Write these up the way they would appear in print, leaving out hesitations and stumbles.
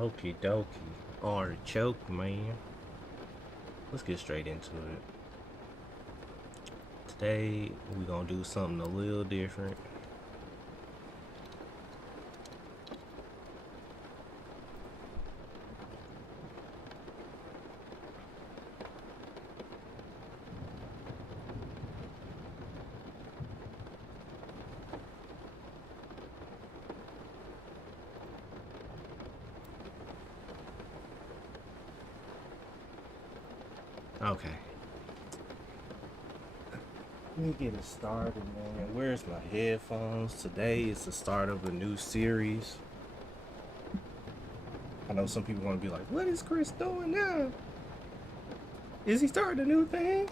Okie dokie. Artichoke, man. Let's get straight into it. Today, we're gonna do something a little different. Okay. Let me get it started, man. Where's my headphones? Today is the start of a new series. I know some people want to be like, what is Chris doing now? Is he starting a new thing?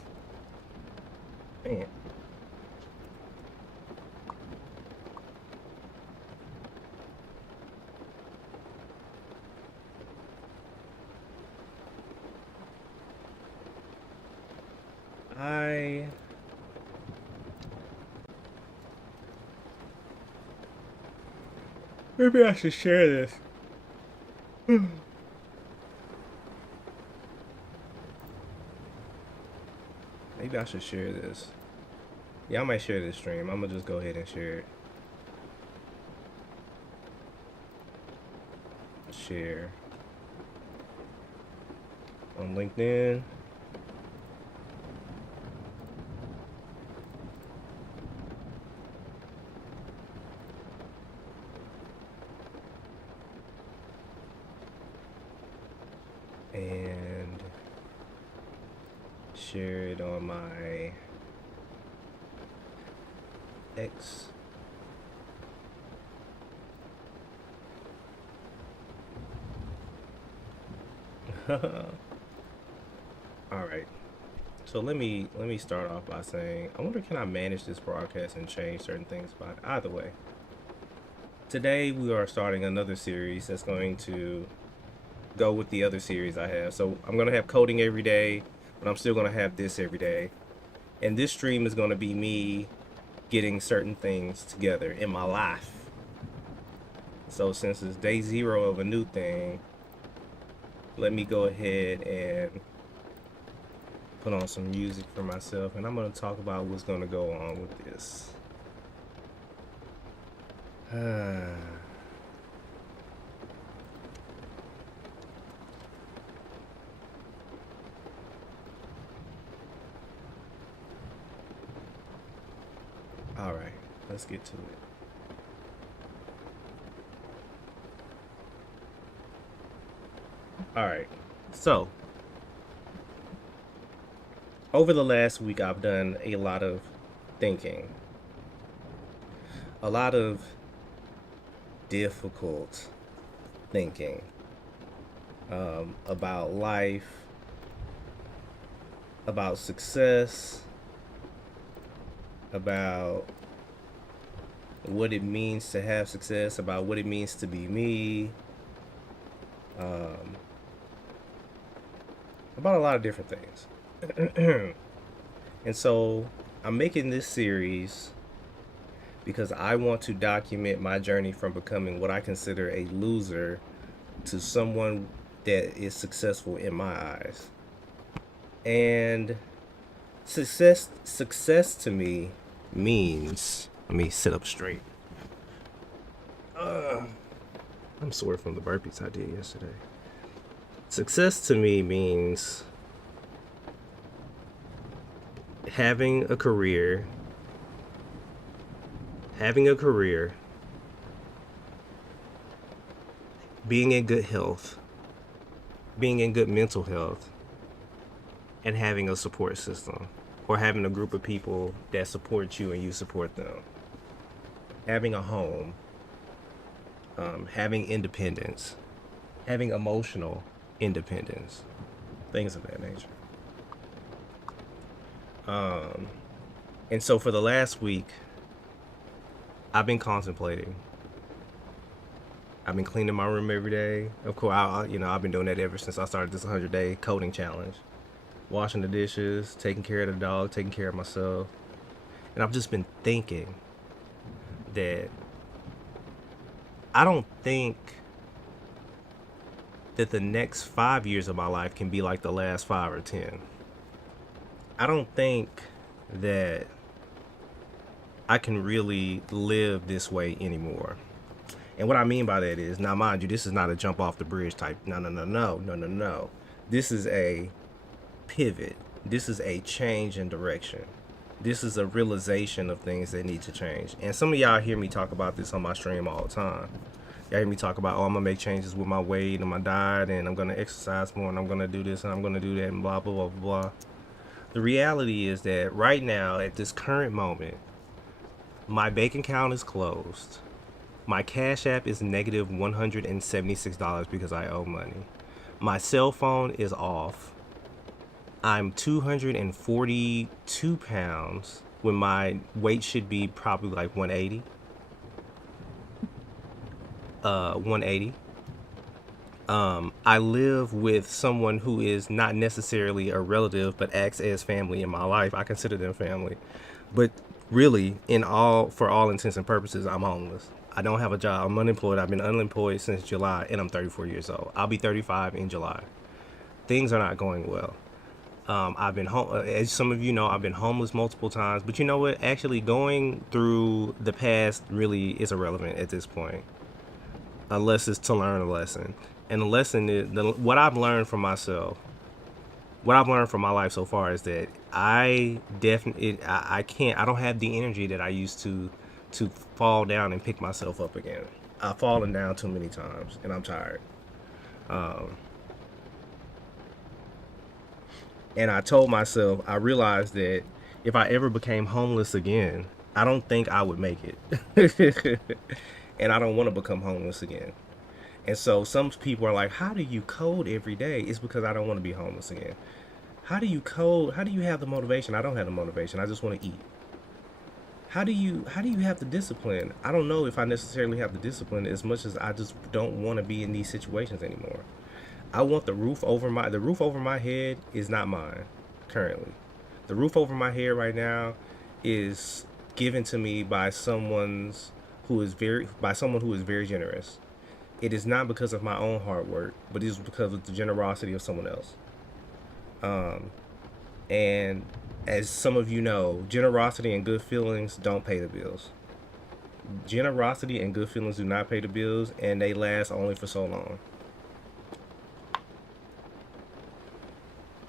Man. Maybe I should share this. Maybe I should share this. Yeah, I might share this stream. I'm gonna just go ahead and share it. Share on LinkedIn. And share it on my X. All right. So let me start off by saying, I wonder, can I manage this broadcast and change certain things about it? Either way, today we are starting another series that's going to go with the other series I have. So I'm gonna have coding every day, but I'm still gonna have this every day. And this stream is gonna be me getting certain things together in my life. So since it's day 0 of a new thing, let me go ahead and put on some music for myself, and I'm gonna talk about what's gonna go on with this. All right, let's get to it. All right, so over the last week, I've done a lot of thinking, a lot of difficult thinking about life, about success, about what it means to have success, about what it means to be me, about a lot of different things. And so I'm making this series because I want to document my journey from becoming what I consider a loser to someone that is successful in my eyes. And success to me means, let me sit up straight. I'm sore from the burpees I did yesterday. Success to me means having a career, being in good health, being in good mental health, and having a support system, or having a group of people that support you and you support them. Having a home, having independence, having emotional independence, things of that nature. And so for the last week, I've been contemplating. I've been cleaning my room every day. Of course, I've been doing that ever since I started this 100-day coding challenge. Washing the dishes, taking care of the dog, taking care of myself. And I've just been thinking that I don't think that the next 5 years of my life can be like the last 5 or 10. I don't think that I can really live this way anymore. And what I mean by that is, now mind you, this is not a jump off the bridge type. No. This is a pivot. This is a change in direction. This is a realization of things that need to change. And some of y'all hear me talk about this on my stream all the time. Y'all hear me talk about, oh, I'm going to make changes with my weight and my diet, and I'm going to exercise more, and I'm going to do this, and I'm going to do that, and blah, blah, blah, blah. The reality is that right now, at this current moment, my bank account is closed. My Cash App is negative $176 because I owe money. My cell phone is off. I'm 242 pounds when my weight should be probably like 180. 180. I live with someone who is not necessarily a relative, but acts as family in my life. I consider them family. But really, for all intents and purposes, I'm homeless. I don't have a job. I'm unemployed. I've been unemployed since July, and I'm 34 years old. I'll be 35 in July. Things are not going well. I've been as some of you know, I've been homeless multiple times. But you know what? Actually, going through the past really is irrelevant at this point, unless it's to learn a lesson. And the lesson is what I've learned from myself. What I've learned from my life so far is that I don't have the energy that I used to fall down and pick myself up again. I've fallen down too many times, and I'm tired. And I told myself, I realized that if I ever became homeless again, I don't think I would make it. And I don't want to become homeless again. And so some people are like, how do you code every day? It's because I don't want to be homeless again. How do you code? How do you have the motivation? I don't have the motivation. I just want to eat. How do you have the discipline? I don't know if I necessarily have the discipline as much as I just don't want to be in these situations anymore. I want the roof over my head is not mine currently. The roof over my head right now is given to me by someone who is very generous. It is not because of my own hard work, but it is because of the generosity of someone else. And as some of you know, generosity and good feelings don't pay the bills. Generosity and good feelings do not pay the bills, and they last only for so long.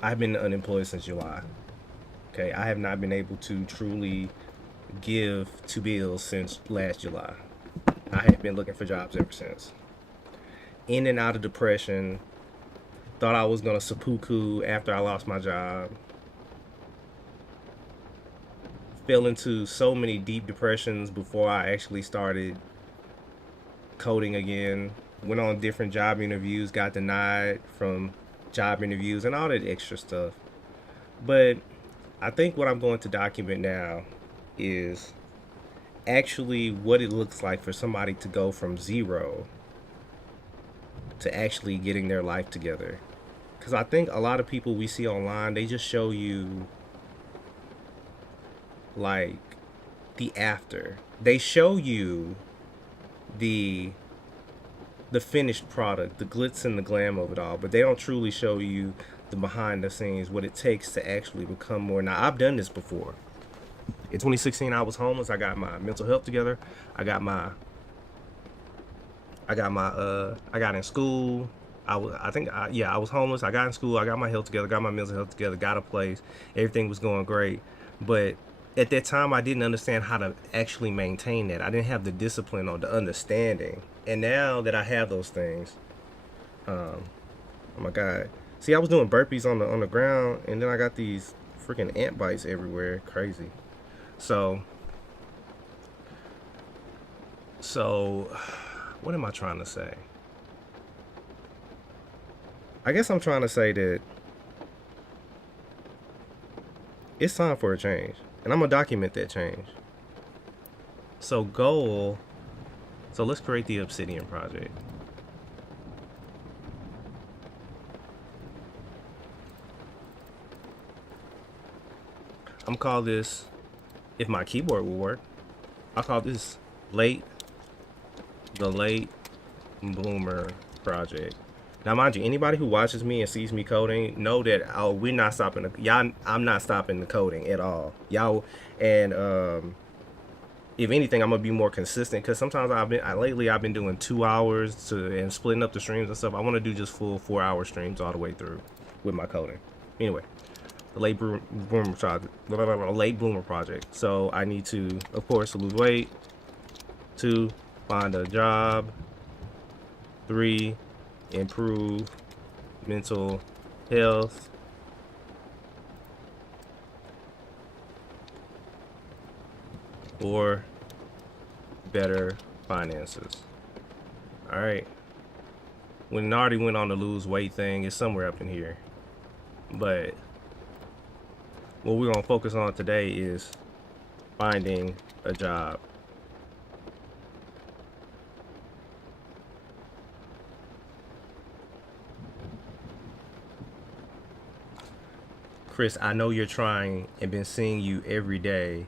I've been unemployed since July. Okay, I have not been able to truly give to bills since last July. I have been looking for jobs ever since. In and out of depression. Thought I was gonna seppuku after I lost my job. Fell into so many deep depressions before I actually started coding again. Went on different job interviews, got denied from job interviews and all that extra stuff. But I think what I'm going to document now is actually what it looks like for somebody to go from zero to actually getting their life together. Because I think a lot of people we see online, they just show you like the after. They show you the finished product, the glitz and the glam of it all, but they don't truly show you the behind the scenes, what it takes to actually become more. Now, I've done this before. In 2016, I was homeless. I got my mental health together. I got in school. I was homeless. I got in school. I got my health together, got my mental health together, got a place. Everything was going great. But at that time, I didn't understand how to actually maintain that. I didn't have the discipline or the understanding. And now that I have those things, oh my God. See, I was doing burpees on the ground, and then I got these freaking ant bites everywhere. Crazy. So what am I trying to say? I guess I'm trying to say that it's time for a change. And I'm going to document that change. So let's create the Obsidian project. I'm going to call this, if my keyboard will work, I'll call this the Late Bloomer Project. Now, mind you, anybody who watches me and sees me coding know that we're not stopping y'all. I'm not stopping the coding at all, y'all. And if anything, I'm gonna be more consistent because sometimes lately I've been doing 2 hours and splitting up the streams and stuff. I want to do just full 4 hour streams all the way through with my coding. Anyway, the late bloomer project. So I need to, of course, lose weight. 2, find a job. 3, improve mental health. 4, better finances. All right. When I already went on the lose weight thing, it's somewhere up in here. But what we're gonna focus on today is finding a job. Chris, I know you're trying and been seeing you every day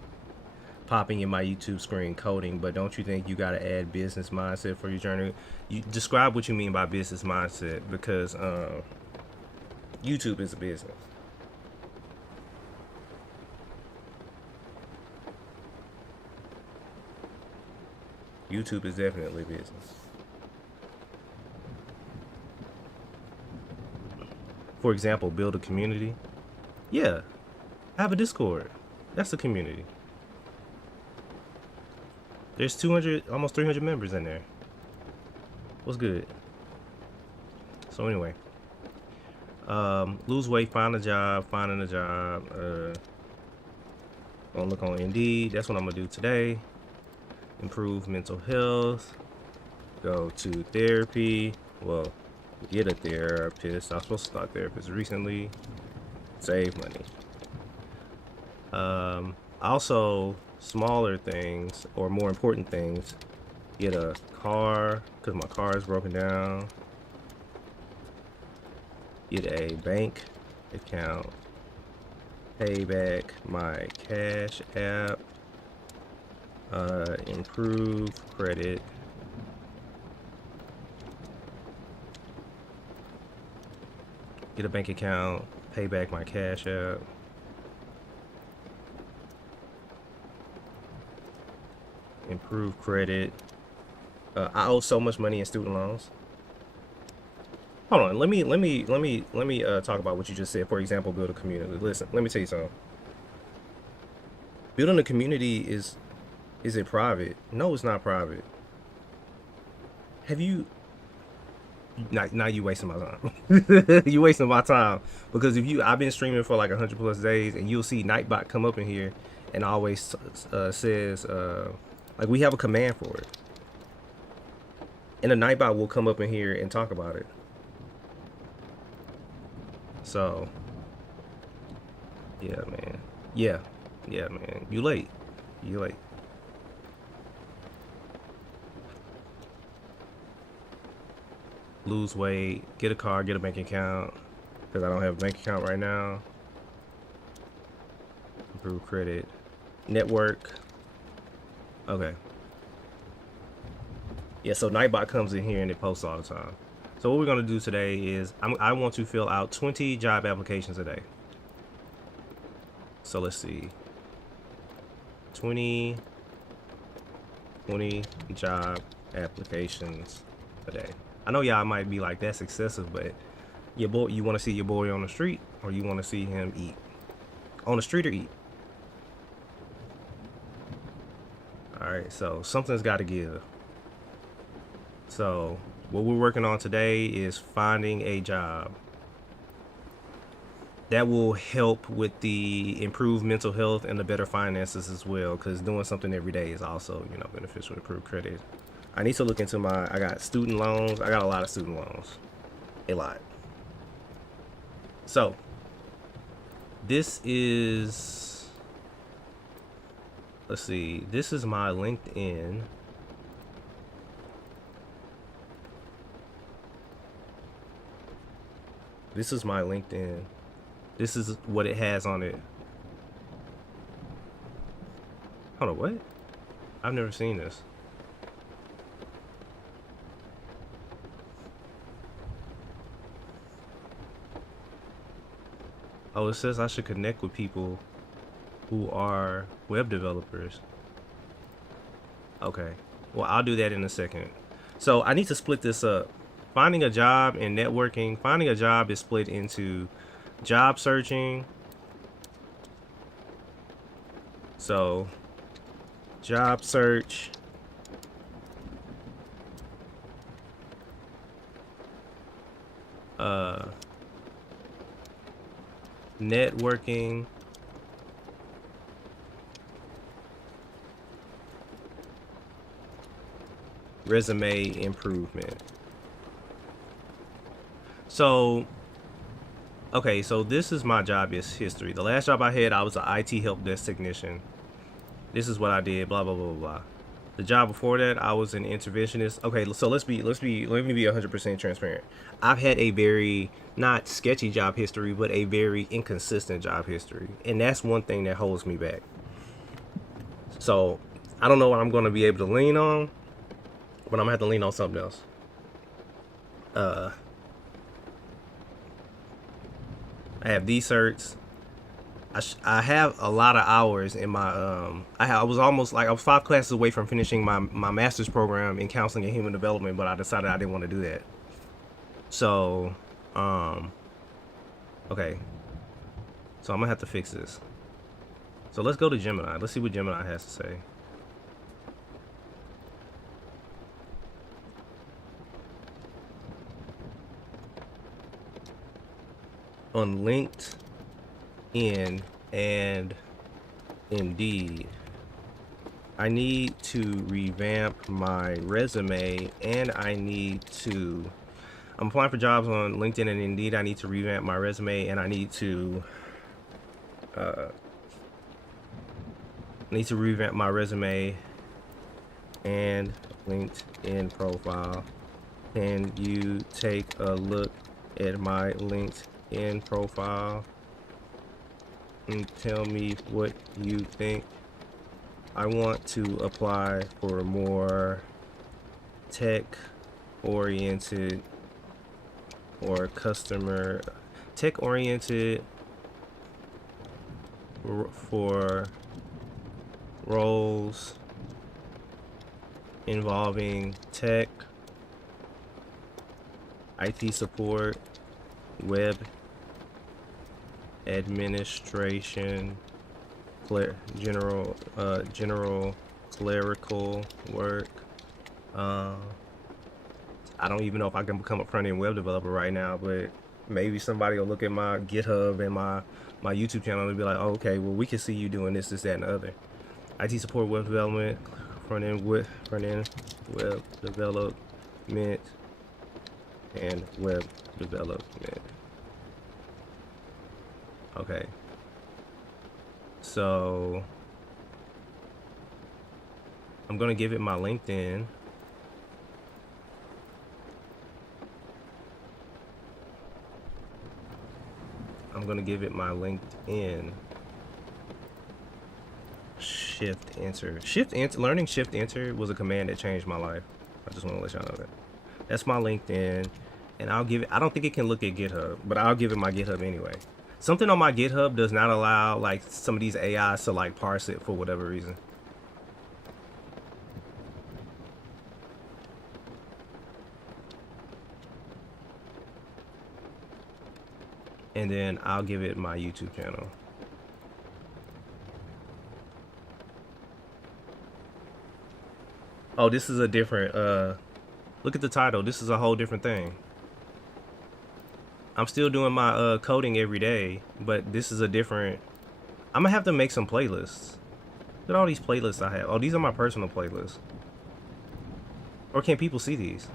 popping in my YouTube screen coding, but don't you think you got to add business mindset for your journey? You describe what you mean by business mindset, because YouTube is a business. YouTube is definitely business. For example, build a community. Yeah, have a Discord. That's a community. There's 200, almost 300 members in there. What's good? So anyway, lose weight, find a job, finding a job. Gonna look on Indeed. That's what I'm gonna do today. Improve mental health. Go to therapy. Well, get a therapist. I was supposed to start therapist recently. Save money. Also, smaller things or more important things. Get a car, because my car is broken down. Get a bank account. Pay back my Cash App. Improve credit. Get a bank account. Pay back my Cash App. Improve credit. I owe so much money in student loans. Hold on, let me talk about what you just said. For example, build a community. Listen, let me tell you something. Building a community is it private? No, it's not private. Have you? Now you wasting my time. You wasting my time, because I've been streaming for like 100+ days, and you'll see Nightbot come up in here and always says like we have a command for it, and the Nightbot will come up in here and talk about it. So yeah, man. Yeah, man. You late. Lose weight, get a car, get a bank account, because I don't have a bank account right now. Improve credit. Network. Okay. Yeah, so Nightbot comes in here and it posts all the time. So what we're going to do today is I want to fill out 20 job applications a day. So let's see. 20 job applications a day. I know y'all might be like, that's excessive, but your boy, you want to see your boy on the street, or you want to see him eat? On the street or eat? Alright, so something's got to give. So what we're working on today is finding a job that will help with the improved mental health and the better finances as well, because doing something every day is also, you know, beneficial to improve credit. I need to look into I got student loans. I got a lot of student loans. A lot. So this is, let's see, this is my LinkedIn. This is my LinkedIn. This is what it has on it. Hold on, what? I've never seen this. Oh, it says I should connect with people who are web developers. Okay. Well, I'll do that in a second. So I need to split this up. Finding a job and networking. Finding a job is split into job searching. So job search. Networking. Resume improvement. So, okay, so this is my job history. The last job I had, I was an IT help desk technician. This is what I did, blah, blah, blah, blah. The job before that, I was an interventionist. Okay, so let me be 100% transparent. I've had a very, not sketchy job history, but a very inconsistent job history. And that's one thing that holds me back. So, I don't know what I'm going to be able to lean on, but I'm going to have to lean on something else. I have these certs. I have a lot of hours in my I was almost like I was 5 classes away from finishing my master's program in counseling and human development, but I decided I didn't want to do that. So okay, so I'm gonna have to fix this. So let's go to Gemini. Let's see what Gemini has to say. On LinkedIn and Indeed, I need to revamp my resume, and I'm applying for jobs on LinkedIn and Indeed. I need to revamp my resume, and I need to revamp my resume and LinkedIn profile. Can you take a look at my LinkedIn profile and tell me what you think? I want to apply for more tech-oriented or tech-oriented for roles involving tech, IT support, web administration, general clerical work. I don't even know if I can become a front-end web developer right now, but maybe somebody will look at my GitHub and my YouTube channel and be like, oh, okay, well, we can see you doing this, that, and the other. IT support, web development, front-end web development, and web development. Okay. So I'm gonna give it my LinkedIn. I'm gonna give it my LinkedIn. Shift enter. Learning shift enter was a command that changed my life. I just want to let y'all know that. That's my LinkedIn, and I'll give it. I don't think it can look at GitHub, but I'll give it my GitHub anyway. Something on my GitHub does not allow like some of these AIs to like parse it for whatever reason. And then I'll give it my YouTube channel. Oh, this is a different, look at the title. This is a whole different thing. I'm still doing my coding every day, but this is a different, I'm gonna have to make some playlists. Look at all these playlists I have. Oh, these are my personal playlists. Or can people see these?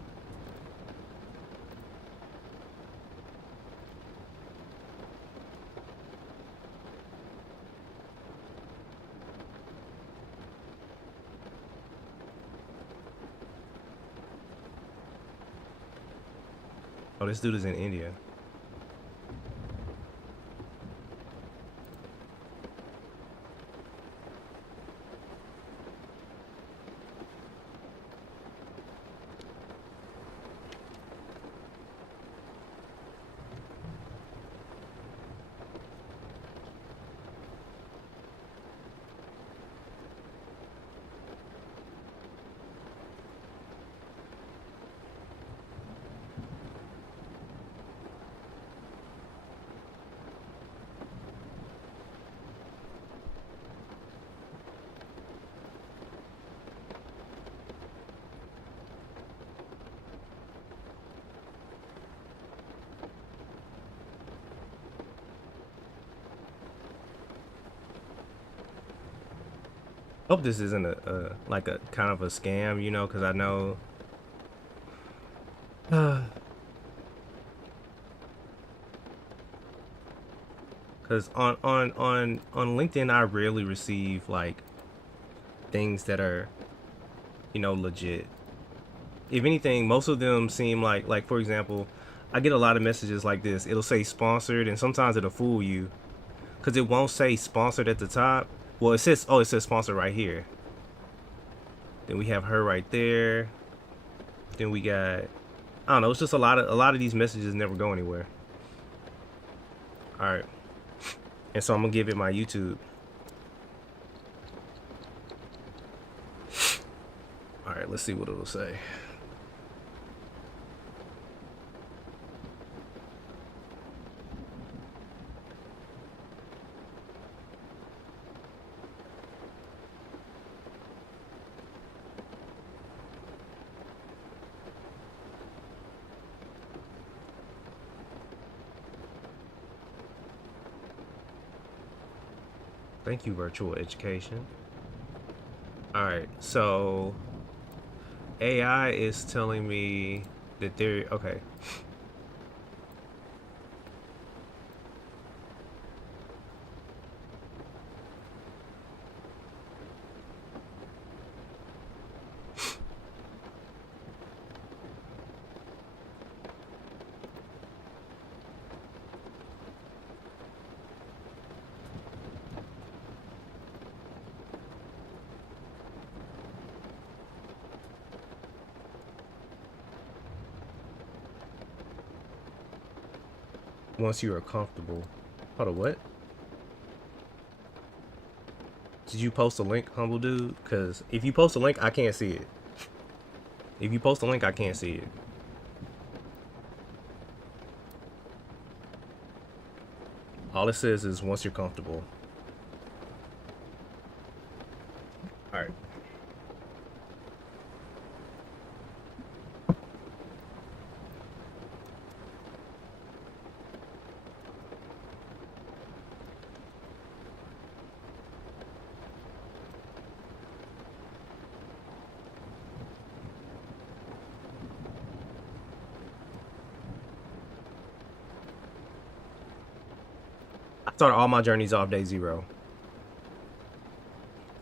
Oh, this dude is in India. Hope this isn't a like a kind of a scam, you know, because I know. Because on LinkedIn, I rarely receive like things that are, you know, legit. If anything, most of them seem like for example, I get a lot of messages like this. It'll say sponsored, and sometimes it'll fool you because it won't say sponsored at the top. Well, it says sponsored right here. Then we have her right there. Then we got, I don't know. It's just a lot of these messages never go anywhere. All right, and so I'm gonna give it my YouTube. All right, let's see what it'll say. Thank you, virtual education. All right, so AI is telling me that they're okay. Once you are comfortable. Hold on, what? Did you post a link, humble dude? Because if you post a link, I can't see it. If you post a link, I can't see it. All it says is once you're comfortable. All right. I started all my journeys off day zero.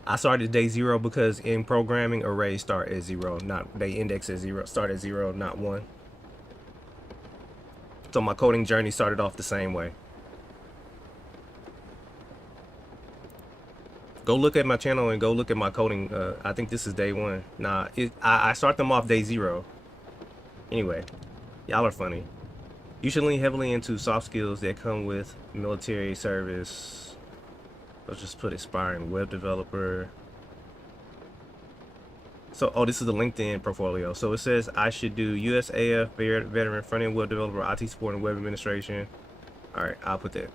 I started day zero because in programming, arrays start at zero, not they index at zero, start at zero, not one. So my coding journey started off the same way. Go look at my channel and go look at my coding. I think this is day one. Nah, I start them off day zero. Anyway, y'all are funny. You should lean heavily into soft skills that come with military service. Let's just put aspiring web developer. So, oh, this is the LinkedIn portfolio. So it says I should do USAF Veteran, front-end web developer, IT support, and web administration. All right, I'll put that.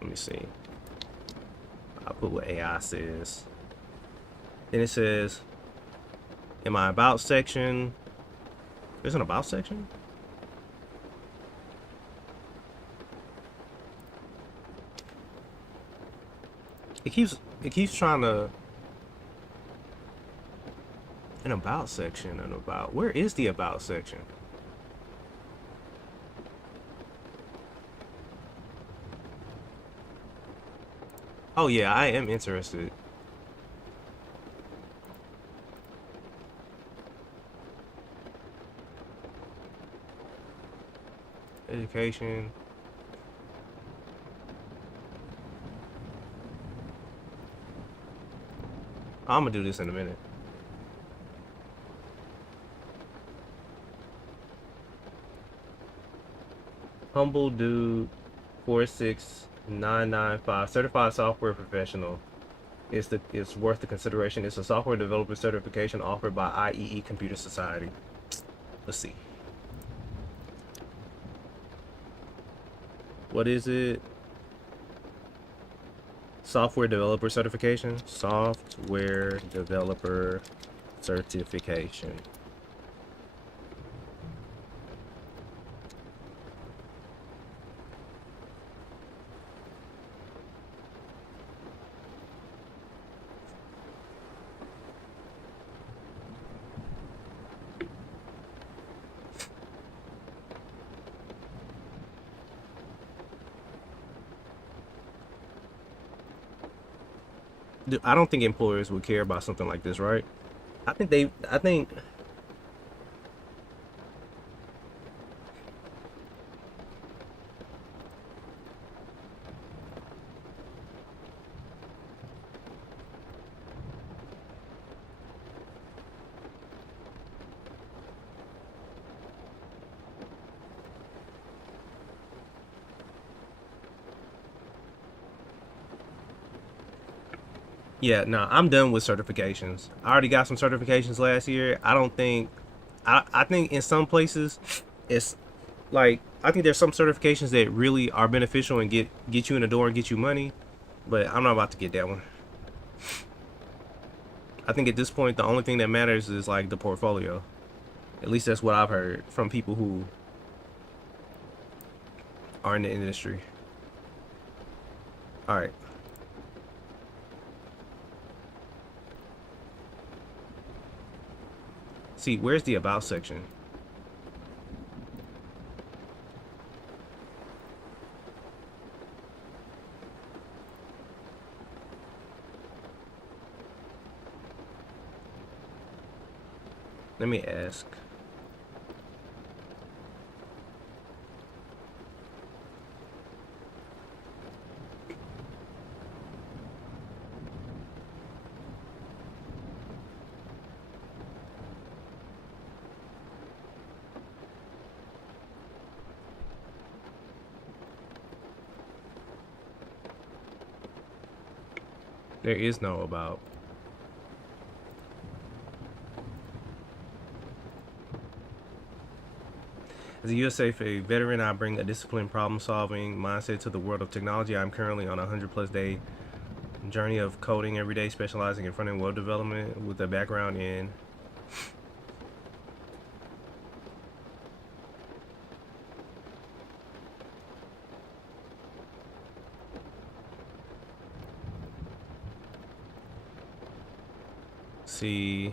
Let me see. I'll put what AI says. Then it says, in my about section, there's an about section? It keeps trying to, an about section, an about, where is the about section? Oh yeah, I am interested. Education. I'm gonna do this in a minute. Humble dude 46995, certified software professional. It's worth the consideration. It's a software developer certification offered by IEE Computer Society. Let's see. What is it? Software developer certification? Software developer certification. I don't think employers would care about something like this, right? I think yeah, no, I'm done with certifications. I already got some certifications last year. I don't think I think in some places it's like I think there's some certifications that really are beneficial and get you in the door and get you money, but I'm not about to get that one. I think at this point the only thing that matters is like the portfolio. At least that's what I've heard from people who are in the industry. All right. See, where's the about section? Let me ask. There is no about. As a USAF veteran, I bring a disciplined problem-solving mindset to the world of technology. I'm currently on a 100-plus day journey of coding every day, specializing in front-end web development with a background in C.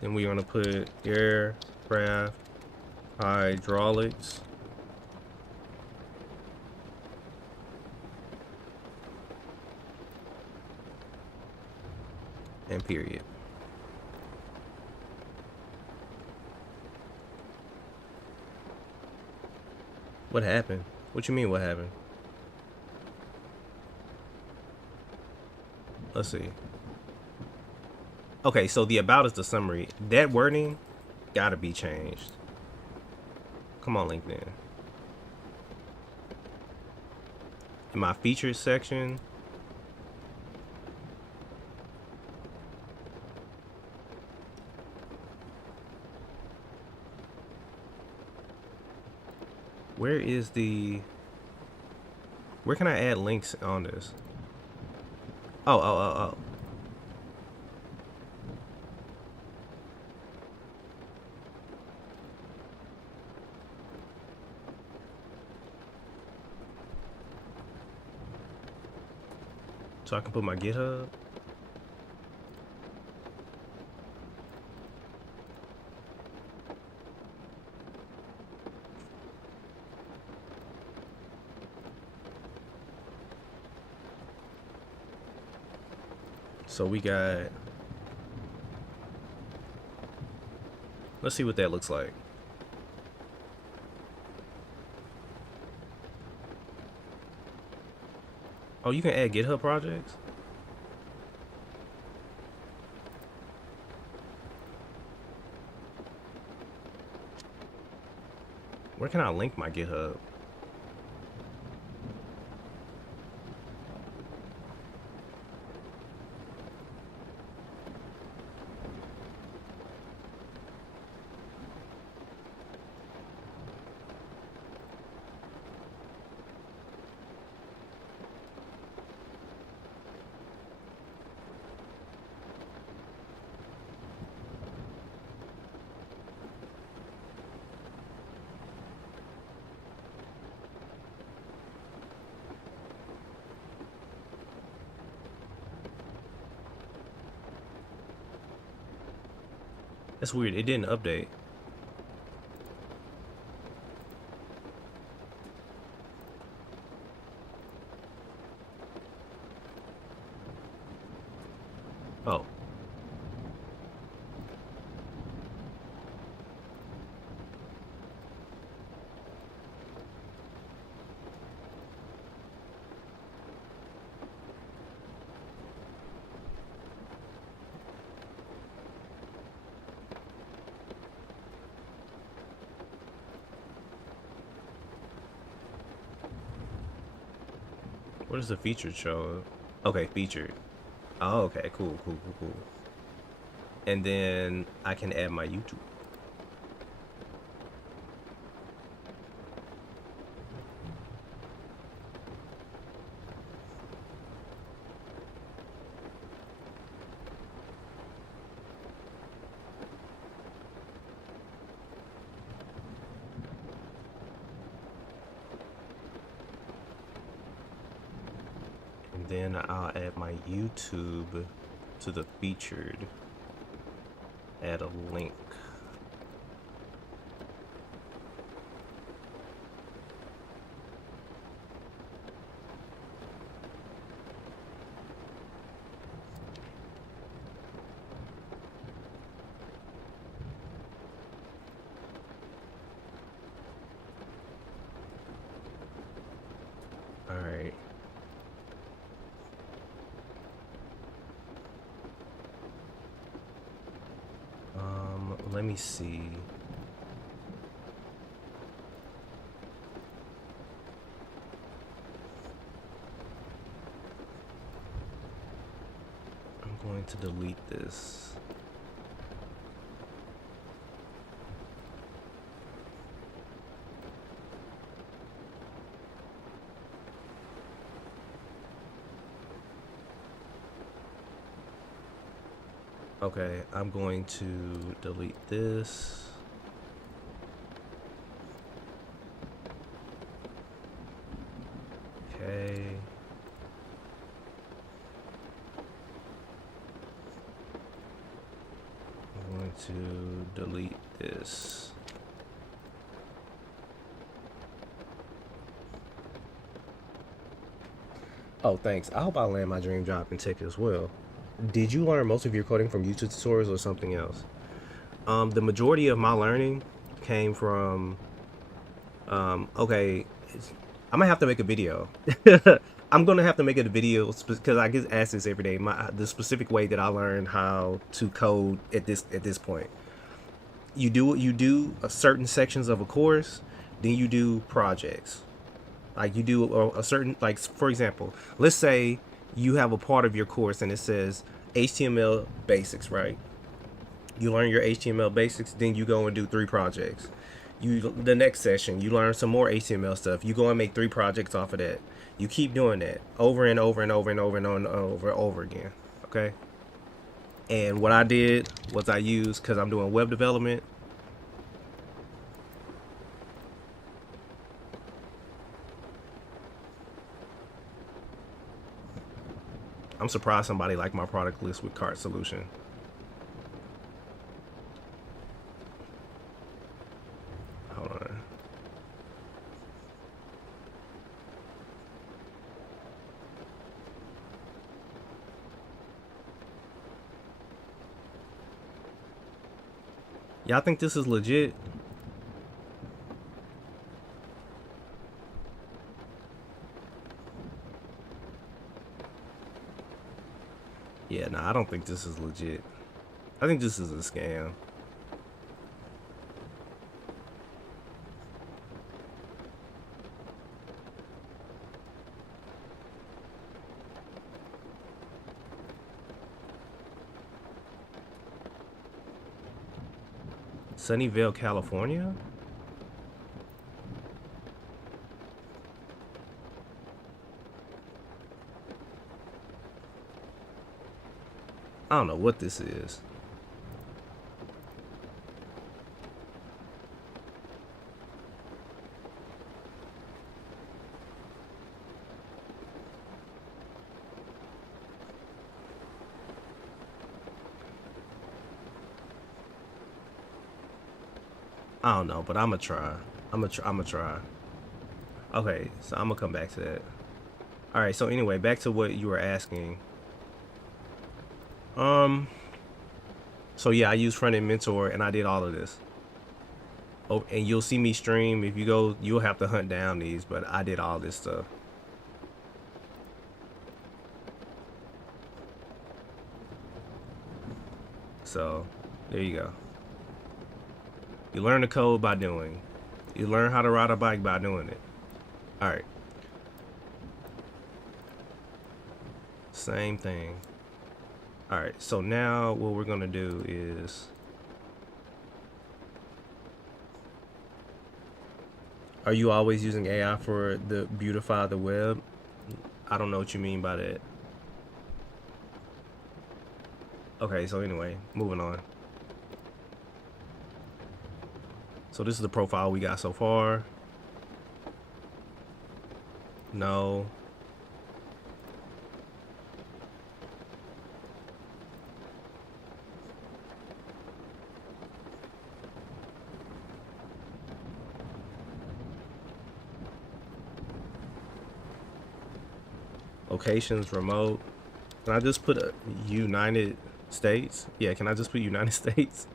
Then we're gonna put aircraft hydraulics. And period. What happened? What you mean what happened? Let's see. Okay, so the about is the summary. That wording gotta be changed. Come on, LinkedIn. In my features section, where is the... Where can I add links on this? Oh. So I can put my GitHub. So we got... Let's see what that looks like. Oh, you can add GitHub projects? Where can I link my GitHub? That's weird. It didn't update. What is the featured show? Okay, featured. Oh, okay, cool, cool, cool, cool. And then I can add my YouTube. And then I'll add my YouTube to the featured. Add a link. All right. Let me see. I'm going to delete this. Okay, I'm going to delete this. Okay. I'm going to delete this. Oh, thanks. I hope I land my dream job in tech as well. Did you learn most of your coding from YouTube tutorials or something else? The majority of my learning came from, okay, I might have to make a video. I'm gonna have to make a video because I get asked this every day. The specific way that I learned how to code at this point. You do a certain sections of a course, then you do projects. Like you do a certain, like for example, let's say you have a part of your course and it says HTML basics, right? You learn your HTML basics, then you go and do 3 projects. The next session you learn some more HTML stuff. You go and make 3 projects off of that. You keep doing that over and over and over and over and over again. Okay. And what I did was I used, because I'm doing web development, I'm surprised somebody liked my product list with cart solution. Hold on. Y'all think this is legit? Yeah, nah, I don't think this is legit. I think this is a scam. Sunnyvale, California? I don't know what this is. I don't know, but I'm gonna try. I'm gonna try. Okay, so I'm gonna come back to that. All right. So anyway, back to what you were asking. So yeah, I use Front End Mentor and I did all of this. Oh, and you'll see me stream. If you go, you'll have to hunt down these, but I did all this stuff. So there you go. You learn the code by doing. You learn how to ride a bike by doing it. All right. Same thing. All right, so now what we're gonna do is, are you always using AI for the beautify the web? I don't know what you mean by that. Okay, so anyway, moving on. So this is the profile we got so far. No. Locations, remote. Can I just put a United States? Yeah, can I just put United States?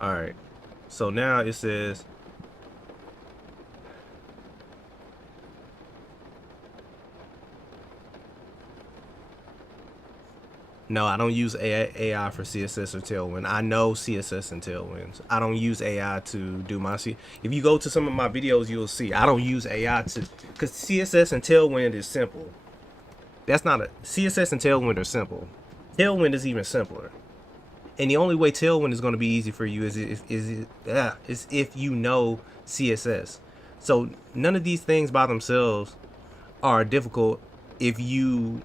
All right. So now it says, no, I don't use AI for CSS or Tailwind. I know CSS and Tailwinds. I don't use AI to do my If you go to some of my videos, you'll see I don't use AI to, because CSS and Tailwind is simple. That's not a CSS and Tailwind are simple. Tailwind is even simpler. And the only way Tailwind is going to be easy for you is if you know CSS. So none of these things by themselves are difficult if you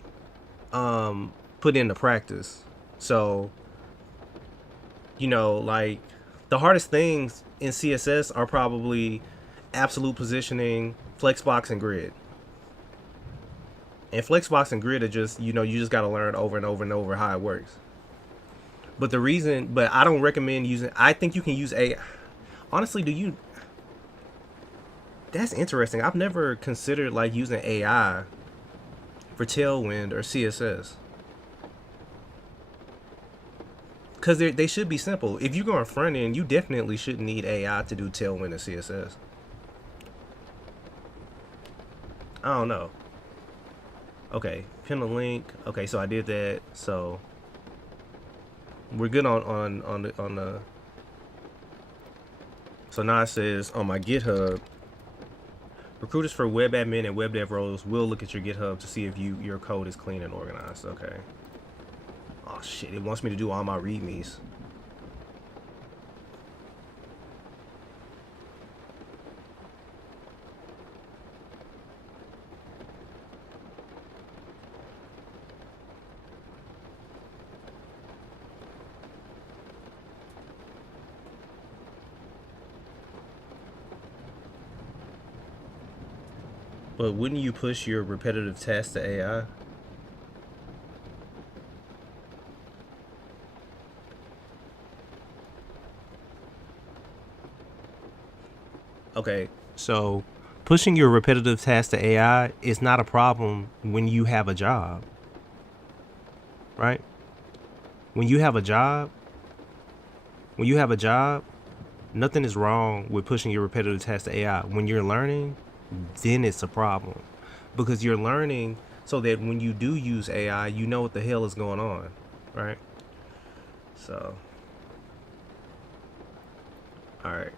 put into practice. So, you know, like the hardest things in CSS are probably absolute positioning, flexbox, and grid. And flexbox and grid are just, you know, you just got to learn over and over and over how it works. But I don't recommend using, I think you can use AI. Honestly, that's interesting. I've never considered like using AI for Tailwind or CSS. Because they should be simple. If you're going front end, you definitely shouldn't need AI to do Tailwind and CSS. I don't know. Okay, pin a link. Okay, so I did that. So we're good on the. So now it says on my GitHub, recruiters for web admin and web dev roles will look at your GitHub to see if your code is clean and organized. Okay. Oh shit! It wants me to do all my readmes. But wouldn't you push your repetitive tasks to AI? Okay, so pushing your repetitive tasks to AI is not a problem when you have a job, right? When you have a job, nothing is wrong with pushing your repetitive tasks to AI. When you're learning, then it's a problem because you're learning so that when you do use AI, you know what the hell is going on, right? So, all right.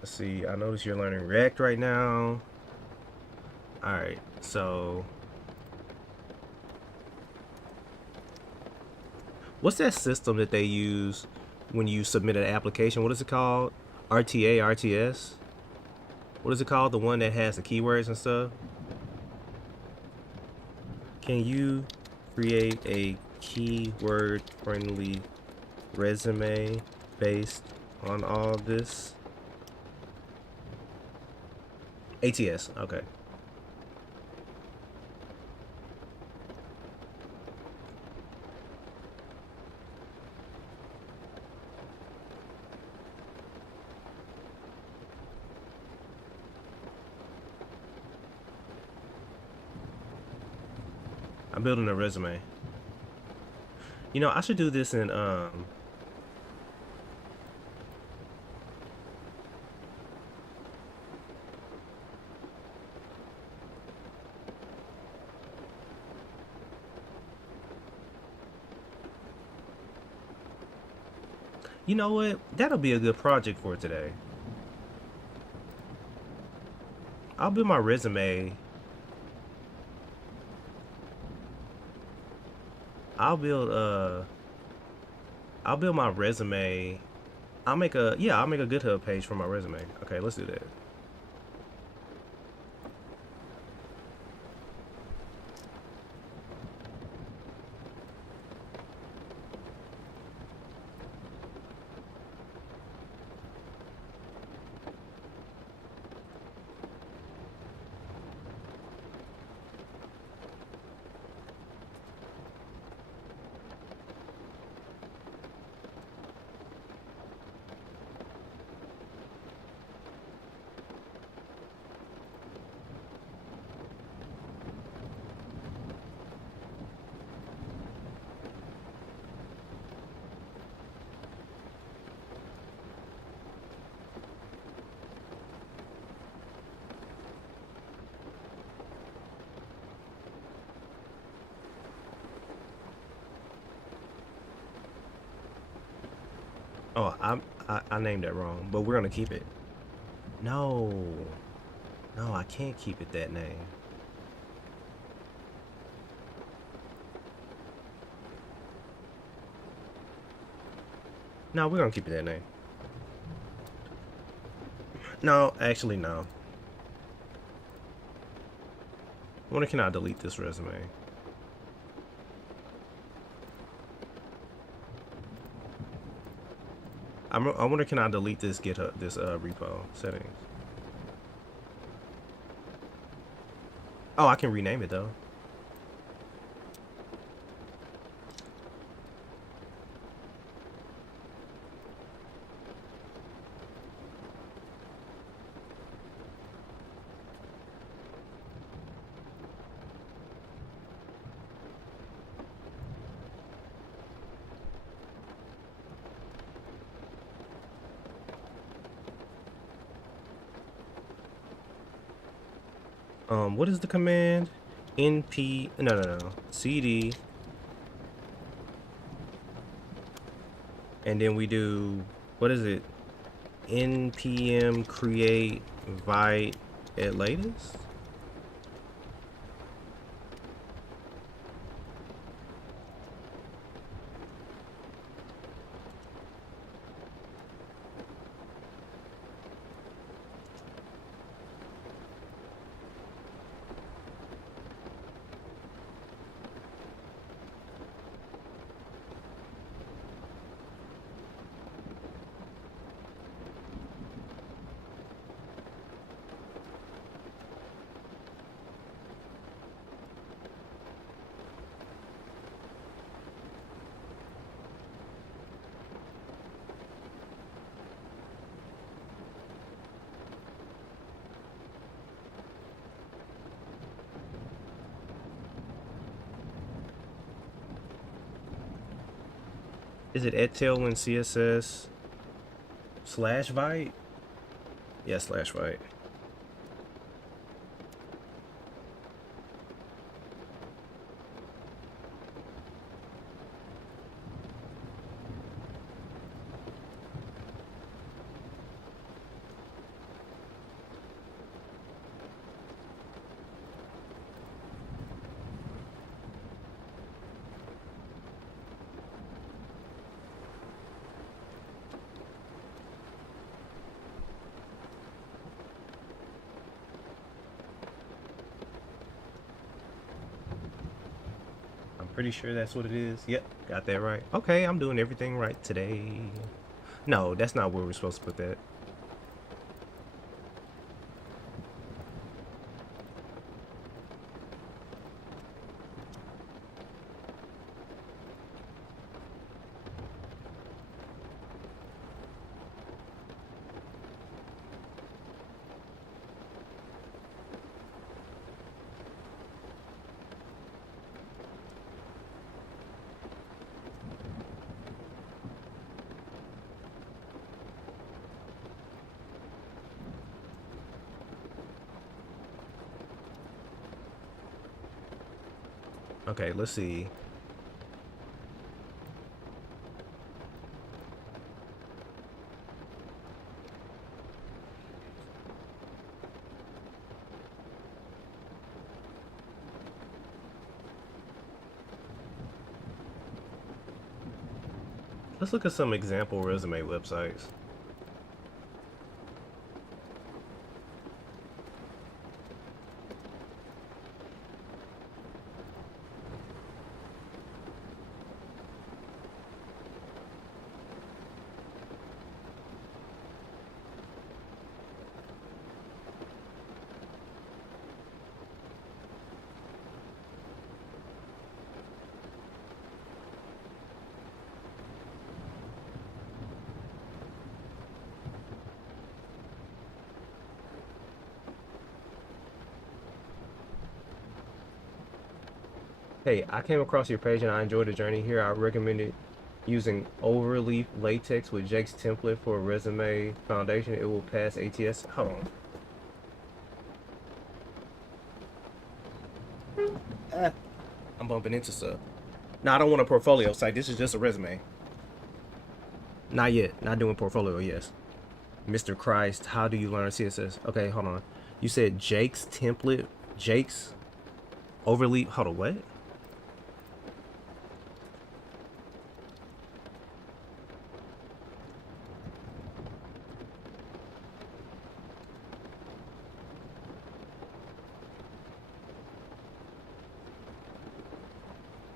Let's see. I notice you're learning React right now. All right. So, what's that system that they use when you submit an application? What is it called? RTA, RTS? What is it called? The one that has the keywords and stuff? Can you create a keyword friendly resume based on all this? ATS, okay. I'm building a resume. You know, I should do this in you know what? That'll be a good project for today. I'll build my resume. I'll build I'll build my resume. I'll make a GitHub page for my resume. Okay, let's do that. Oh, I named that wrong, but we're gonna keep it. No, no, I can't keep it that name. No, we're gonna keep it that name. No, actually, no. I wonder, can I delete this resume? I wonder, can I delete this GitHub, this repo settings? Oh, I can rename it though. What is the command? np no cd, and then we do, what is it? npm create vite at latest. Is it at tailwind css slash vite? Yeah, slash vite. Pretty sure that's what it is. Yep, got that right. Okay, I'm doing everything right today. No, that's not where we're supposed to put that. Okay, let's see. Let's look at some example resume websites. Hey, I came across your page and I enjoyed the journey here. I recommended using overleaf latex with Jake's template for a resume foundation. It will pass ATS. Hold on. I'm bumping into stuff. No, I don't want a portfolio site. This is just a resume. Not yet. Not doing portfolio, yes. Mr. Christ, how do you learn CSS? Okay, hold on. You said Jake's template. Jake's overleaf. Hold on, what?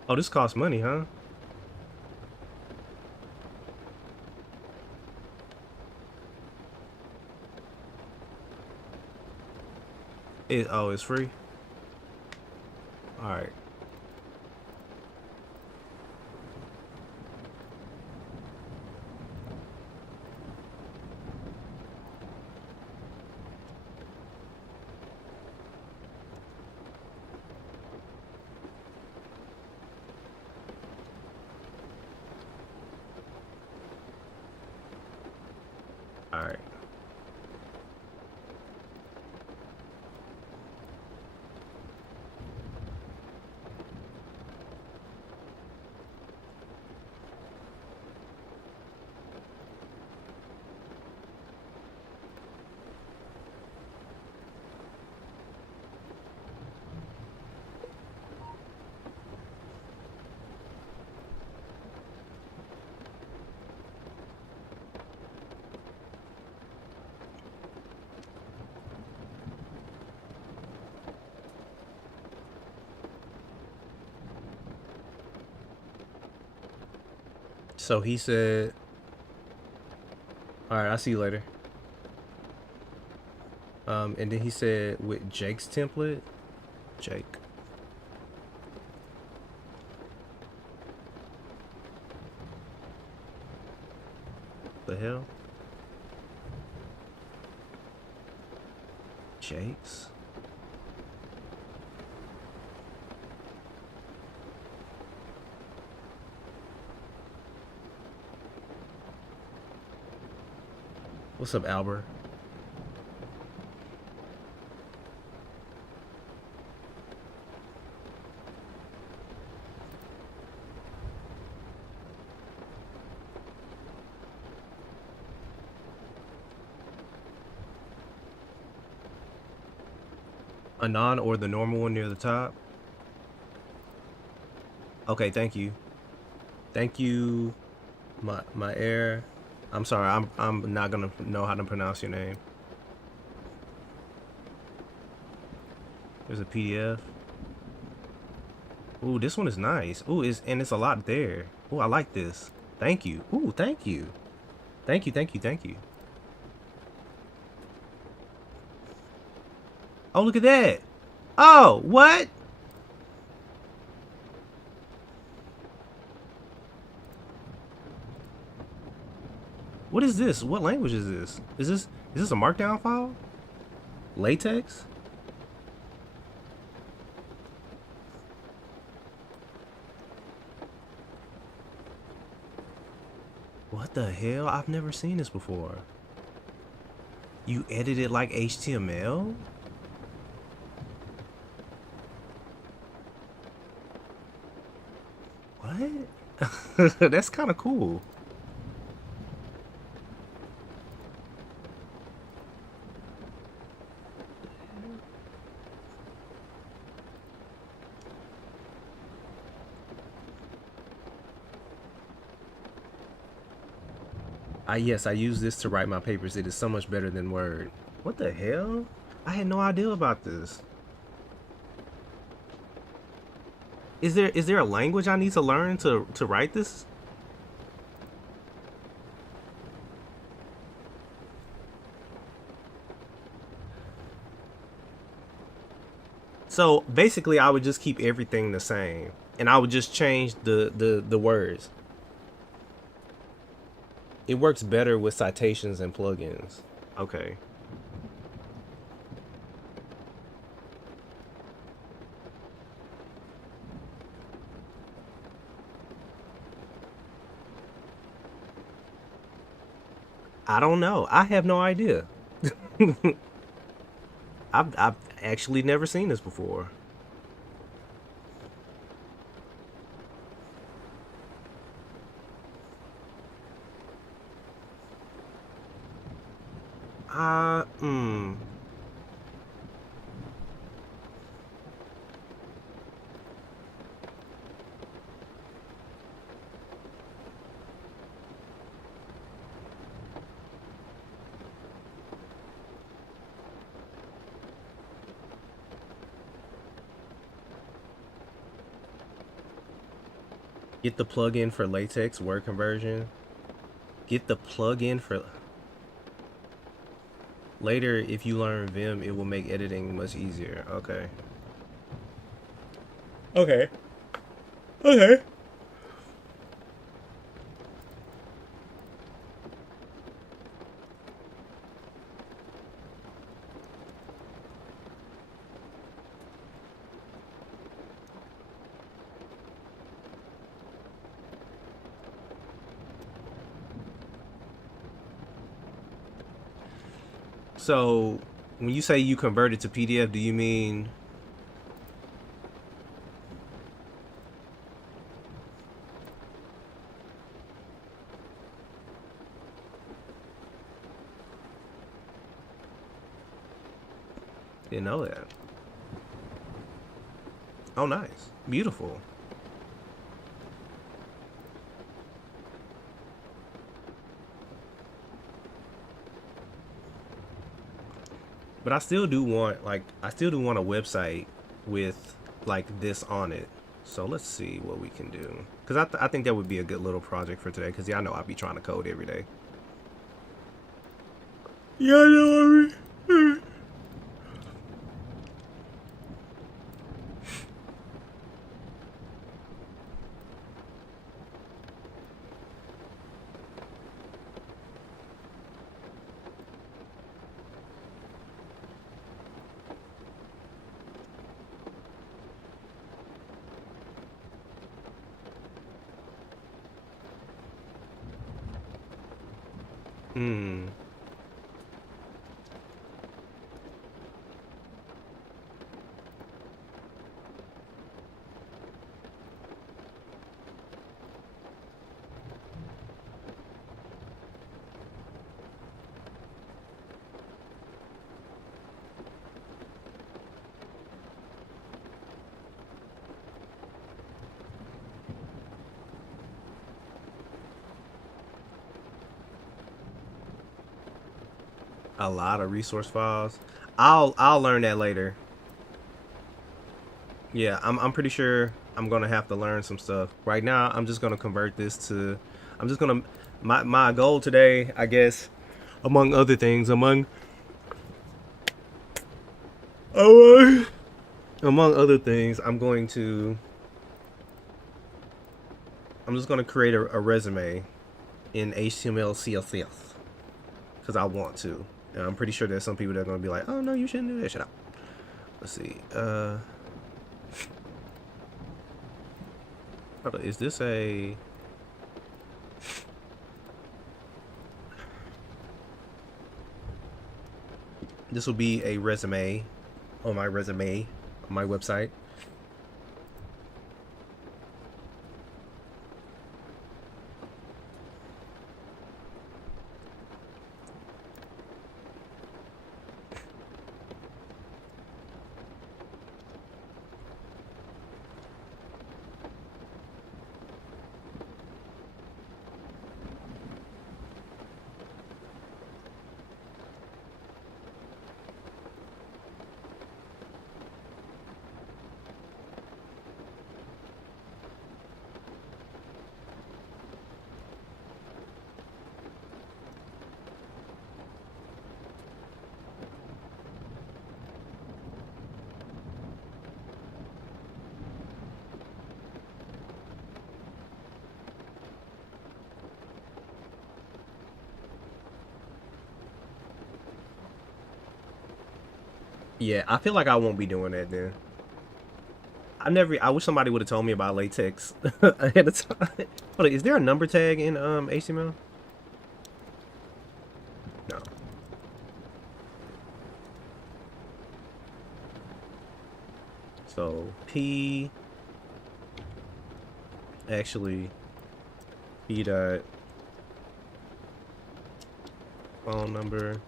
Oh, this costs money, huh? Oh, it's free? Alright. Alright. So he said, alright, I'll see you later. And then he said with Jake's template. Jake. The hell? Jake's? What's up, Albert? Anon or the normal one near the top? Okay, thank you. Thank you, my air. I'm sorry, I'm not gonna know how to pronounce your name. There's a PDF. Ooh, this one is nice. Ooh, it's a lot there. Ooh, I like this. Thank you. Ooh, thank you. Thank you, thank you, thank you. Oh, look at that. Oh, what? What is this? What language is this? Is this a markdown file? Latex? What the hell? I've never seen this before. You edit it like HTML? What? That's kind of cool. Yes, I use this to write my papers. It is so much better than Word. What the hell? I had no idea about this. Is there a language I need to learn to write this? So basically, I would just keep everything the same, and I would just change the words. It works better with citations and plugins. Okay. I don't know. I have no idea. I've actually never seen this before. Uh, mm. Get the plugin for latex word conversion. Get the plugin for later. If you learn Vim, it will make editing much easier. Okay. Okay. Okay. So, when you say you converted to PDF, do you mean? Didn't know that. Oh, nice, beautiful. But I still do want I still do want a website with like this on it. So let's see what we can do. Cause I think that would be a good little project for today. Cause yeah, I know I'll be trying to code every day. Yeah, I know. Hmm. A lot of resource files. I'll learn that later. Yeah, I'm pretty sure I'm gonna have to learn some stuff. Right now, I'm just gonna convert this to. I'm just gonna. My goal today, I guess, among other things, among among other things, I'm just gonna create a resume in HTML CSS because I want to. And I'm pretty sure there's some people that are gonna be like, "Oh no, you shouldn't do that." Shut up. Let's see. Is this a? This will be a resume on my resume on my website. Yeah, I feel like I won't be doing that then. I wish somebody would have told me about latex ahead of time. Hold on, is there a number tag in HTML? No. So P actually P dot phone number,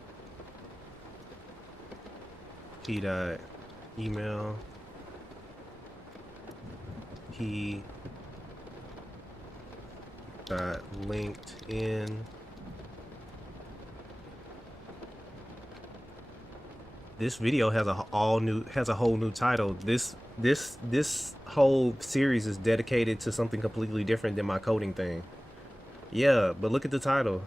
P dot email, P dot LinkedIn. This video has a whole new title. This whole series is dedicated to something completely different than my coding thing. Yeah, but look at the title.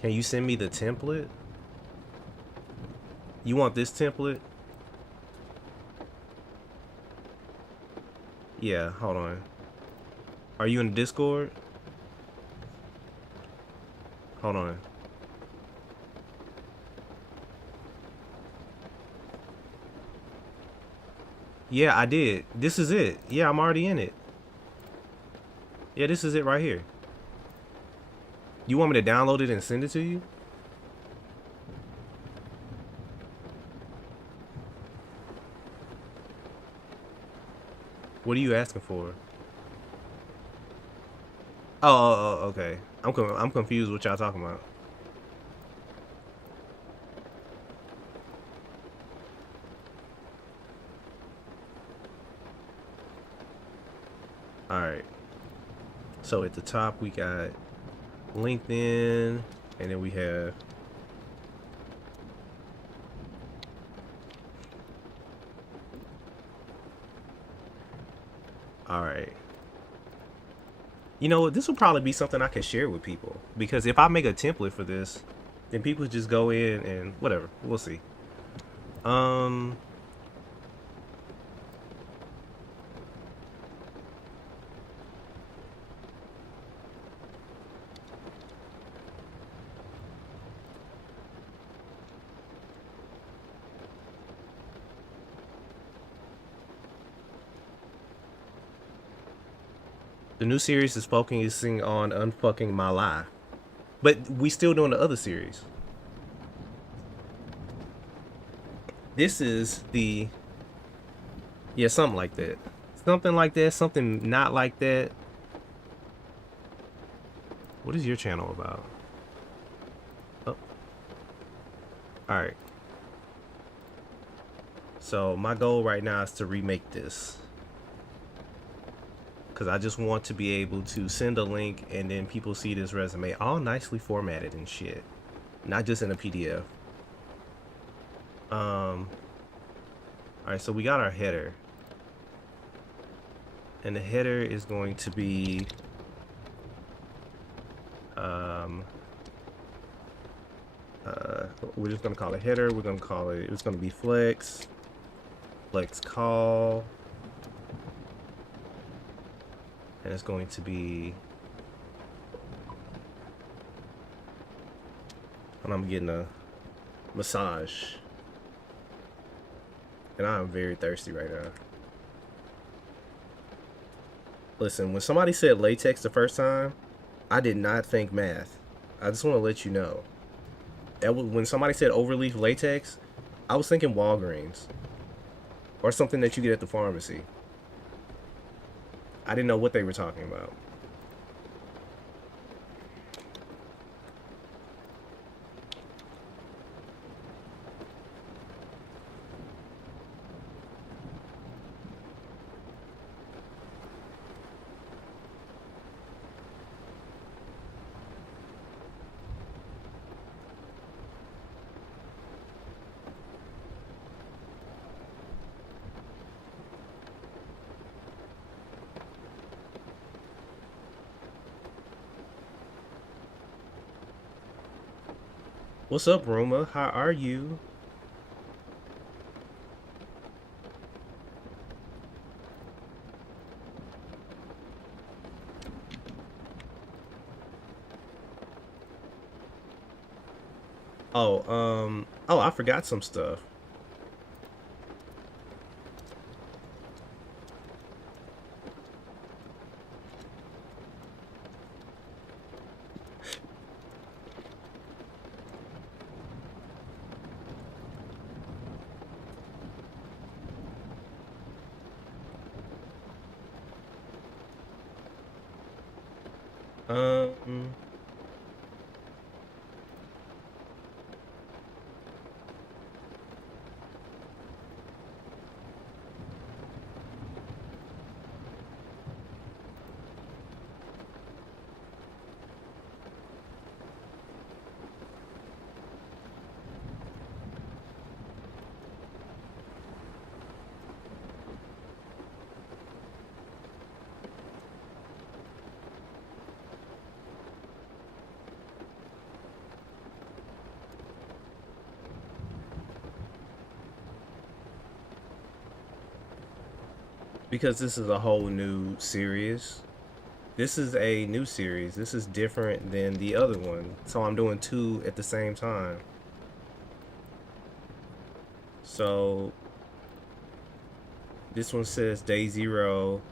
Can you send me the template? You want this template? Yeah, hold on. Are you in the Discord? Hold on. Yeah, I did. This is it. Yeah, I'm already in it. Yeah, this is it right here. You want me to download it and send it to you? What are you asking for? Oh, okay. I'm confused what y'all talking about. All right. So at the top we got LinkedIn, and then we have all right. You know, this will probably be something I can share with people, because if I make a template for this, then people just go in and whatever. We'll see. Um, the new series is focusing on unfucking my life, but we still doing the other series. This is the yeah, something like that. Something like that, something not like that. What is your channel about? Oh, all right. So my goal right now is to remake this, because I just want to be able to send a link and then people see this resume all nicely formatted and shit, not just in a PDF. All right, so we got our header, and the header is going to be we're just gonna call it header. We're gonna call it, it's gonna be flex call, and it's going to be, and I'm getting a massage, and I'm very thirsty right now. Listen, when somebody said latex the first time, I did not think math. I just want to let you know that when somebody said overleaf latex, I was thinking Walgreens or something that you get at the pharmacy. I didn't know what they were talking about. What's up, Roma? How are you? Oh, I forgot some stuff. Um, because this is a whole new series. This is a new series. This is different than the other one. So I'm doing two at the same time. So this one says day zero,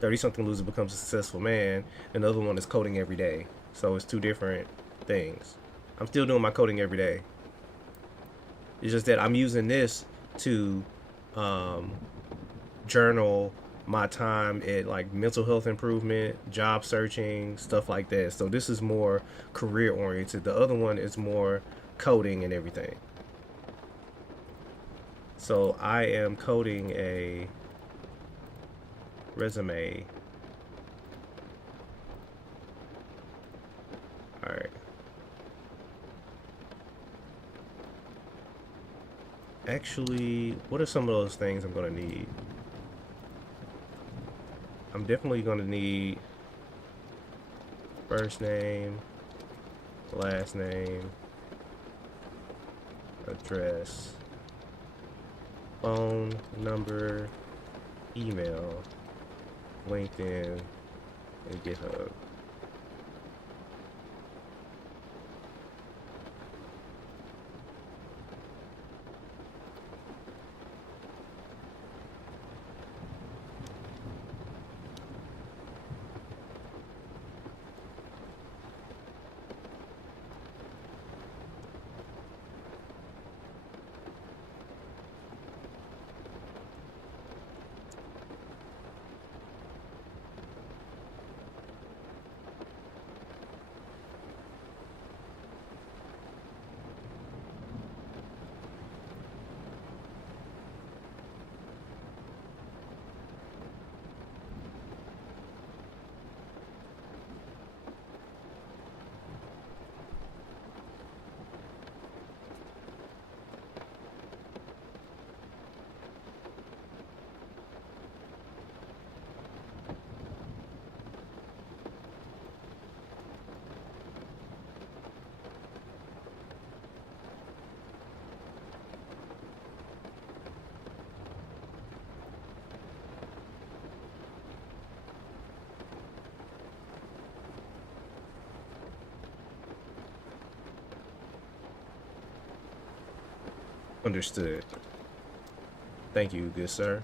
30 something loser becomes a successful man. And the other one is coding every day. So it's two different things. I'm still doing my coding every day. It's just that I'm using this to um, journal my time at like mental health improvement, job searching, stuff like that. So this is more career oriented. The other one is more coding and everything. So I am coding a resume. All right. Actually, what are some of those things I'm going to need? I'm definitely going to need first name, last name, address, phone number, email, LinkedIn, and GitHub. Understood. Thank you, good sir.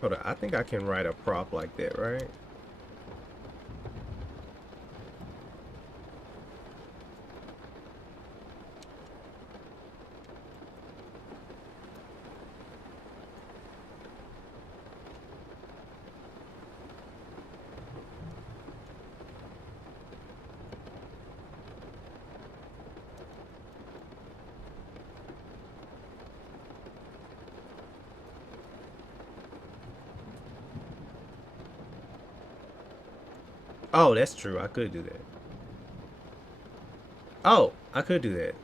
Hold on, I think I can write a prop like that, right? Oh, that's true. I could do that. Oh, I could do that.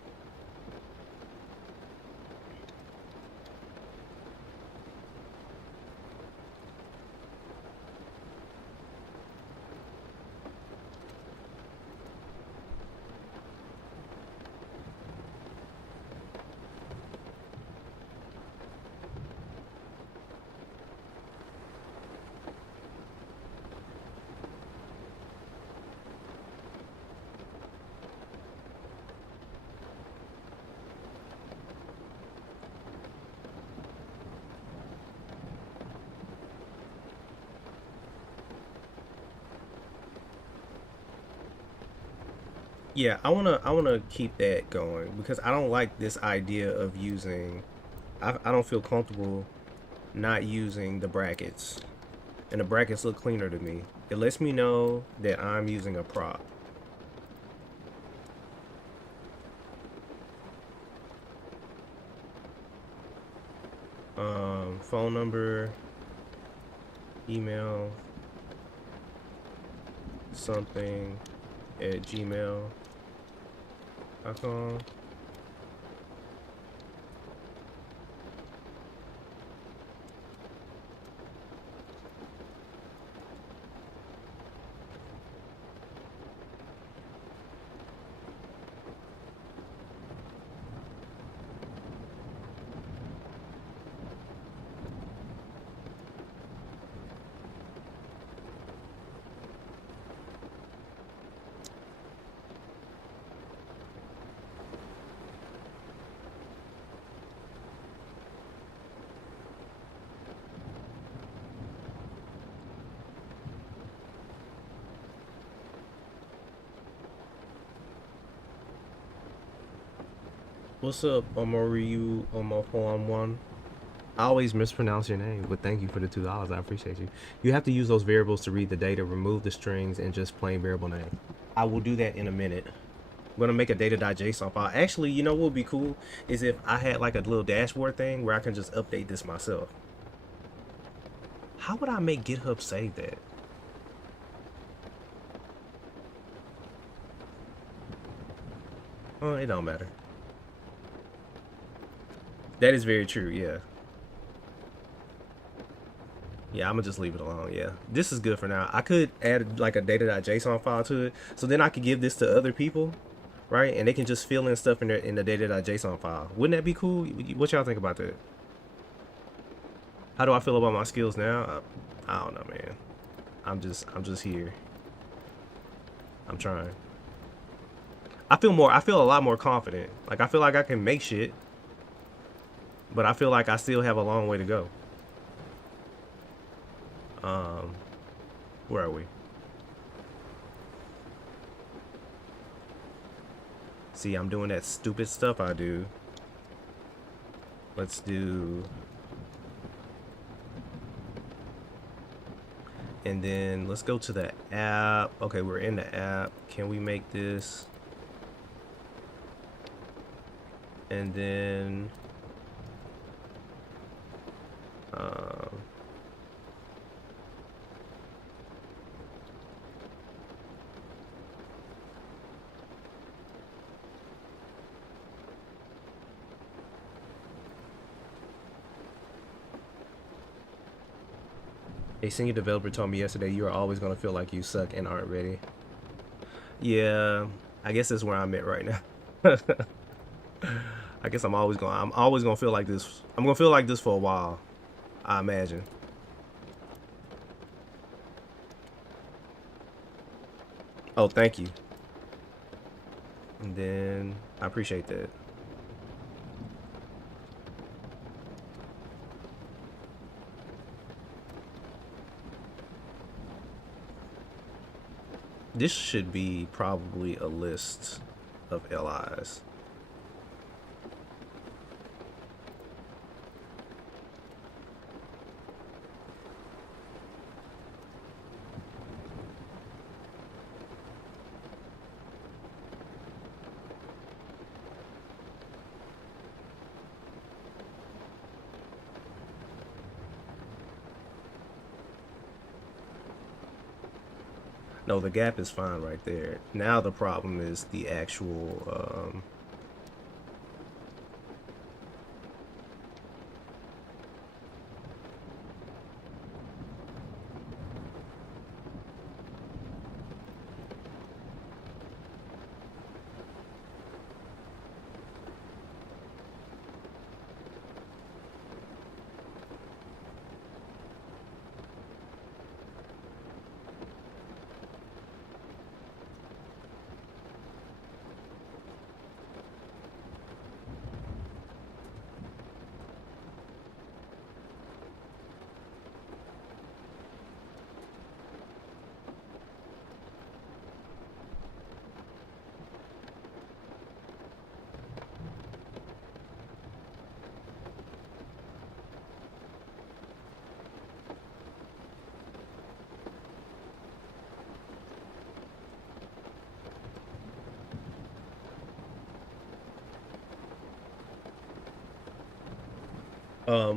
Yeah, I wanna keep that going because I don't like this idea of using. I don't feel comfortable not using the brackets, and the brackets look cleaner to me. It lets me know that I'm using a prop. Phone number, email, something at gmail.com. What's up, Omoriu Omoform1? I always mispronounce your name, but thank you for the $2. I appreciate you. You have to use those variables to read the data, remove the strings, and just plain variable name. I will do that in a minute. I'm gonna make a data.json file. Actually, you know what would be cool is if I had like a little dashboard thing where I can just update this myself. How would I make GitHub save that? Oh, it don't matter. That is very true, yeah. Yeah, I'm gonna just leave it alone. Yeah, this is good for now. I could add like a data.json file to it, so then I could give this to other people, right? And they can just fill in stuff in the data.json file. Wouldn't that be cool? What y'all think about that? How do I feel about my skills now? I don't know, man. I'm just here. I'm trying. I feel a lot more confident. Like I feel like I can make shit, but I feel like I still have a long way to go. Um, where are we? See, I'm doing that stupid stuff I do. Let's do, and then let's go to the app. Okay, we're in the app. Can we make this? And then, a senior developer told me yesterday you are always going to feel like you suck and aren't ready. Yeah, I guess that's where I'm at right now. I guess I'm always gonna feel like this. I'm gonna feel like this for a while, I imagine. Oh, thank you. And then I appreciate that. This should be probably a list of LIs. No, the gap is fine right there. Now the problem is the actual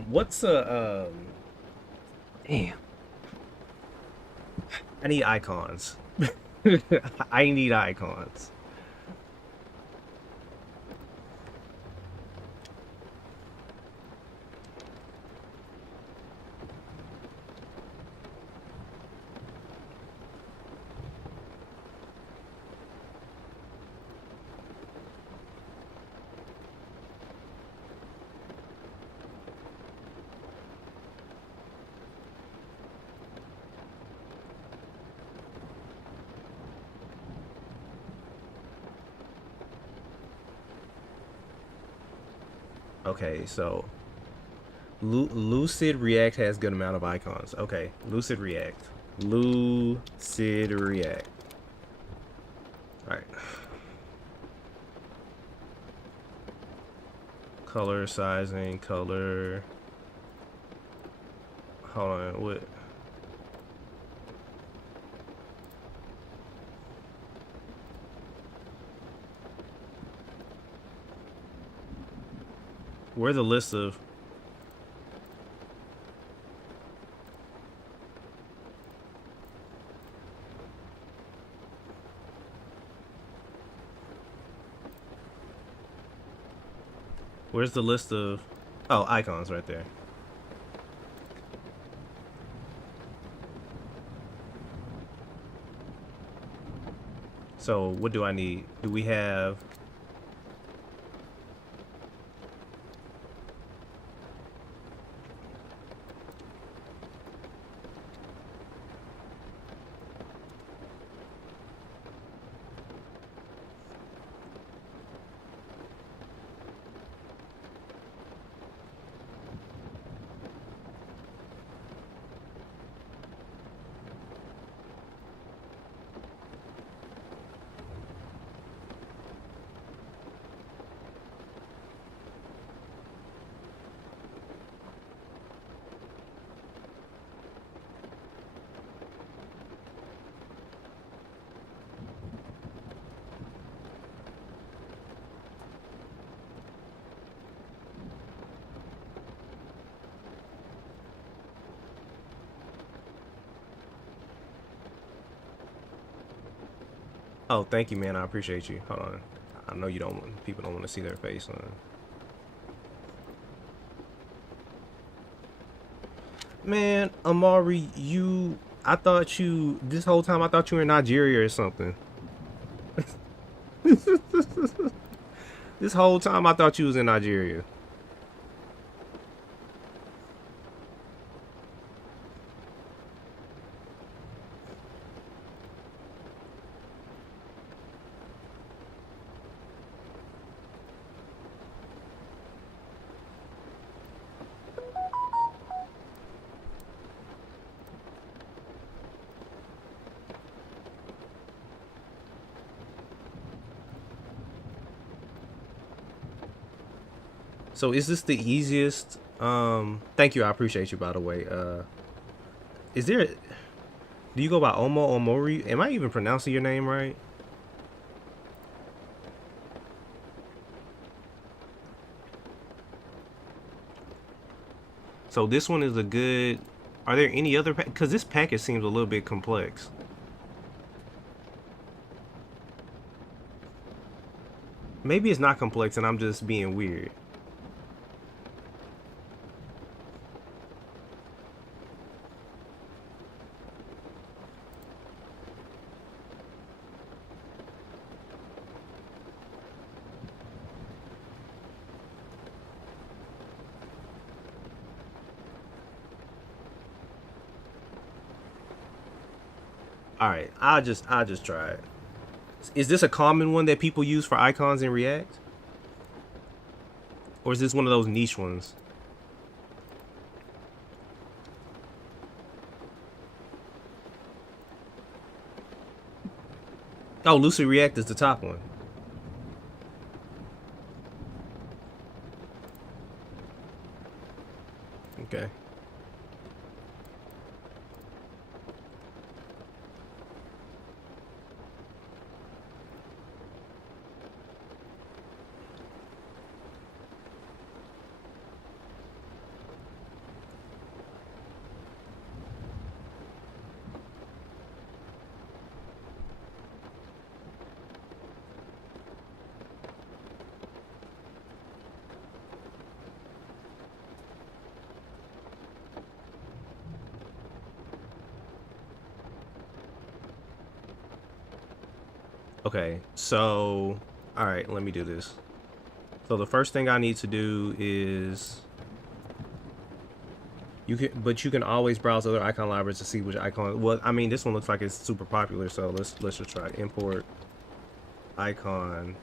What's damn. I need icons. I need icons. Okay, so Lucid React has good amount of icons. Okay, Lucid React. Lucid React. All right. Color sizing, color. Hold on, what? Where's the list of? Where's the list of? Oh, icons right there. So what do I need? Do we have? Oh, thank you, man. I appreciate you. Hold on. I know you don't. People don't want to see their face. Man, Amari, you. I thought you. This whole time, I thought you were in Nigeria or something. This whole time, I thought you was in Nigeria. So is this the easiest? Thank you. I appreciate you, by the way. Is there? Do you go by Omo Omori? Am I even pronouncing your name right? So this one is a good. Are there any other? Because this package seems a little bit complex. Maybe it's not complex, and I'm just being weird. All right, I'll just try it. Is this a common one that people use for icons in React, or is this one of those niche ones? Oh, Lucid React is the top one. Okay. Okay, so all right, let me do this. So the first thing I need to do is you can always browse other icon libraries to see which icon. Well, I mean, this one looks like it's super popular, so let's just try import icon.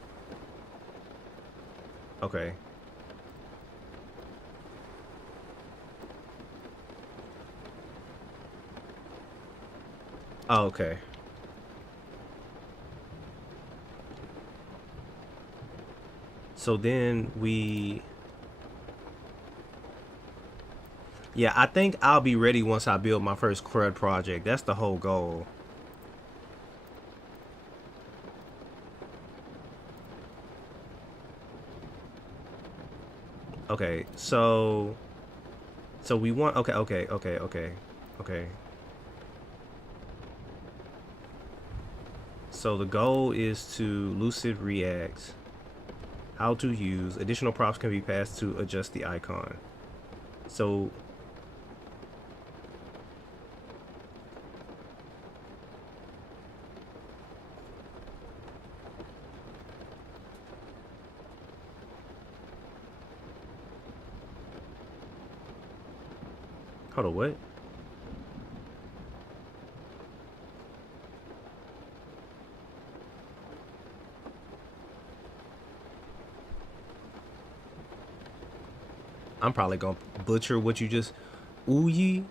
Okay. Oh, okay. So then yeah, I think I'll be ready once I build my first CRUD project. That's the whole goal. Okay, so we want okay. So the goal is to Lucid React. How to use additional props can be passed to adjust the icon. So hold on, what? I'm probably gonna butcher what you just ooh ye.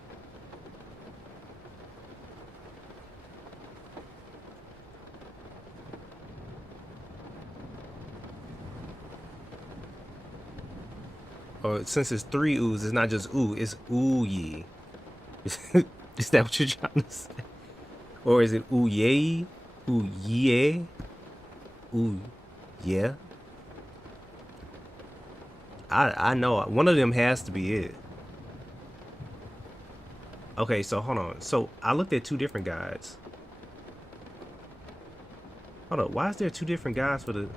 Or since it's three oohs, it's not just ooh, it's ooh ye. Is that what you're trying to say? Or is it ooh yay? Ooh yeah? Ooh yeah? I know one of them has to be it. Okay, so hold on. So I looked at two different guides. Hold up, why is there two different guides for the...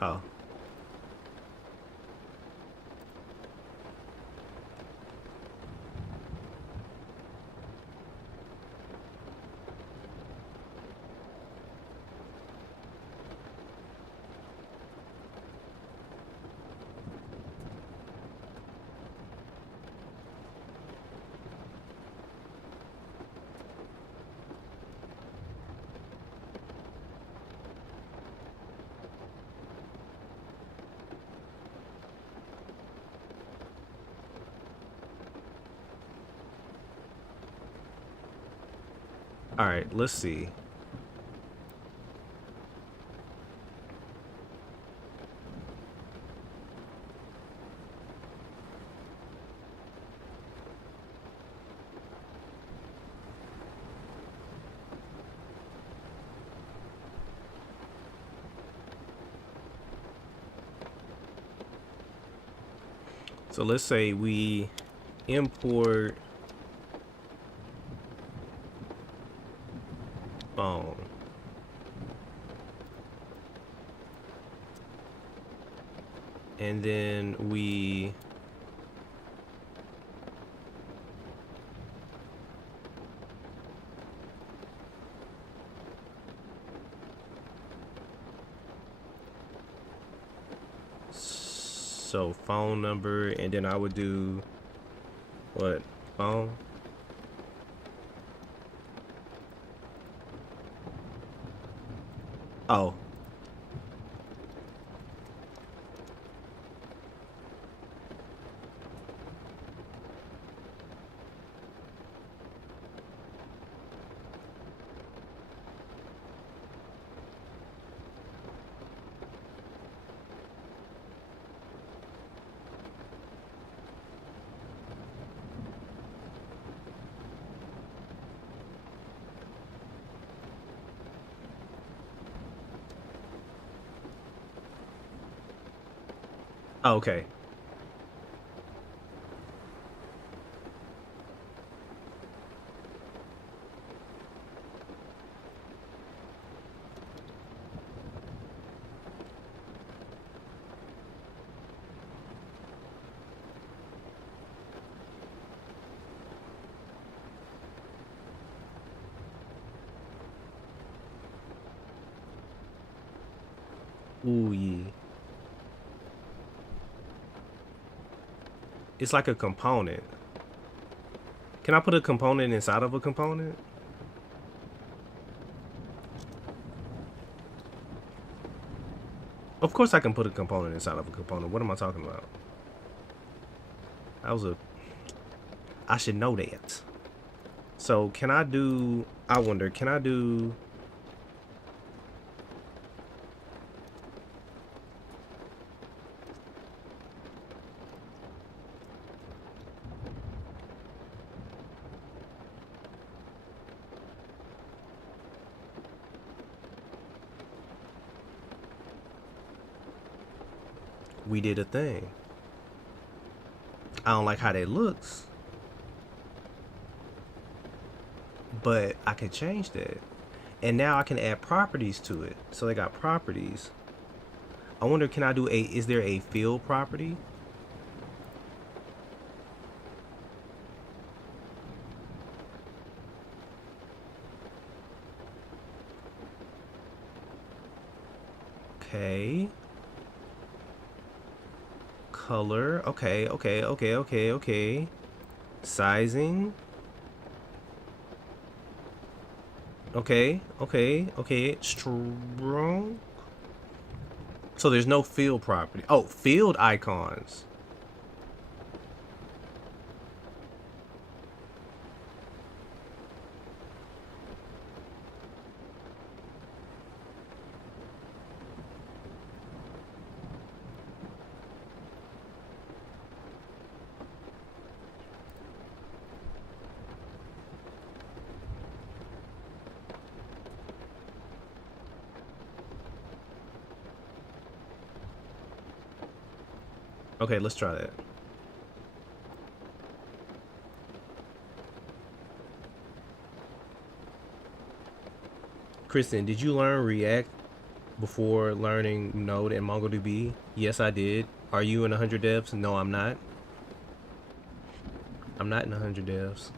Oh. Alright, let's see. So let's say we import phone. And then we so phone number, and then I would do what? Phone? Oh. Oh, okay. Ooh, yeah. It's like a component. Can I put a component inside of a component? Of course I can put a component inside of a component. What am I talking about? That was a... I should know that. So can I do... I wonder, can I do... We did a thing. I don't like how that looks. But I can change that. And now I can add properties to it. So they got properties. I wonder, can I do a... Is there a field property? Okay. Color. Okay. Sizing. Okay. Strong. So there's no field property. Oh, field icons. Okay, let's try that. Kristen, did you learn React before learning Node and MongoDB? Yes, I did. Are you in 100 devs? No, I'm not. I'm not in 100 devs.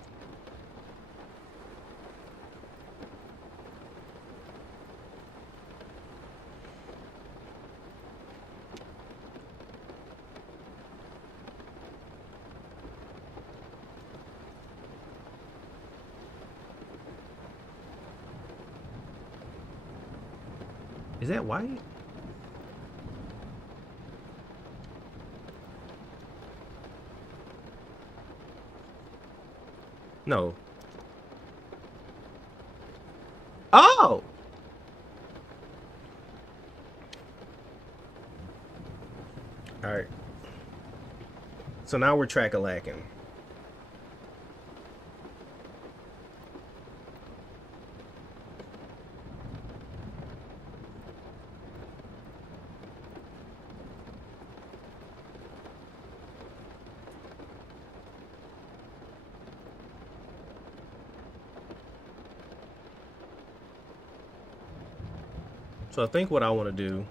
Is that white? No. Oh! Alright. So now we're track-a-lacking. So I think what I want to do...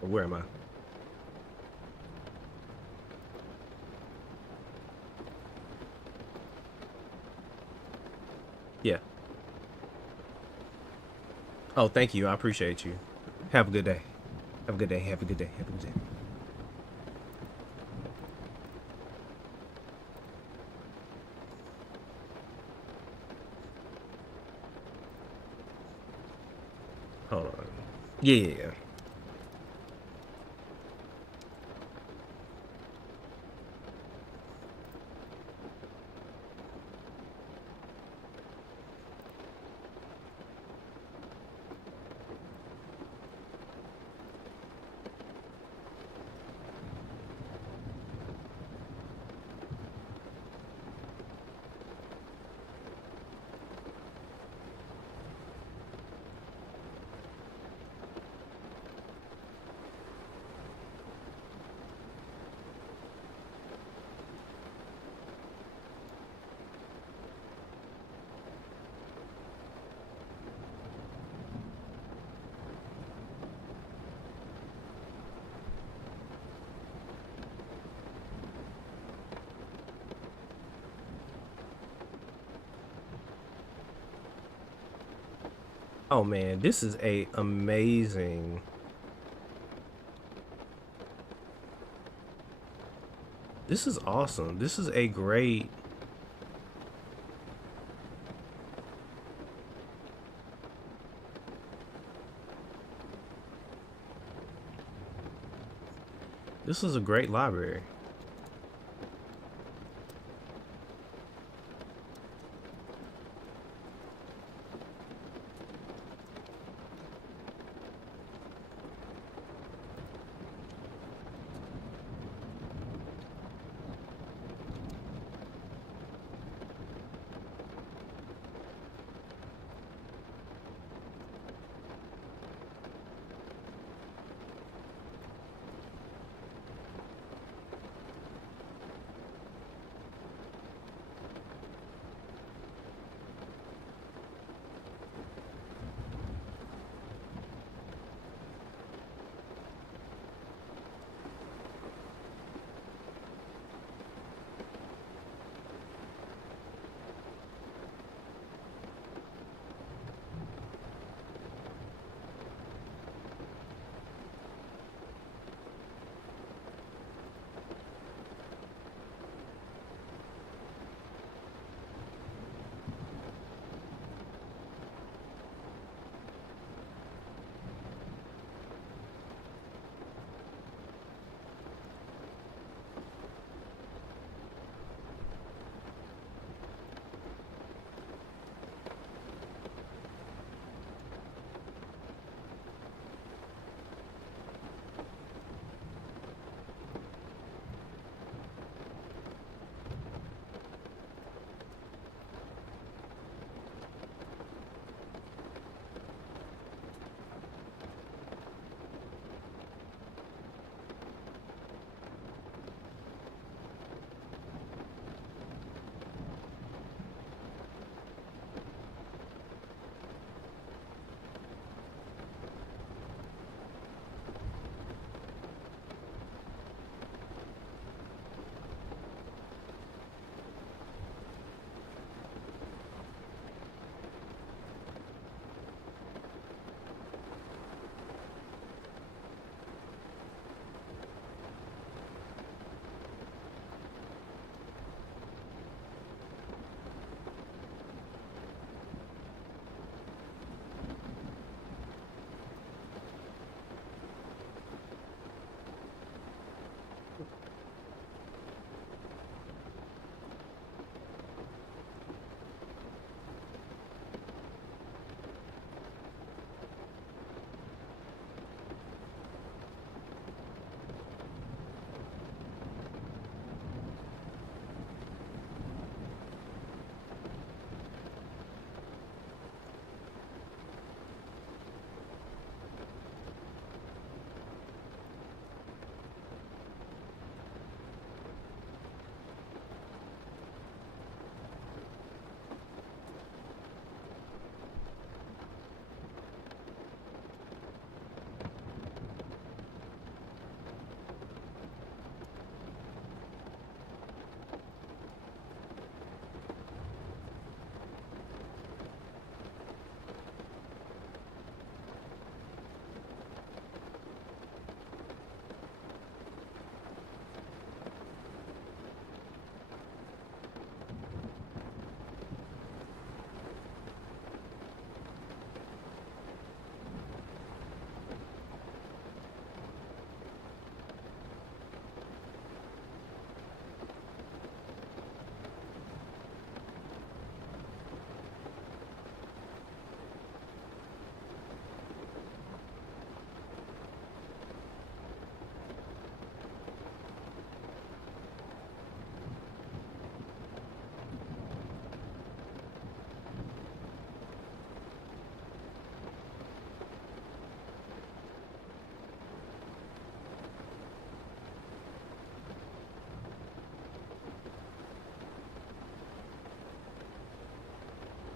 Where am I? Yeah. Oh, thank you. I appreciate you. Have a good day. Have a good day. Have a good day. Have a good day. Hold on. Yeah. Oh man, this is a amazing. This is awesome. This is a great. This is a great library.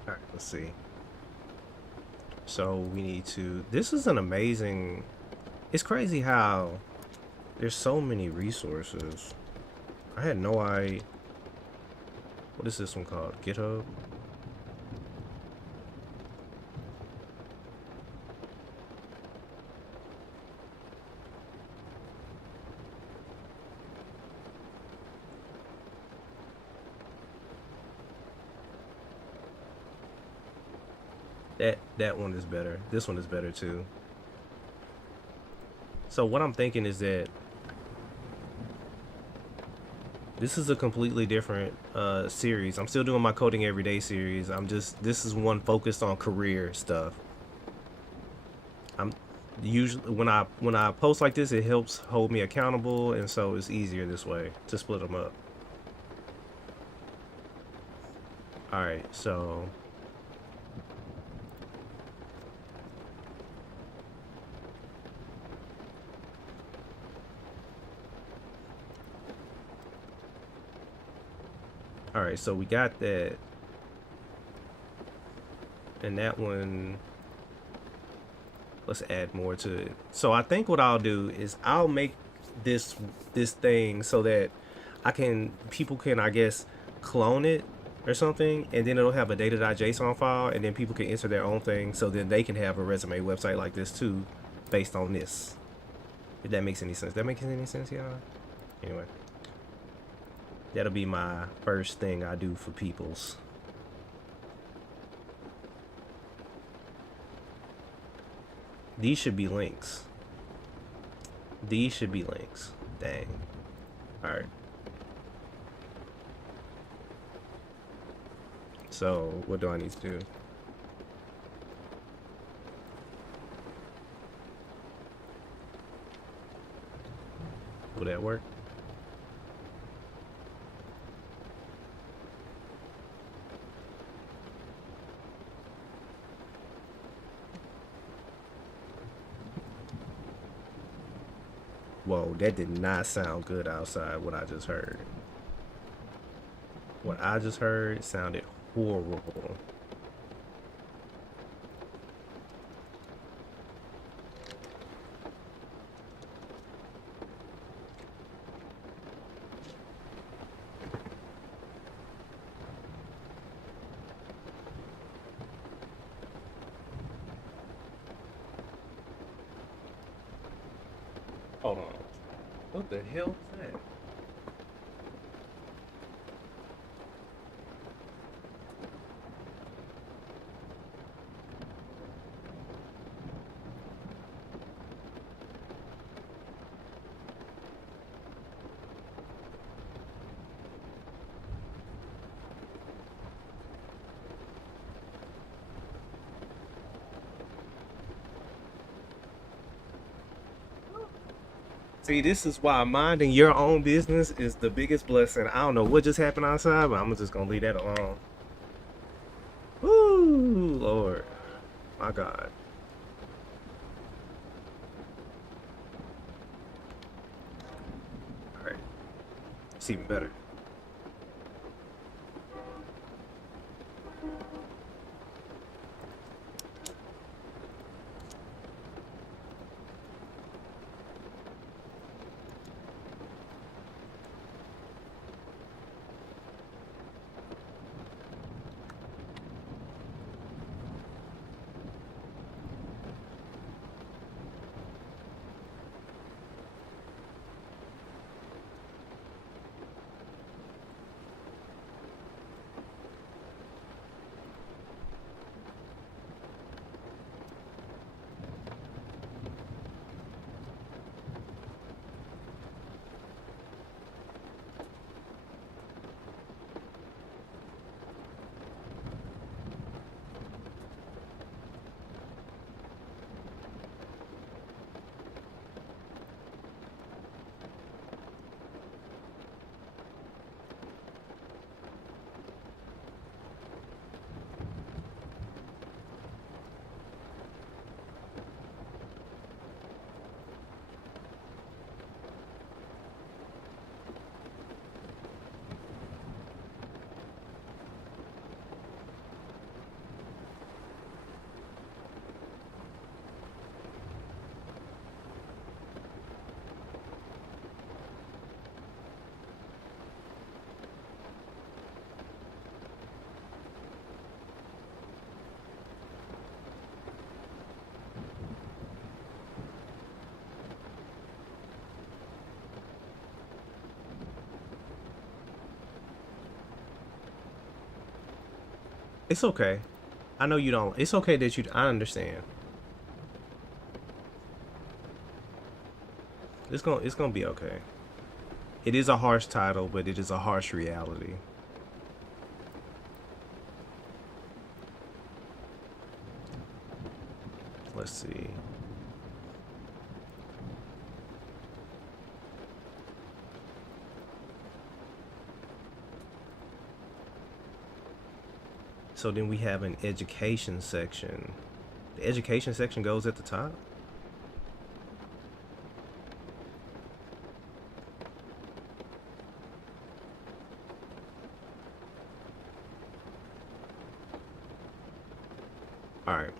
All right, let's see. So we need to. This is an amazing. It's crazy how there's so many resources. I had no idea. What is this one called? GitHub? That one is better. This one is better too. So what I'm thinking is that this is a completely different series. I'm still doing my coding everyday series. This is one focused on career stuff. I'm usually when I post like this, it helps hold me accountable, and so it's easier this way to split them up. All right, so we got that, and that one. Let's add more to it. So I think what I'll do is I'll make this thing so that people can, I guess, clone it or something, and then it'll have a data.json file, and then people can enter their own thing, so then they can have a resume website like this too, based on this. If that makes any sense. That makes any sense, y'all? Anyway, that'll be my first thing I do for peoples. These should be links. These should be links. Dang. Alright. So, what do I need to do? Will that work? Whoa, that did not sound good outside, what I just heard. What I just heard sounded horrible. Hold on. What the hell is that? See, this is why minding your own business is the biggest blessing. I don't know what just happened outside, but I'm just gonna leave that alone. Woo, Lord, my God. All right, it's even better. It's okay. I know you don't. It's okay that you. I understand. It's gonna be okay. It is a harsh title, but it is a harsh reality. Let's see. So then we have an education section. The education section goes at the top. All right.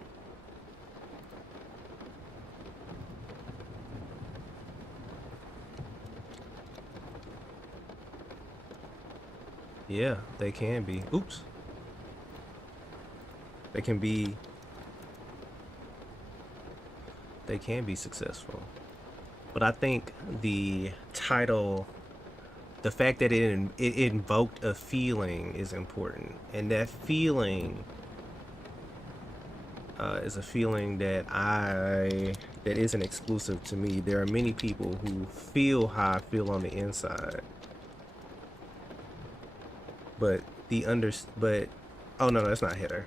Yeah, they can be. Oops. They can be. They can be successful. But I think the title, the fact that it invoked a feeling is important, and that feeling is a feeling that isn't exclusive to me. There are many people who feel how I feel on the inside, but but oh no, that's not hitter.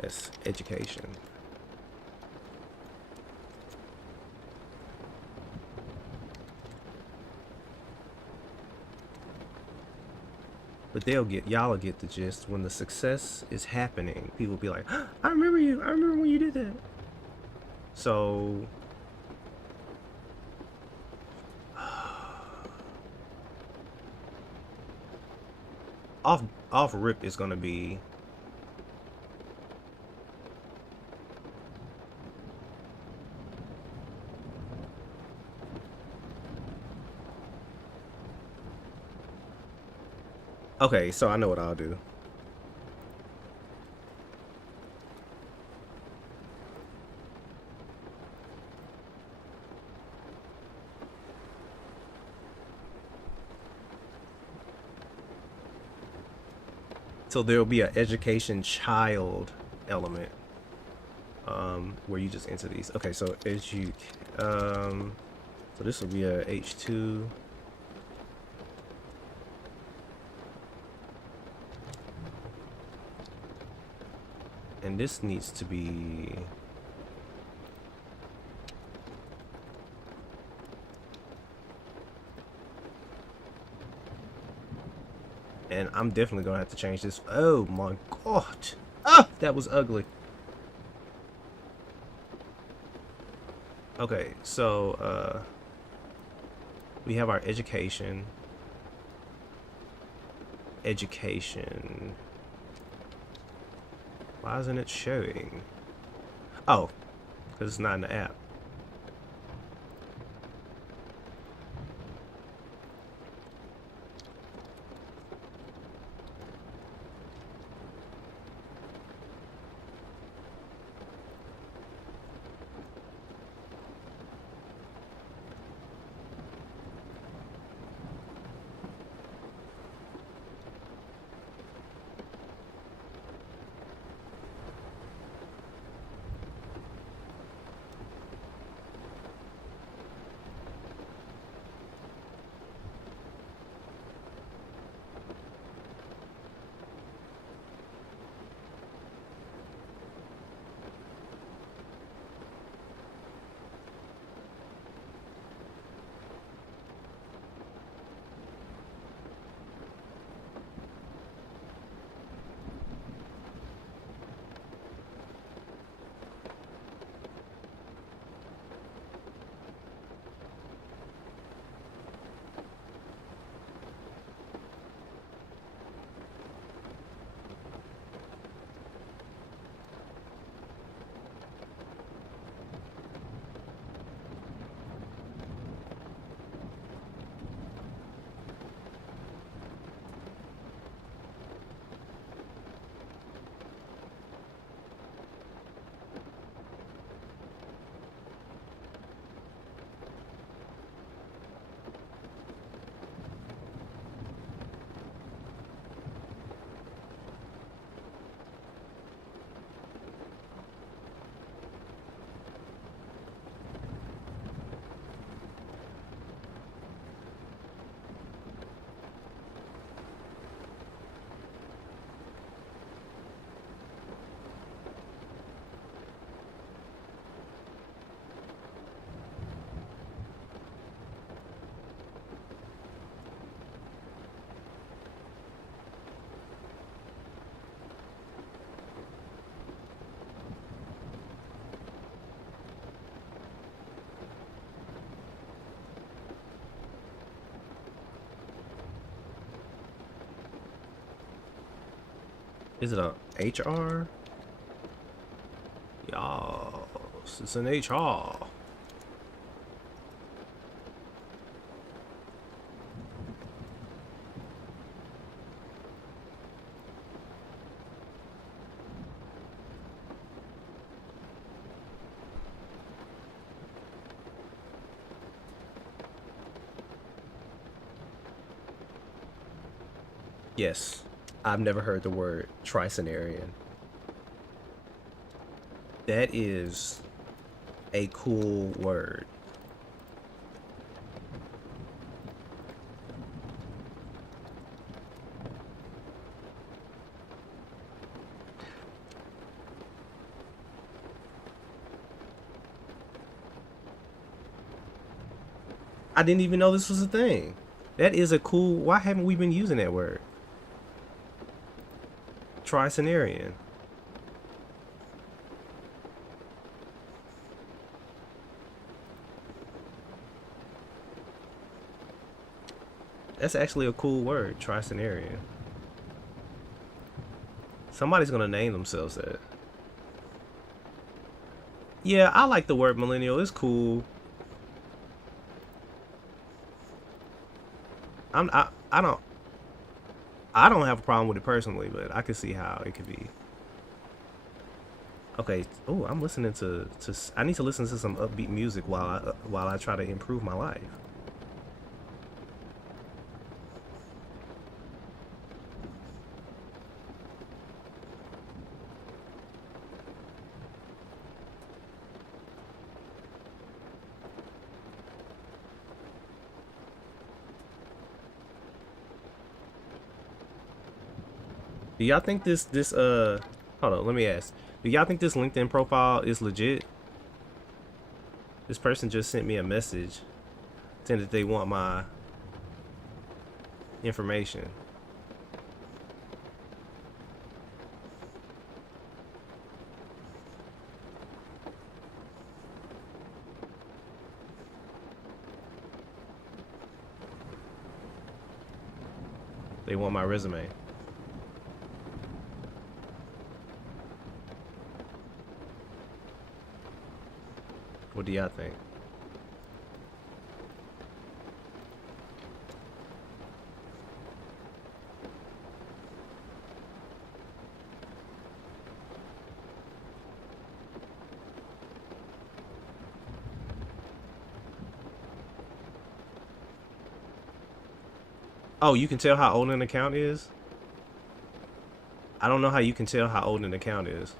That's education. But y'all will get the gist. When the success is happening, people will be like, I remember you. I remember when you did that. So off off rip is gonna be okay. So I know what I'll do. So there'll be an education child element, where you just enter these. Okay, so so this will be a H2. And this needs to be, and I'm definitely gonna have to change this. Oh my god. Ah, that was ugly. Okay, so we have our education. Education. Why isn't it showing? Oh, because it's not in the app. Is it a HR? Y'all, it's an HR. Yes, I've never heard the word tricenarian. That is a cool word. I didn't even know this was a thing. That is a cool. Why haven't we been using that word? Tricenarian. That's actually a cool word, tricenarian. Somebody's gonna name themselves that. Yeah, I like the word millennial. It's cool. I don't have a problem with it personally, but I can see how it could be. Okay. Oh, I'm listening to I need to listen to some upbeat music while I try to improve my life. Do y'all think this hold on, let me ask. Do y'all think this LinkedIn profile is legit? This person just sent me a message saying that they want my information. They want my resume. What do y'all think? Oh, you can tell how old an account is? I don't know how you can tell how old an account is.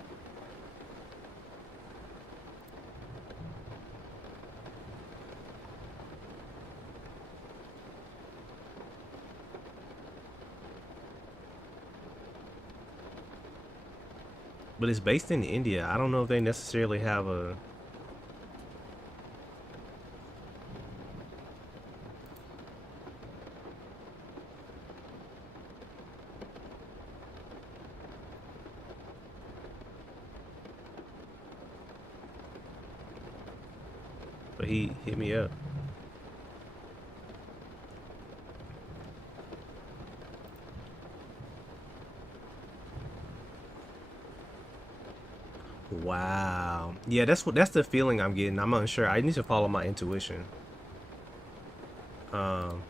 But it's based in India. I don't know if they necessarily have a... But he hit me up. Wow. Yeah, that's the feeling I'm getting. I'm unsure. I need to follow my intuition. Um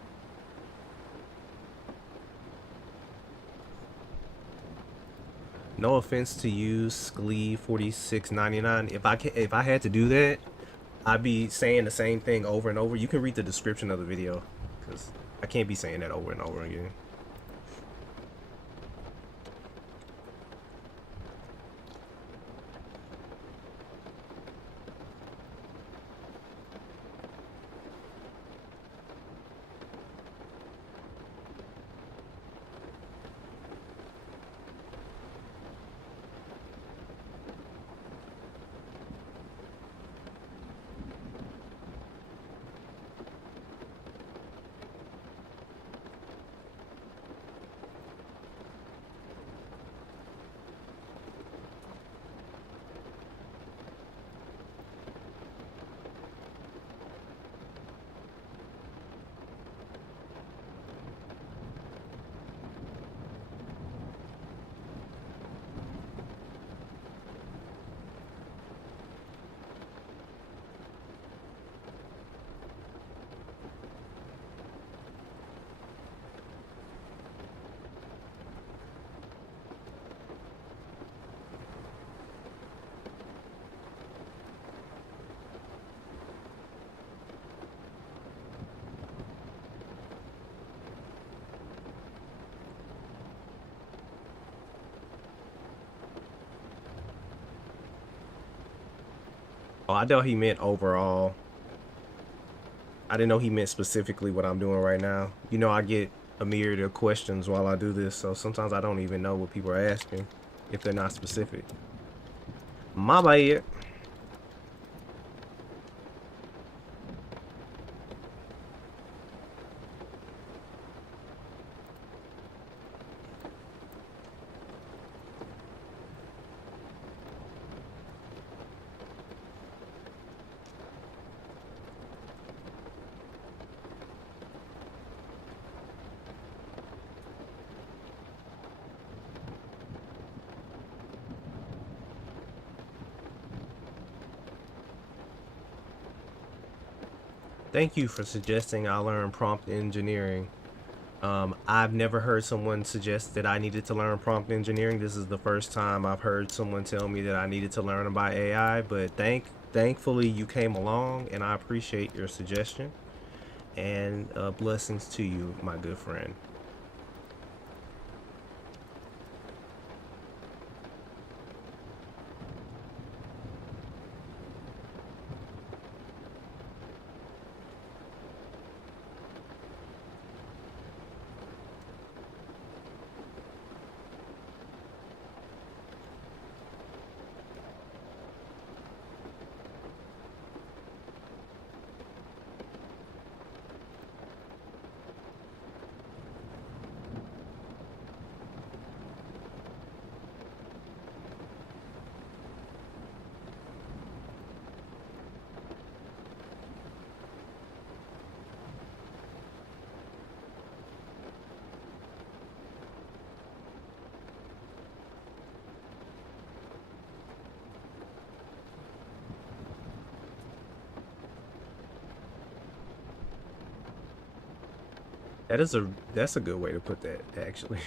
No offense to you, Sklee 4699. If I had to do that, I'd be saying the same thing over and over. You can read the description of the video, because I can't be saying that over and over again. Oh, I know he meant overall. I didn't know he meant specifically what I'm doing right now. You know, I get a myriad of questions while I do this, so sometimes I don't even know what people are asking if they're not specific. My bad. Thank you for suggesting I learn prompt engineering. I've never heard someone suggest that I needed to learn prompt engineering. This is the first time I've heard someone tell me that I needed to learn about AI, but thankfully you came along and I appreciate your suggestion. And blessings to you, my good friend. That's a good way to put that actually.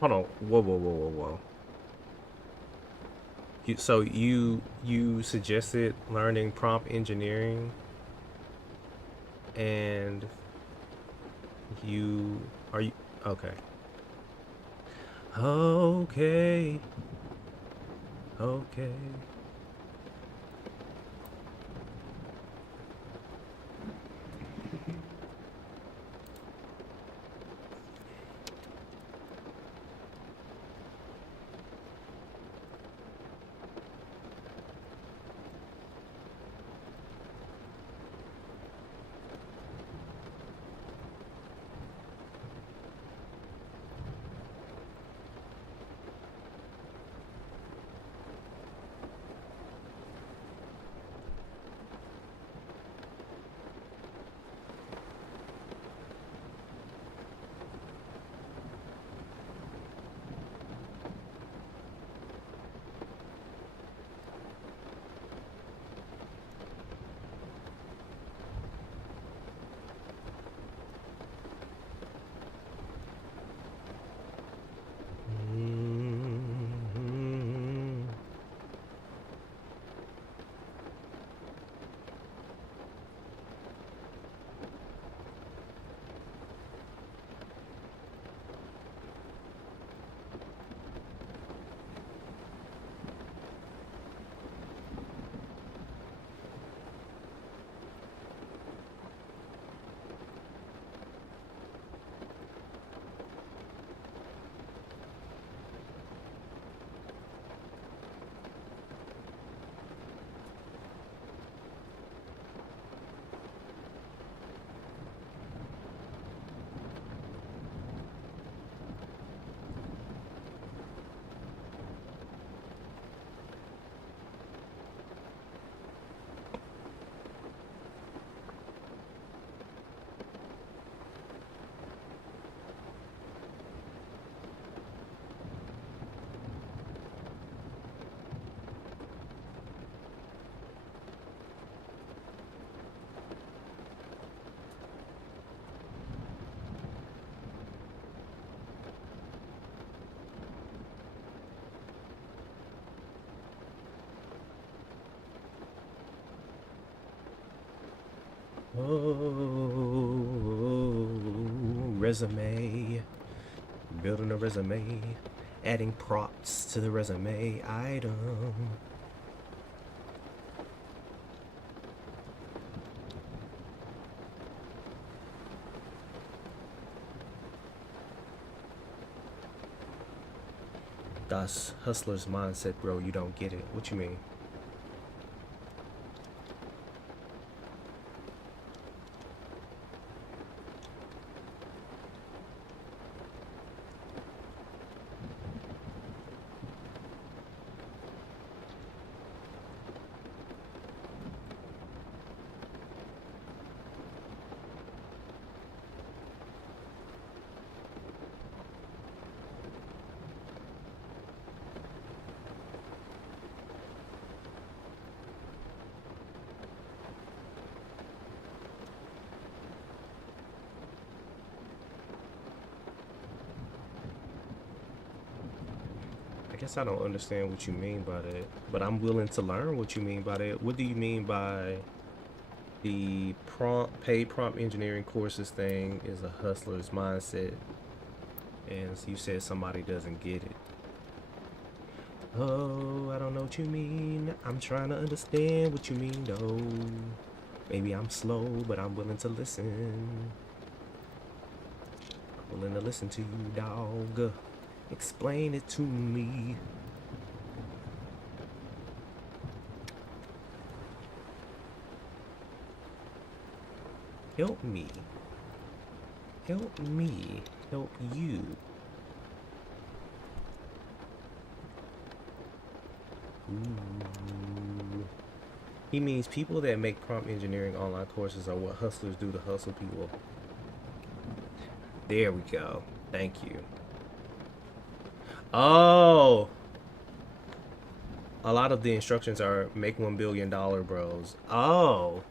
Hold on. Whoa. So you suggested learning prompt engineering, and you are you okay? Okay, okay. Oh, resume. Building a resume. Adding props to the resume item. Das hustler's mindset, bro. You don't get it. What you mean? I guess I don't understand what you mean by that, but I'm willing to learn what you mean by that. What do you mean by the paid prompt engineering courses thing is a hustler's mindset, and you said somebody doesn't get it? Oh, I don't know what you mean. I'm trying to understand what you mean, though. Maybe I'm slow, but I'm willing to listen. I'm willing to listen to you, dog. Explain it to me. Help me. Help me. Help you. Ooh. He means people that make prompt engineering online courses are what hustlers do to hustle people. There we go. Thank you. Oh, a lot of the instructions are make $1 billion bros. Oh,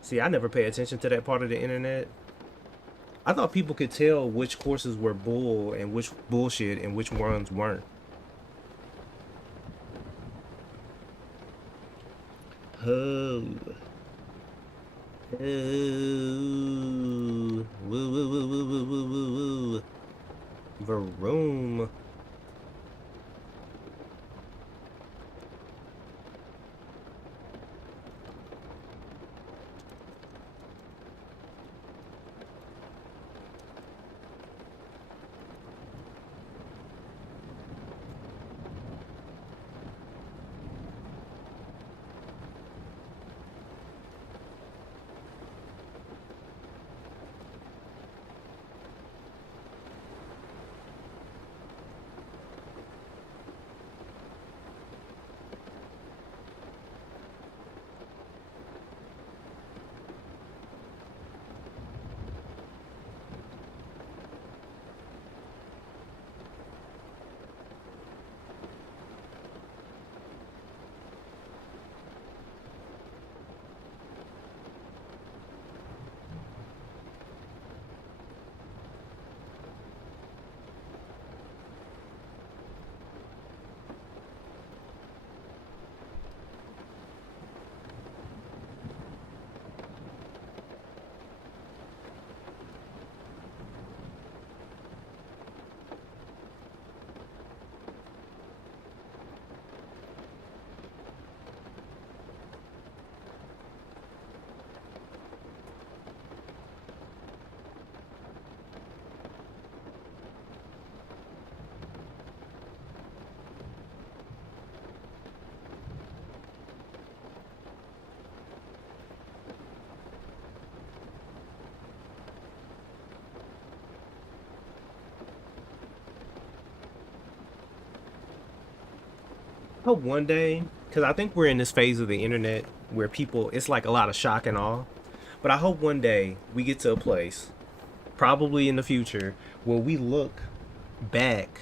see, I never pay attention to that part of the internet. I thought people could tell which courses were bull and which bullshit and which ones weren't. Oh. Oh. Woo, woo, woo, woo, woo, woo, woo, woo. Vroom. Hope one day, because I think we're in this phase of the internet where people, it's like a lot of shock and awe. But I hope one day we get to a place, probably in the future, where we look back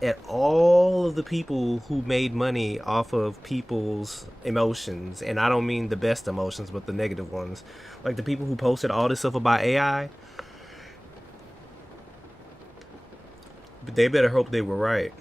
at all of the people who made money off of people's emotions. And I don't mean the best emotions, but the negative ones. Like the people who posted all this stuff about AI. But they better hope they were right.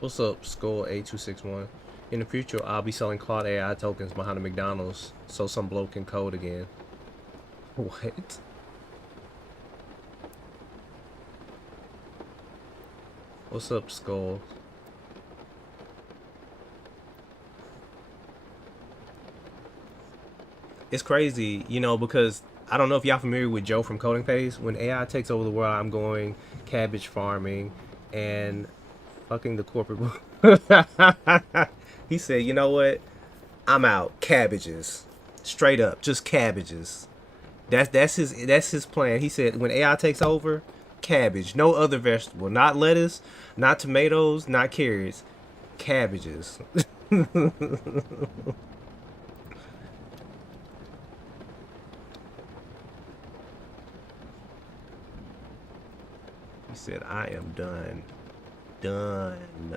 What's up, Skull A261? In the future, I'll be selling Claude AI tokens behind the McDonald's so some bloke can code again. What? What's up, Skull? It's crazy, you know, because I don't know if y'all familiar with Joe from Coding Phase. When AI takes over the world, I'm going cabbage farming and fucking the corporate. He said, you know what? I'm out. Cabbages. Straight up. Just cabbages. That's his plan. He said when AI takes over, cabbage. No other vegetable. Not lettuce, not tomatoes, not carrots. Cabbages. He said, I am done. Done.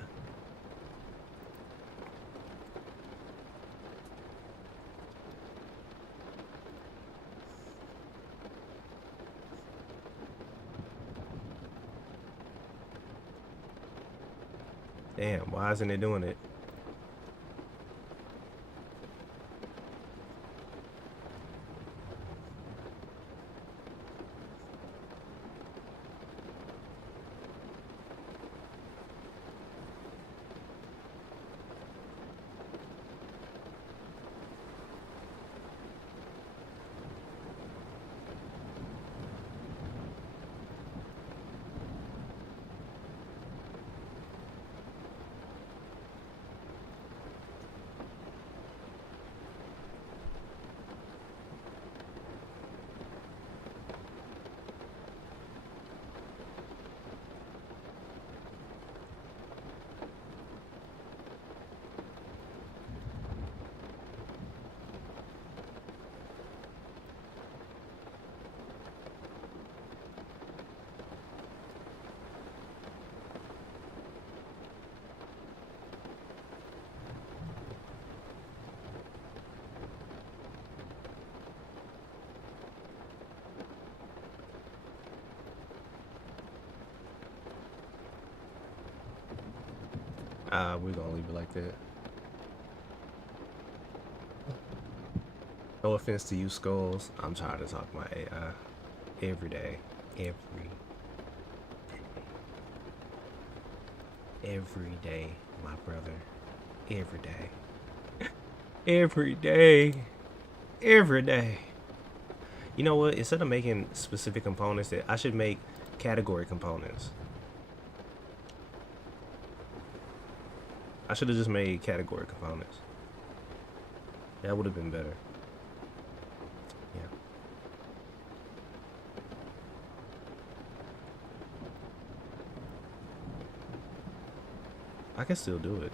Damn, why isn't it doing it? We're gonna leave it like that. No offense to you, Skulls. I'm tired of talking about AI every day, every day, my brother, every day, every day, every day. You know what? Instead of making specific components, that I should make category components. I should have just made category components. That would have been better. Yeah. I can still do it.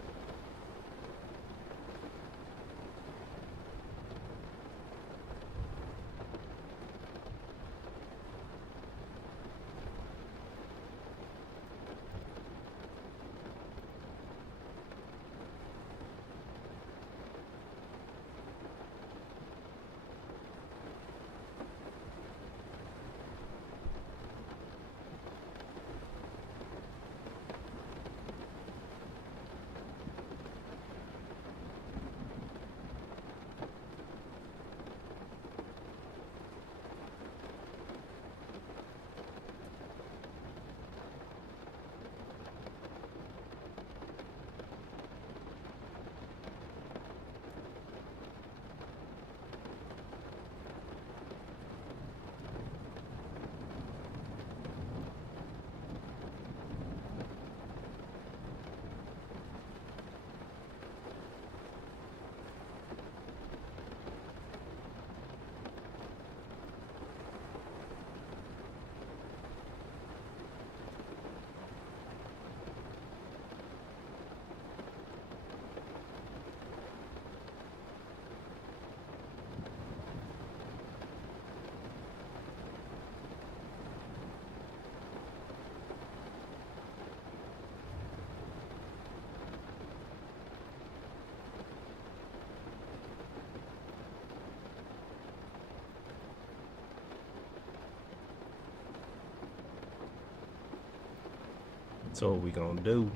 So what we gonna do?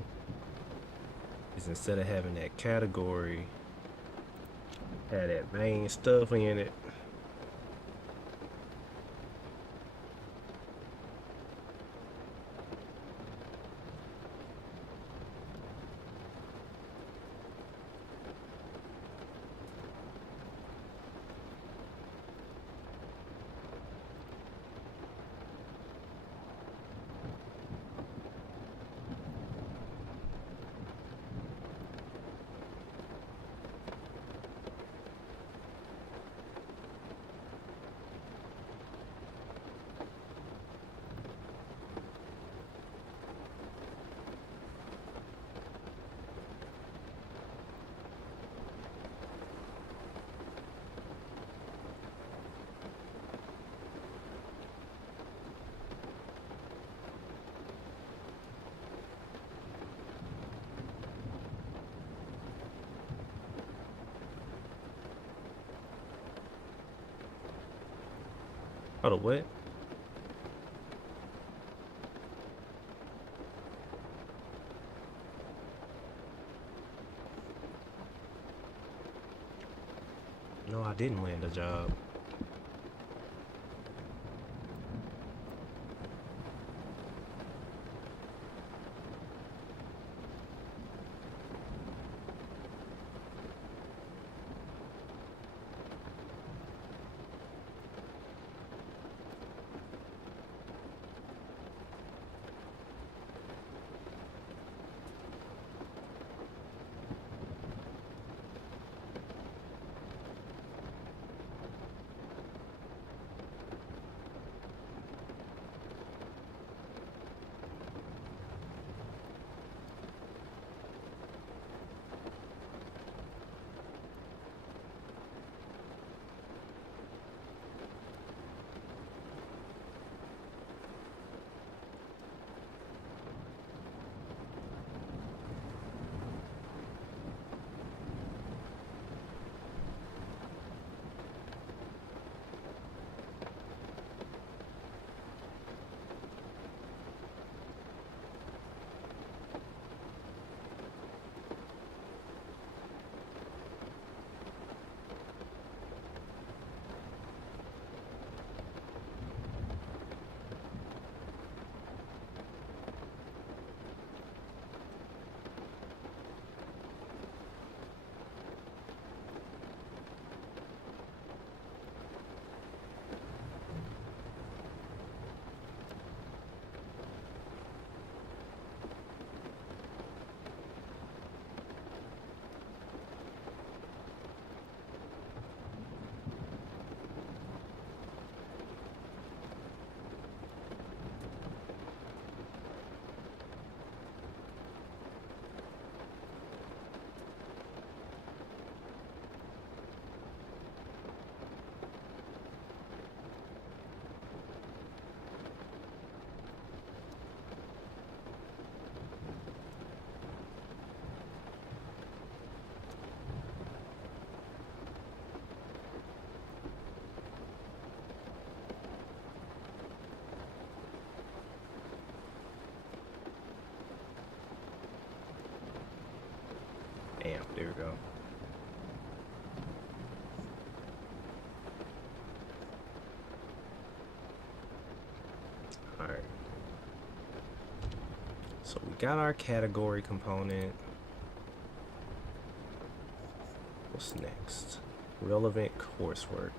is instead of having that category, have that main stuff in it. Hold on, what? No, I didn't land a job. Damn, there we go. Alright. So we got our category component. What's next? Relevant coursework.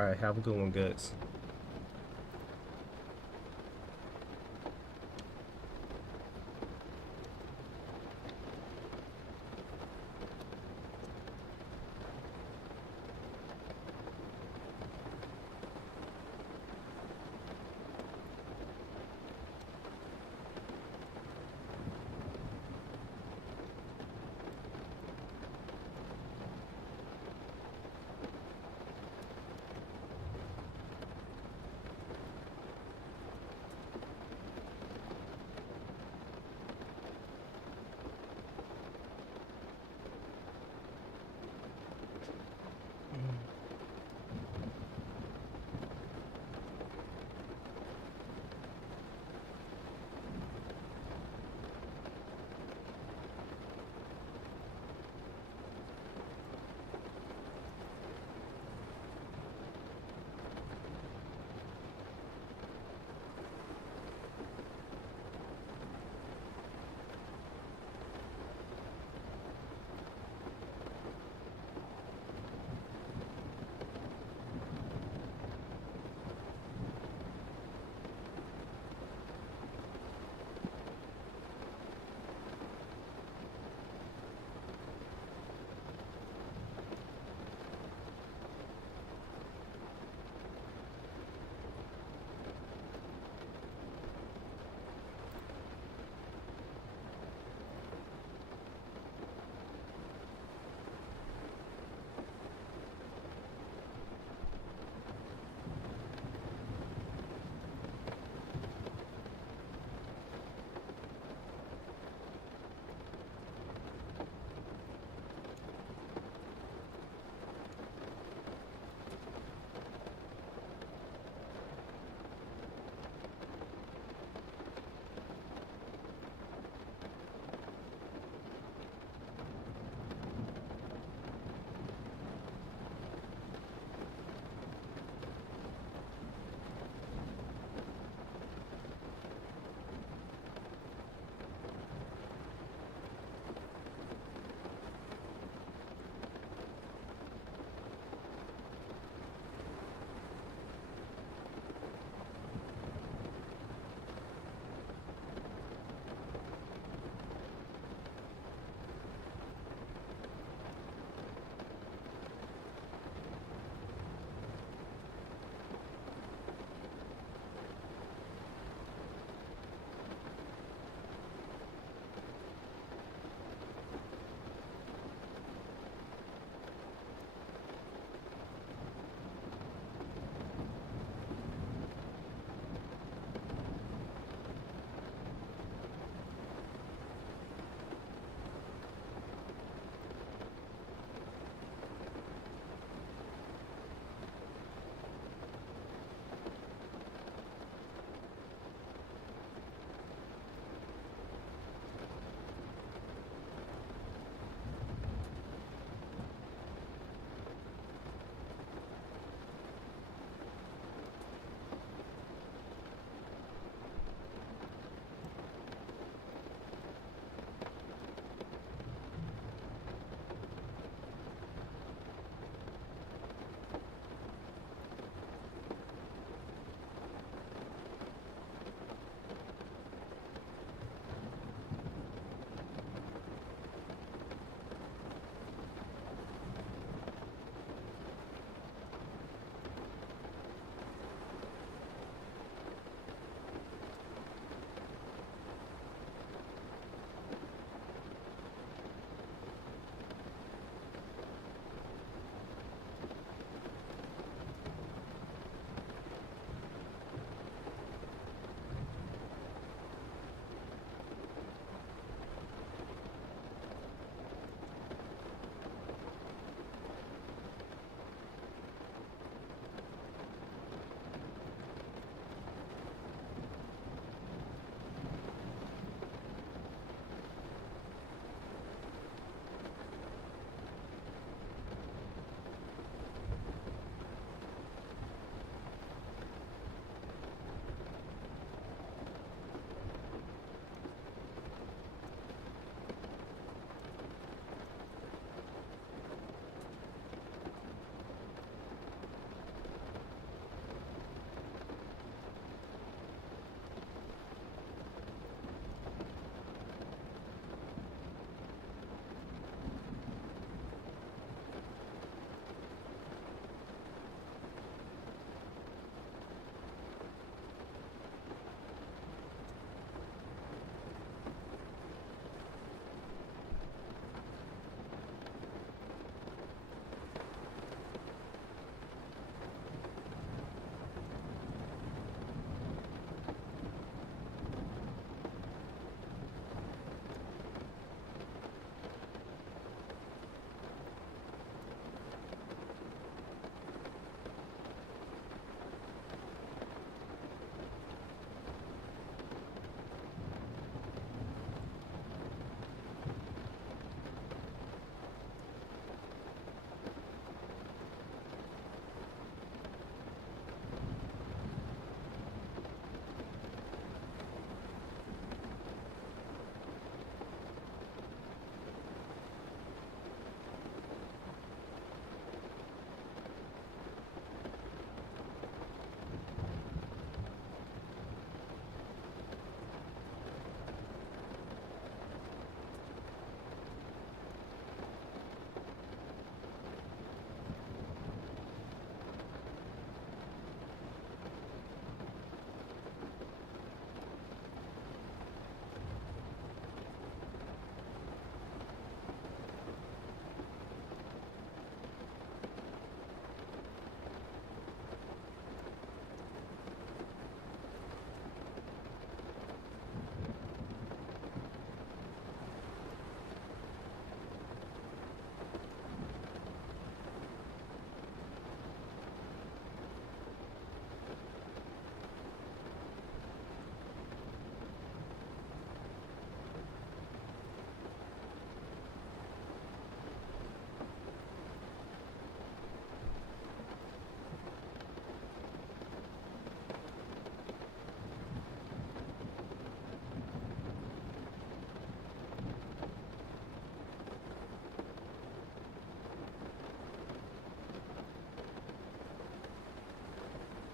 All right, have a good one, Guts.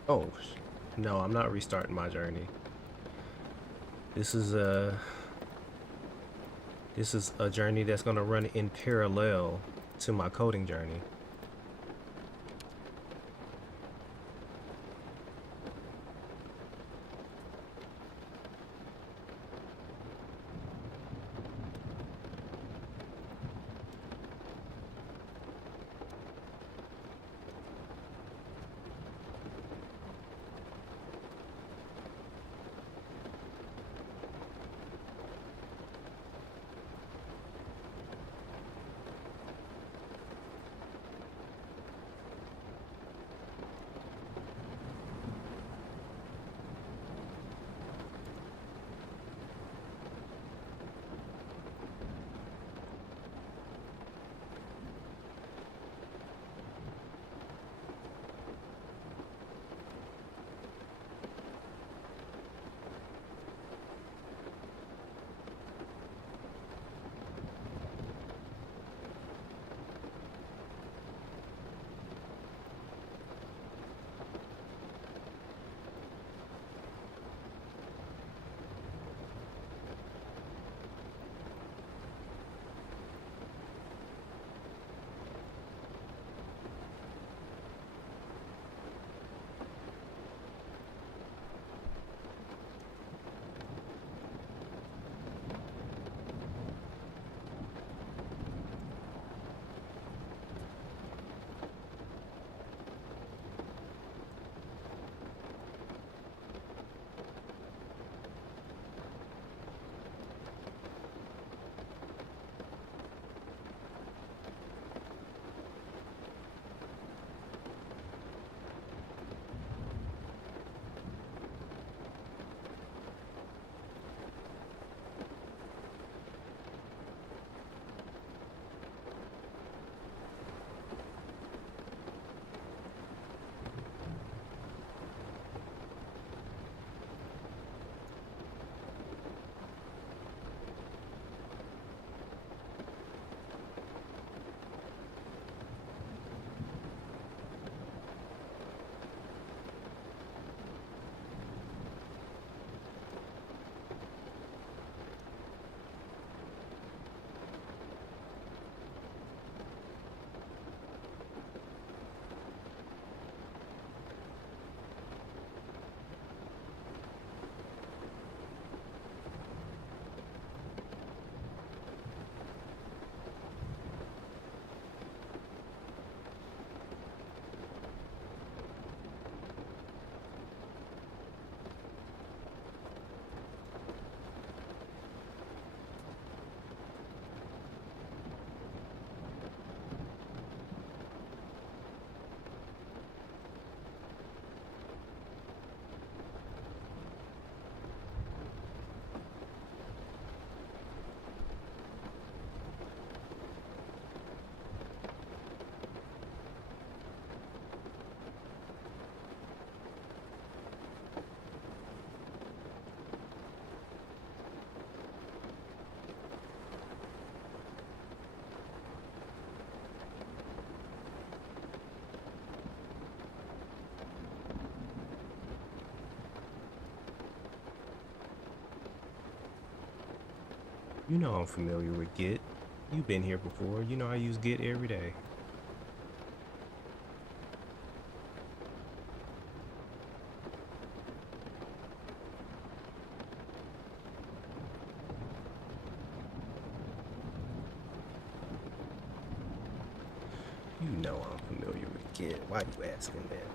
Oh, no, I'm not restarting my journey. This is a journey that's gonna run in parallel to my coding journey. You know I'm familiar with Git. You've been here before. You know I use Git every day. You know I'm familiar with Git. Why you asking that?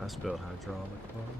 I spelled hydraulic wrong.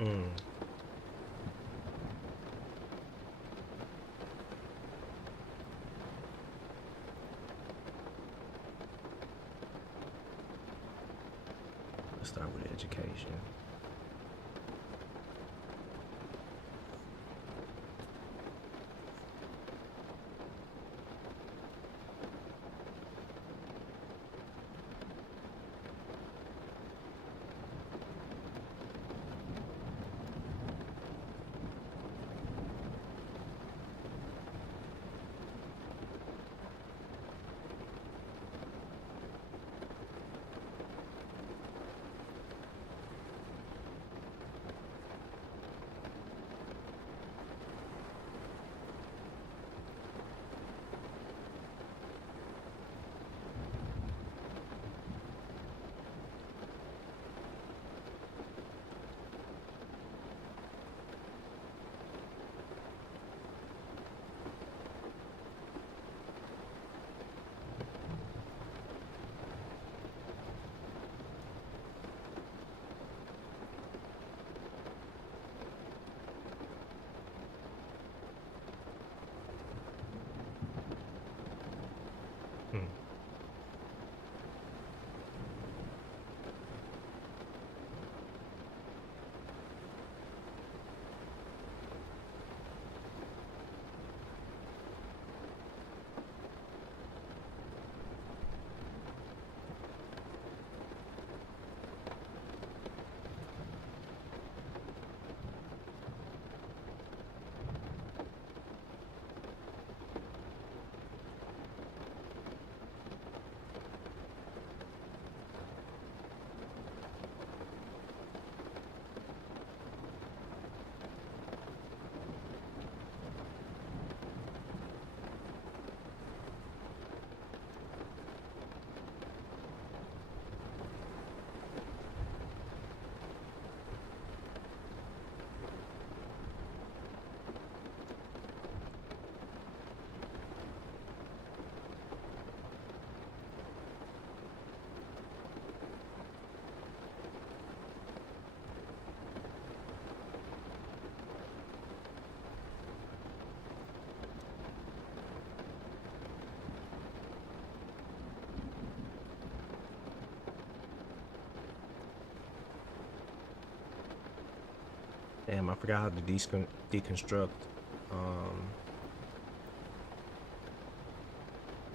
Mm. Let's start with education. Mm. Damn, I forgot how to deconstruct. Um,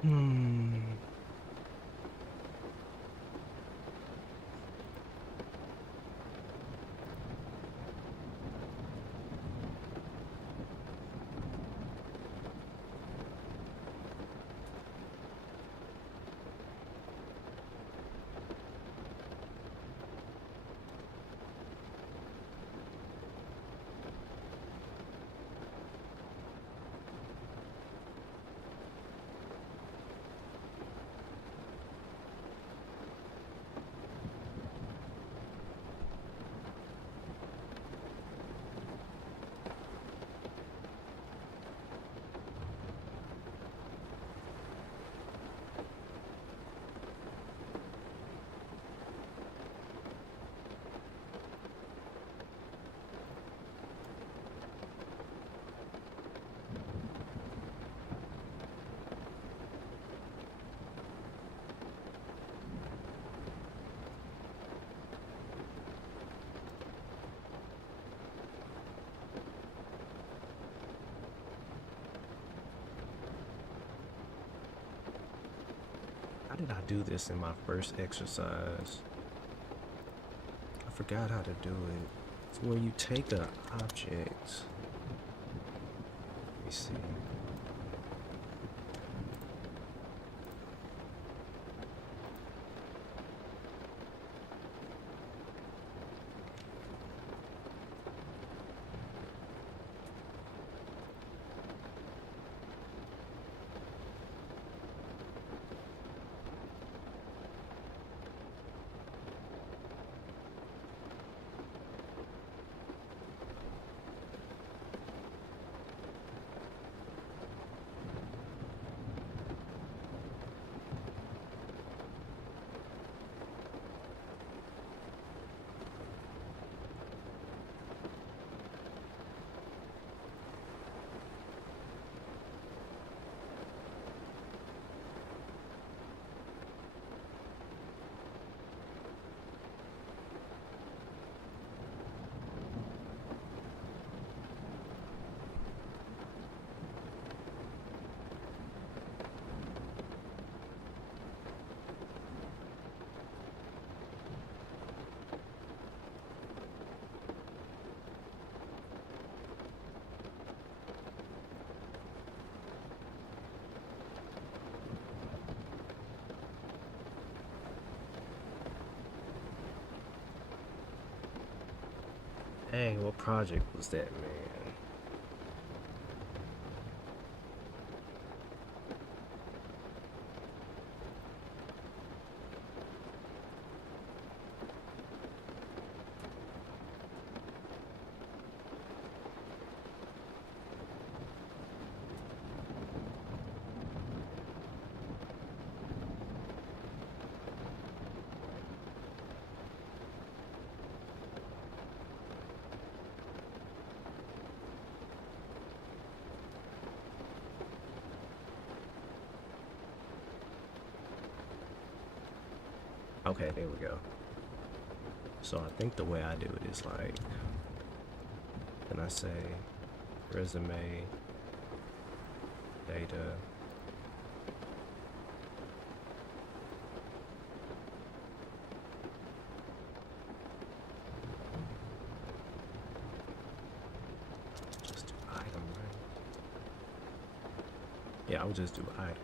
hmm. How did I do this in my first exercise? I forgot how to do it. It's where you take an object. Let me see. Dang, what project was that, man? Okay, there we go. So I think the way I do it is like, then I say resume, data, just do item, right? Yeah, I would just do item.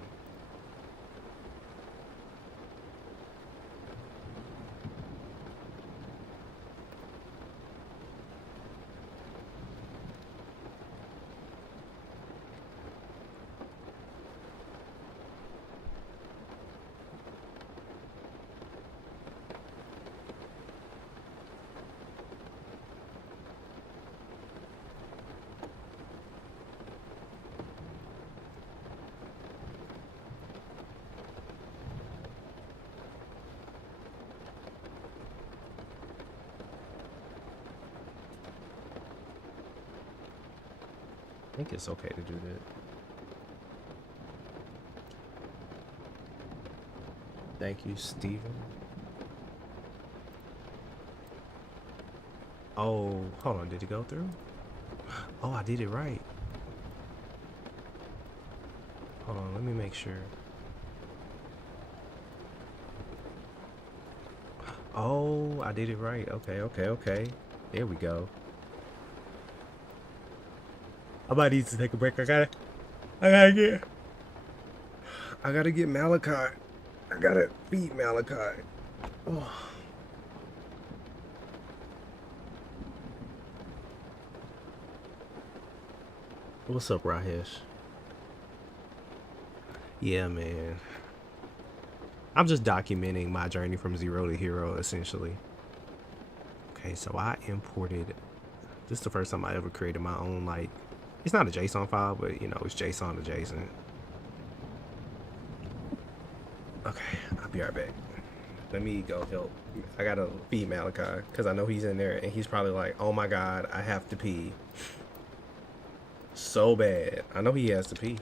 I think it's okay to do that. Thank you, Steven. Oh, hold on, did it go through? Oh, I did it right. Hold on, let me make sure. Oh, I did it right. Okay. There we go. I might need to take a break. I gotta get Malachi. I gotta feed Malachi. Oh. What's up, Rahesh? Yeah, man. I'm just documenting my journey from zero to hero, essentially. Okay, so I imported. This is the first time I ever created my own, like, it's not a JSON file, but you know, it's JSON adjacent. Okay, I'll be right back. Let me go help. I gotta feed Malachi because I know he's in there and he's probably like, oh my god, I have to pee. So bad. I know he has to pee.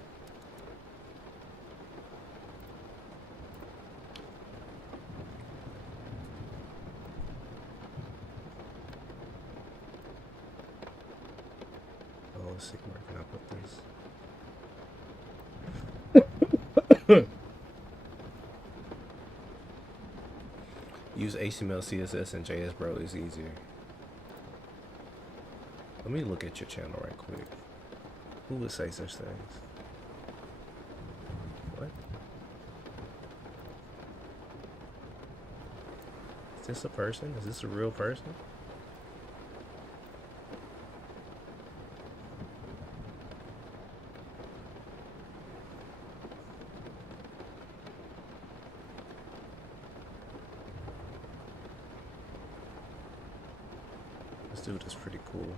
Oh, let's see, where can I put this? Use HTML, CSS, and JS, bro, is easier. Let me look at your channel right quick. Who would say such things? What? Is this a person? Is this a real person? This dude is pretty cool.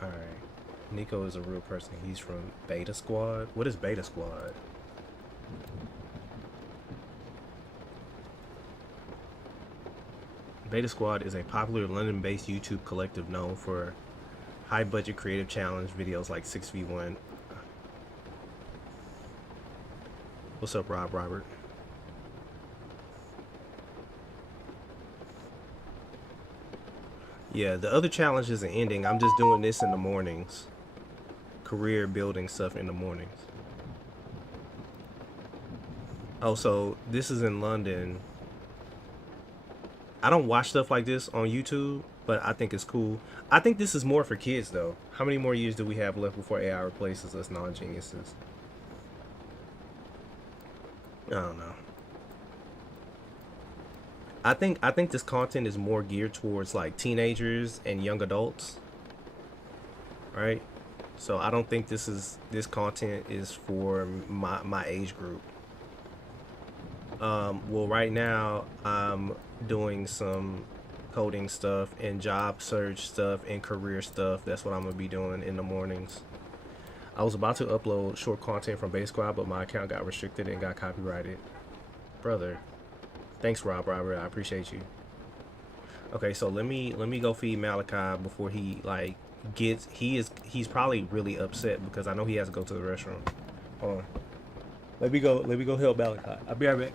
Alright. Nico is a real person. He's from Beta Squad. What is Beta Squad? Beta Squad is a popular London-based YouTube collective known for high-budget creative challenge videos like 6v1. What's up, Robert? Yeah, the other challenge isn't ending. I'm just doing this in the mornings. Career building stuff in the mornings. Oh, so this is in London. I don't watch stuff like this on YouTube, but I think it's cool. I think this is more for kids, though. How many more years do we have left before AI replaces us non-geniuses? I don't know. I think this content is more geared towards like teenagers and young adults, right? So I don't think this content is for my age group. Well, right now I'm doing some coding stuff and job search stuff and career stuff. That's what I'm gonna be doing in the mornings. I was about to upload short content from Base Squad, but my account got restricted and got copyrighted. Brother, thanks, Robert. I appreciate you. Okay, so let me go feed Malachi before he like gets. He's probably really upset because I know he has to go to the restroom. Hold on. Let me go help Malachi. I'll be right back.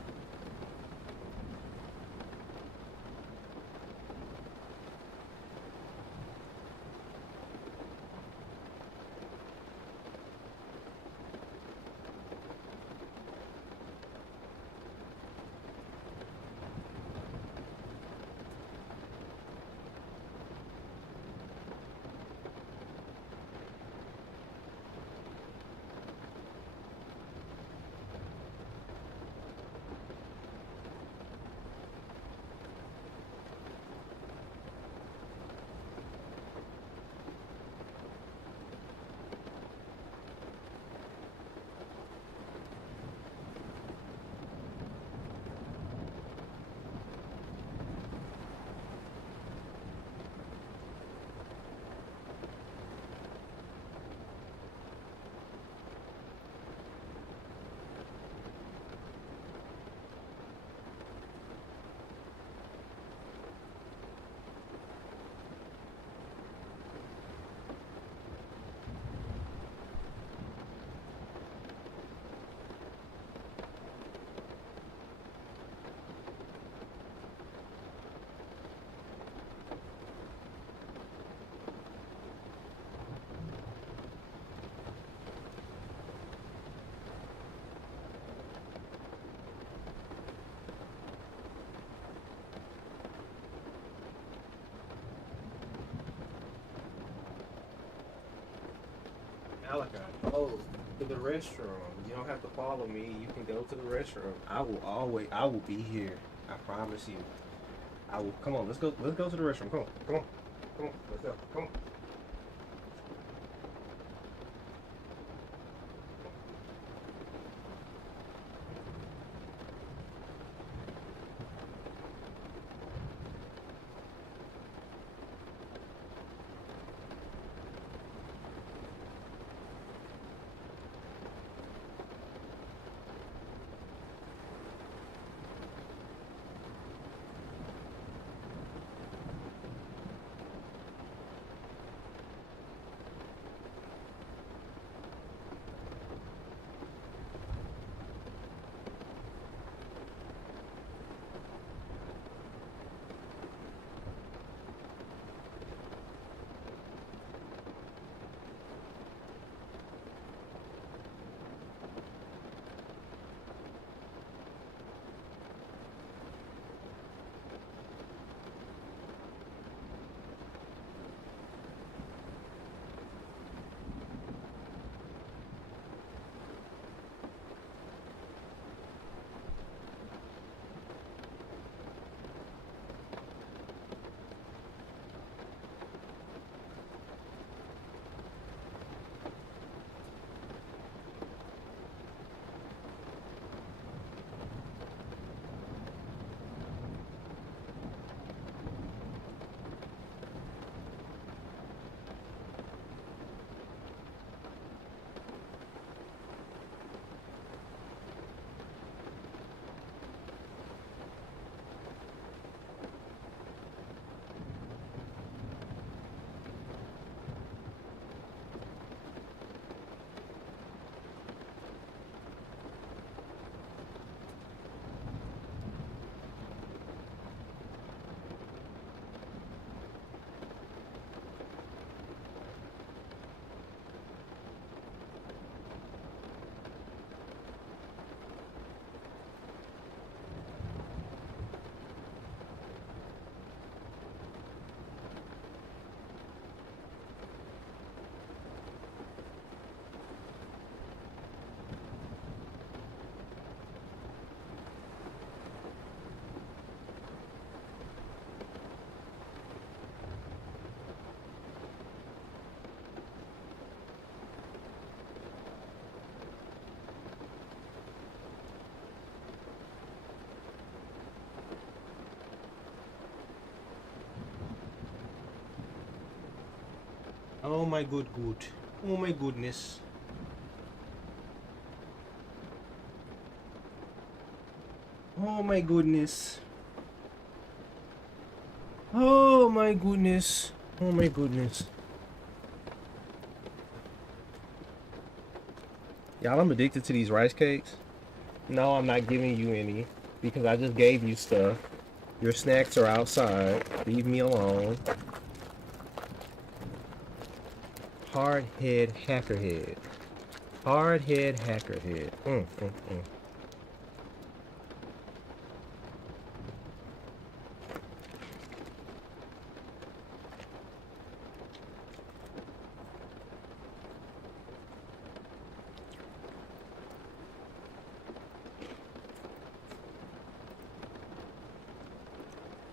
Malachi, go to the restroom. You don't have to follow me. You can go to the restroom. I will be here. I promise you. I will. Come on, let's go. Let's go to the restroom. Come on, come on, come on. Let's go. Come on. Oh my good. Oh my goodness. Oh my goodness. Oh my goodness. Oh my goodness. Y'all, I'm addicted to these rice cakes. No, I'm not giving you any because I just gave you stuff. Your snacks are outside. Leave me alone. Hard head hacker head. Hard head hacker head.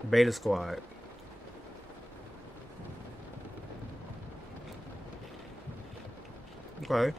Beta squad. Okay.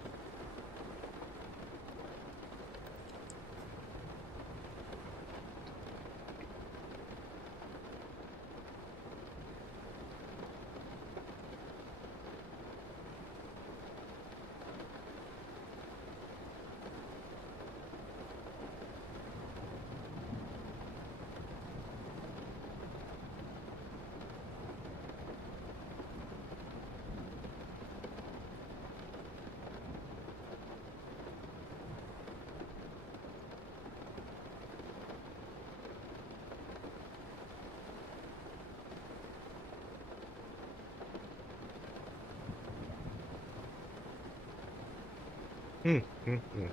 Mm, mm, mm.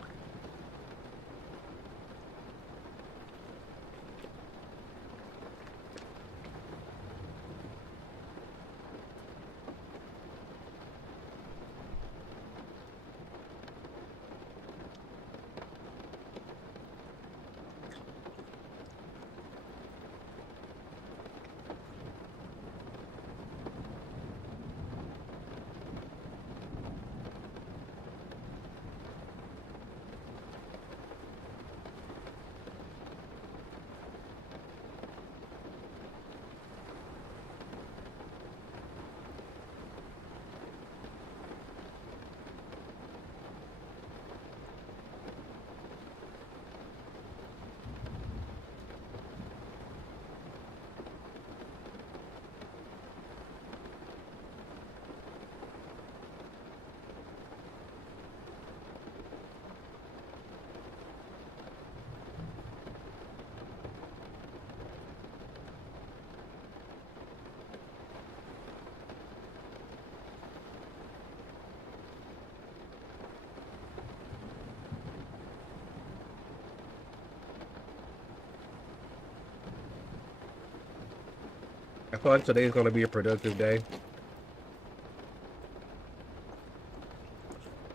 I feel like today's gonna be a productive day.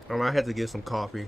I might have to get some coffee.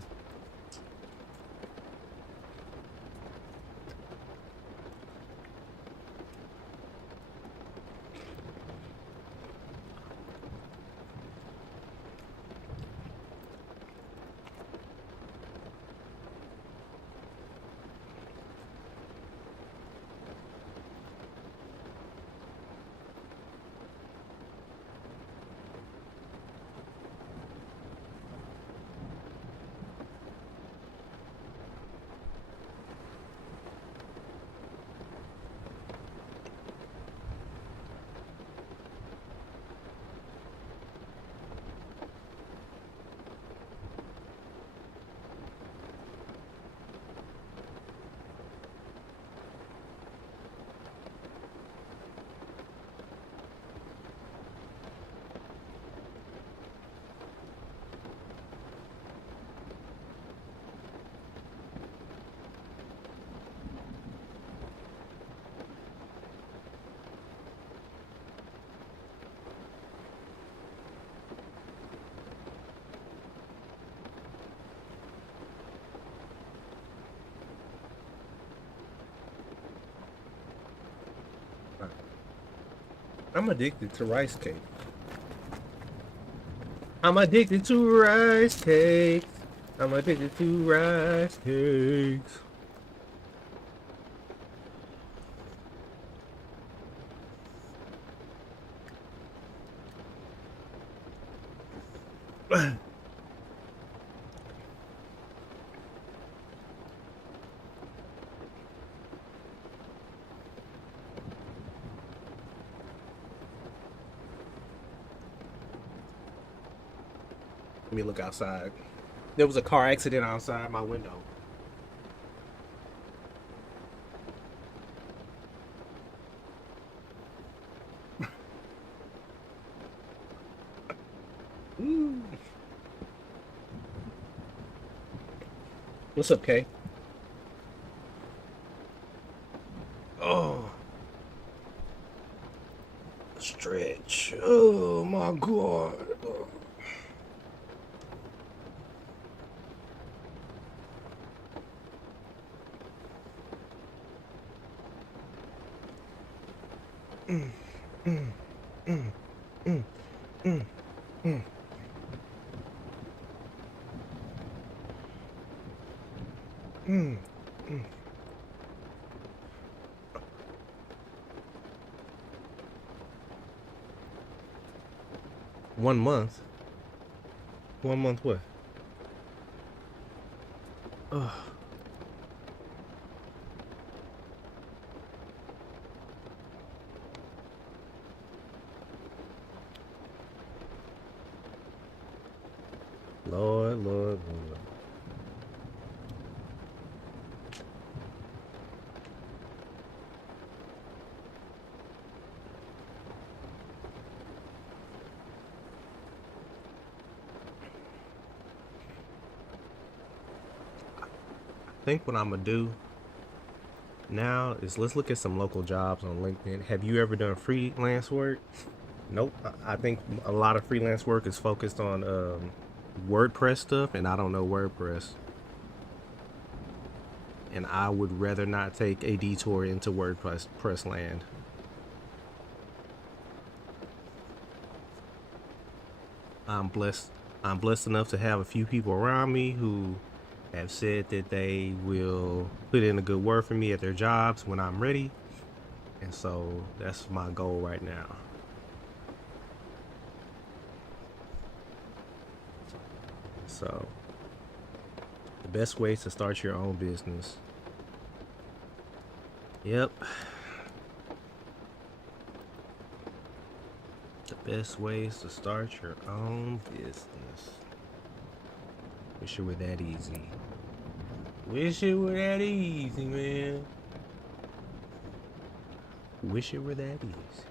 I'm addicted to rice cake. I'm addicted to rice cakes. I'm addicted to rice cakes. Let me look outside. There was a car accident outside my window. Ooh. What's up, Kay? Oh, stretch. Oh my god. Oh. Mm, mm, mm, mm, mm, mm. Mm, mm. 1 month. 1 month what? Ugh. Lord, Lord, Lord. I think what I'm gonna do now is let's look at some local jobs on LinkedIn. Have you ever done freelance work? Nope. I think a lot of freelance work is focused on WordPress stuff, and I don't know WordPress. And I would rather not take a detour into WordPress land. I'm blessed. I'm blessed enough to have a few people around me who have said that they will put in a good word for me at their jobs when I'm ready. And so that's my goal right now. So the best ways to start your own business. Yep. The best ways to start your own business. Wish it were that easy. Wish it were that easy, man. Wish it were that easy.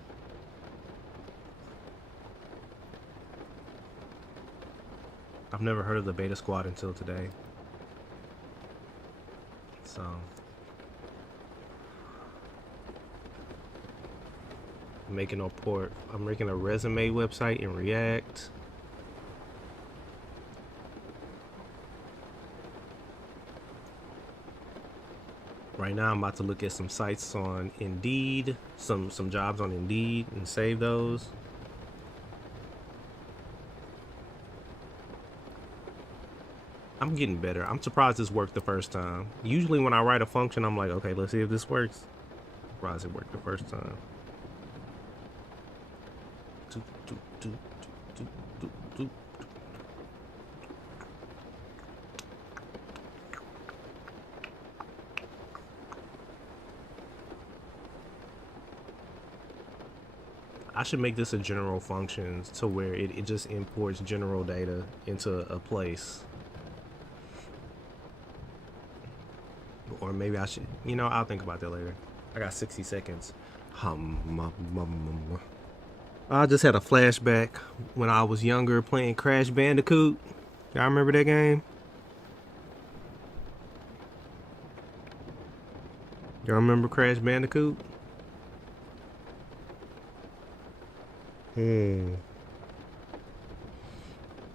I've never heard of the Beta Squad until today. So I'm making a resume website in React. Right now I'm about to look at some sites on Indeed, some jobs on Indeed, and save those. I'm getting better. I'm surprised this worked the first time. Usually when I write a function, I'm like, okay, let's see if this works. Surprised it worked the first time. I should make this a general function to where it just imports general data into a place. Or maybe I should, I'll think about that later. I got 60 seconds. I just had a flashback when I was younger playing Crash Bandicoot. Y'all remember that game? Y'all remember Crash Bandicoot?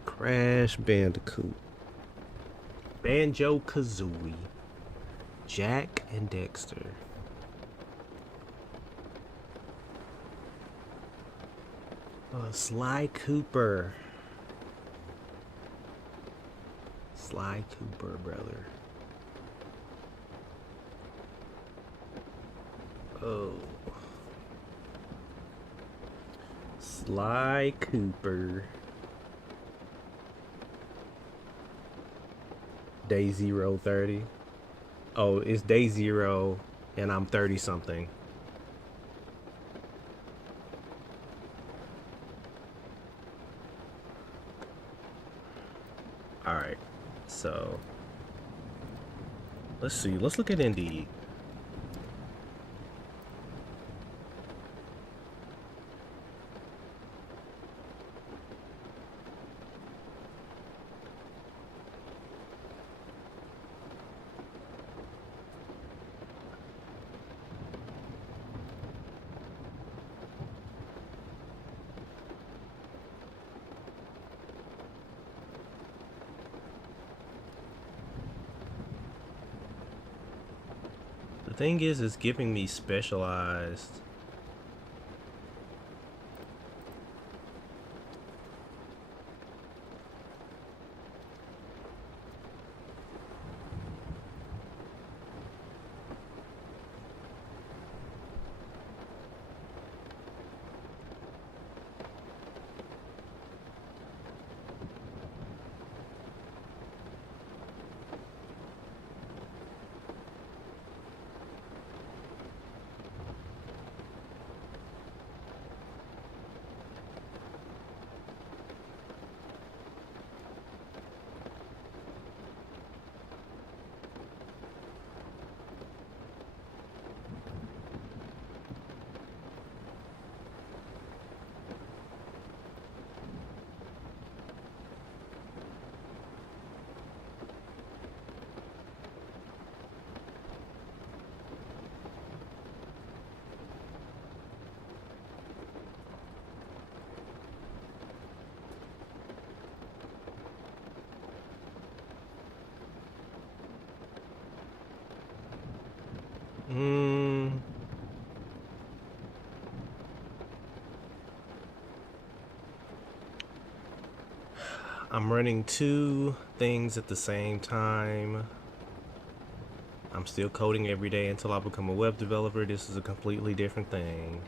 Crash Bandicoot. Banjo-Kazooie. Jack and Dexter. Sly Cooper. Sly Cooper, brother. Oh. Sly Cooper. day 030. Oh, it's day 0 and I'm 30 something. All right. So, let's see. Let's look at Indeed. The thing is, it's giving me specialized. Hmm. I'm running two things at the same time. I'm still coding every day until I become a web developer. This is a completely different thing.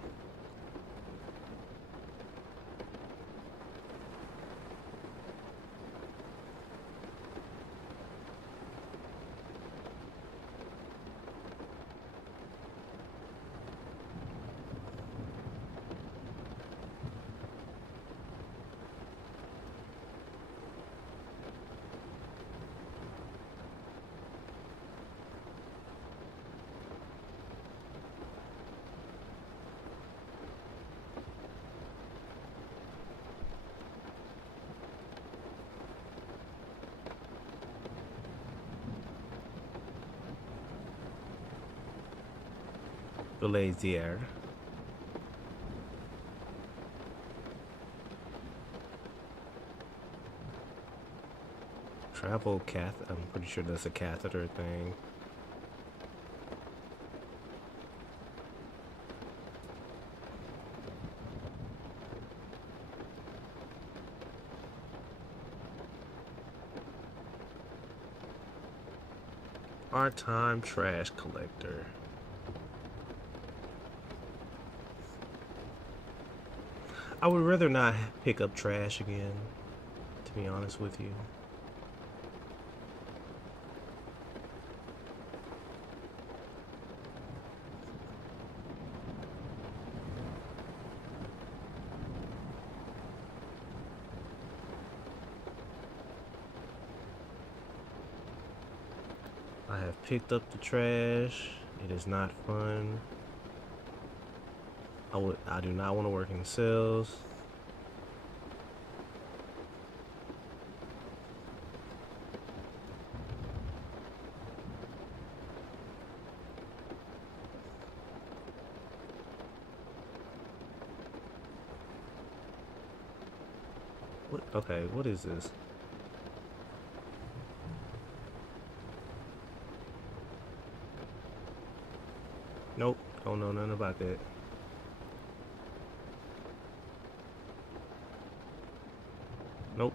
Belazier. Travel cath. I'm pretty sure that's a catheter thing. Part-time trash collector. I would rather not pick up trash again, to be honest with you. I have picked up the trash. It is not fun. I do not want to work in sales. What? Okay, what is this? Nope, don't know nothing about that. Nope.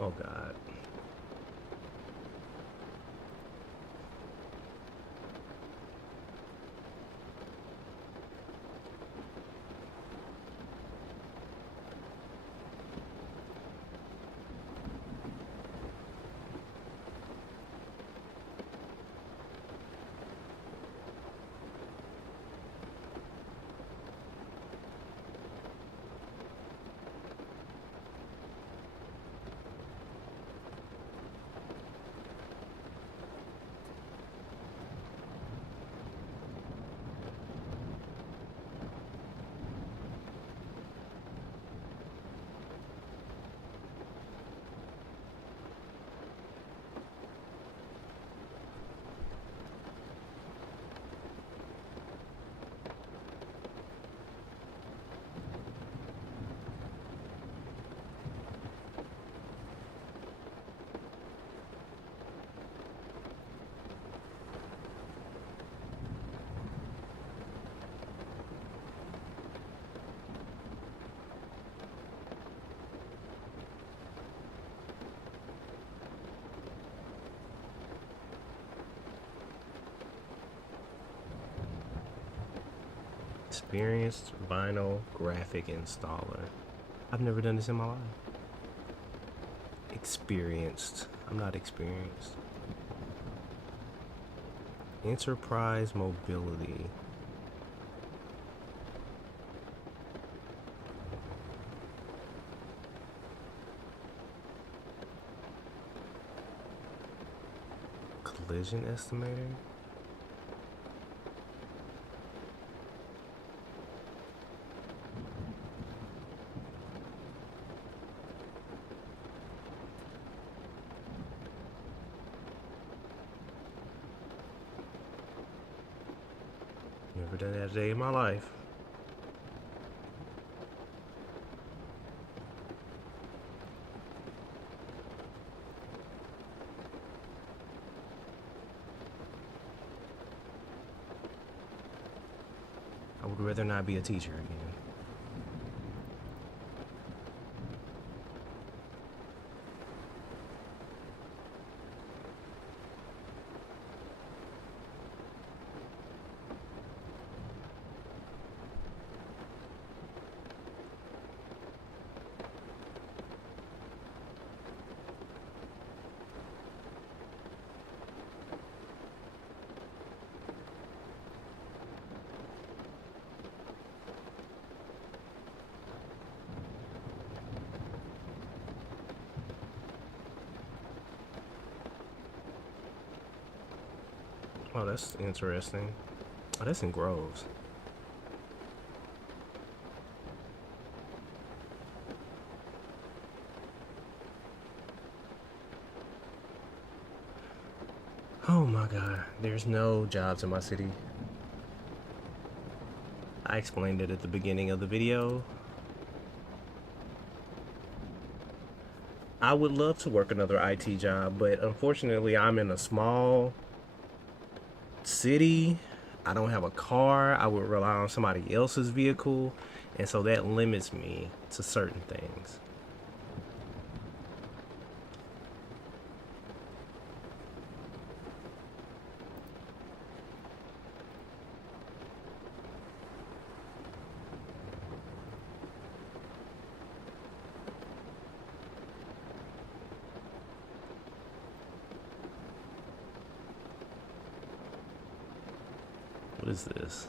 Oh God. Experienced vinyl graphic installer. I've never done this in my life. Experienced. I'm not experienced. Enterprise mobility. Collision estimator. Never done that a day in my life. I would rather not be a teacher again. Oh, that's interesting. Oh, that's in Groves. Oh my God, there's no jobs in my city. I explained it at the beginning of the video. I would love to work another IT job, but unfortunately I'm in a small city. I don't have a car. I would rely on somebody else's vehicle, and so that limits me to certain things. What is this?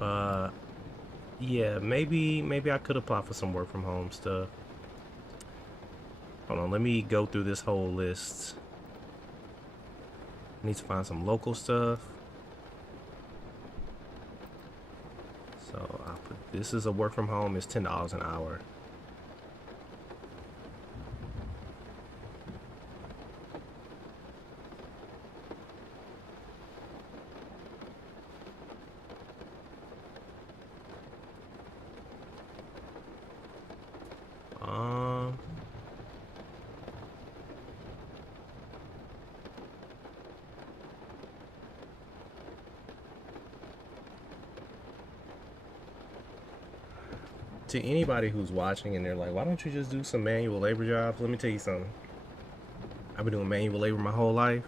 Uh, yeah, maybe I could apply for some work from home stuff. Hold on, let me go through this whole list. I need to find some local stuff. So I'll put this is a work from home. It's $10 an hour. Um, to anybody who's watching and they're like, why don't you just do some manual labor jobs? Let me tell you something. I've been doing manual labor my whole life.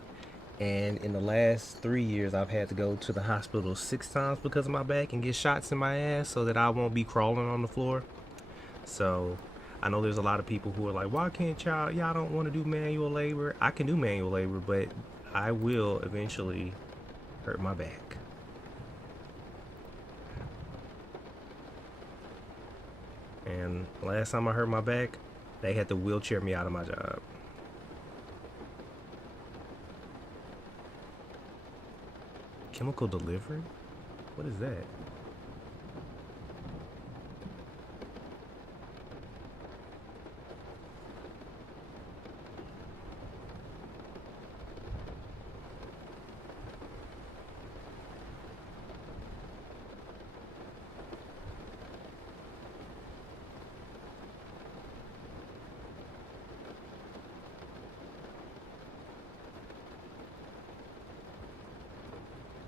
And in the last 3 years, I've had to go to the hospital 6 times because of my back and get shots in my ass so that I won't be crawling on the floor. So I know there's a lot of people who are like, why can't y'all don't want to do manual labor? I can do manual labor, but I will eventually hurt my back. And last time I hurt my back, they had to wheelchair me out of my job. Chemical delivery? What is that?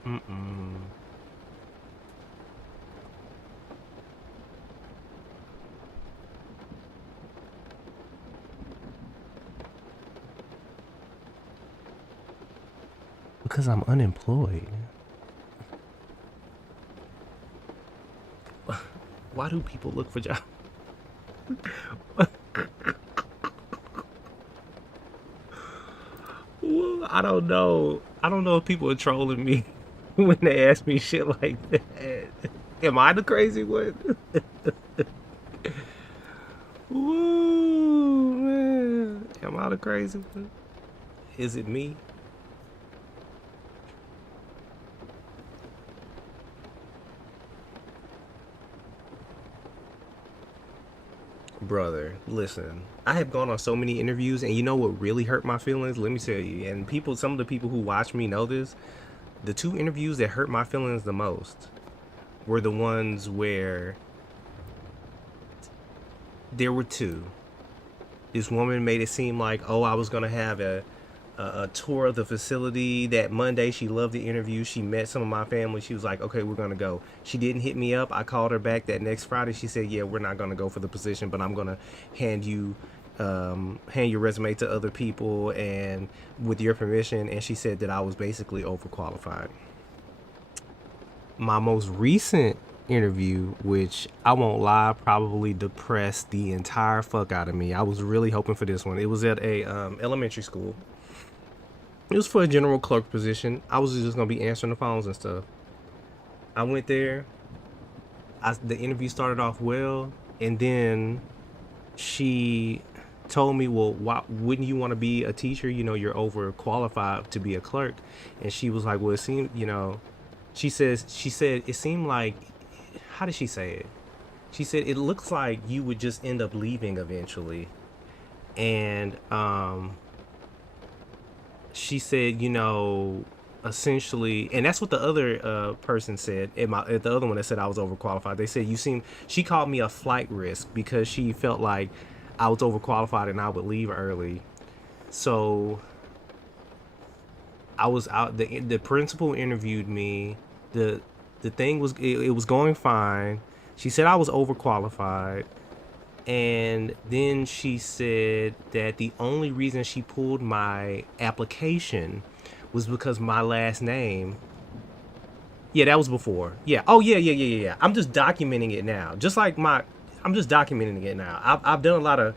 Mm-mm. Because I'm unemployed. Why do people look for jobs? Well, I don't know. I don't know if people are trolling me when they ask me shit like that. Am I the crazy one? Woo, man. Am I the crazy one? Is it me? Brother, listen. I have gone on so many interviews, and you know what really hurt my feelings? Let me tell you. And people, some of the people who watch me know this. The 2 interviews that hurt my feelings the most were the ones where there were two. This woman made it seem like, oh, I was gonna have a tour of the facility that Monday. She loved the interview. She met some of my family. She was like, okay, we're gonna go. She didn't hit me up. I called her back that next Friday. She said, yeah, we're not gonna go for the position, but I'm gonna hand your resume to other people and with your permission. And she said that I was basically overqualified. My most recent interview, which I won't lie, probably depressed the entire fuck out of me. I was really hoping for this one. It was at a elementary school. It was for a general clerk position. I was just gonna be answering the phones and stuff. I went there. The interview started off well, and then she told me, well, why wouldn't you want to be a teacher? You know, you're overqualified to be a clerk. And she was like, well, it seemed, she said it seemed like, how did she say it? She said it looks like you would just end up leaving eventually. And she said, essentially, and that's what the other person said. At the other one that said I was overqualified, they said she called me a flight risk because she felt like I was overqualified and I would leave early. So I was out. The principal interviewed me. The thing was, it was going fine. She said I was overqualified, and then she said that the only reason she pulled my application was because my last name. Yeah, that was before. Yeah. Oh yeah. I'm just documenting it now. I'm just documenting it now. I've done a lot of.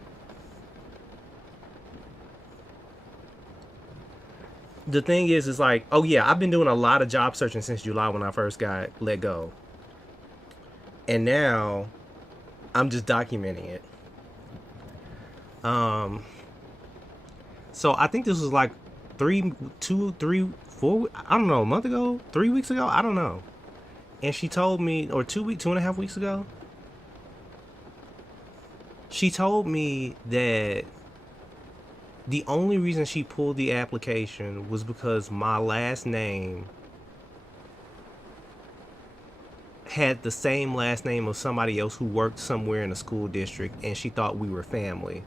The thing is like, oh yeah, I've been doing a lot of job searching since July when I first got let go. And now I'm just documenting it. So I think this was like 4, I don't know, a month ago, 3 weeks ago, I don't know. And she told me, or 2.5 weeks ago, she told me that the only reason she pulled the application was because my last name had the same last name of somebody else who worked somewhere in a school district, and she thought we were family.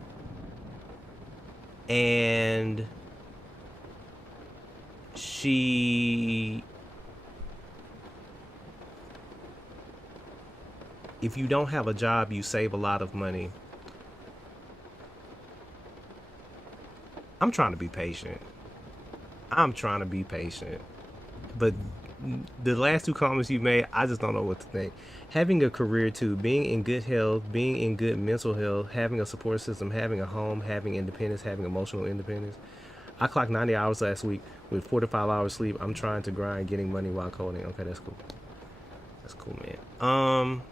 And she if you don't have a job, you save a lot of money. I'm trying to be patient. I'm trying to be patient. But the last two comments you made, I just don't know what to think. Having a career too, being in good health, being in good mental health, having a support system, having a home, having independence, having emotional independence. I clocked 90 hours last week with 4 to 5 hours sleep. I'm trying to grind, getting money while coding. Okay, that's cool. That's cool, man.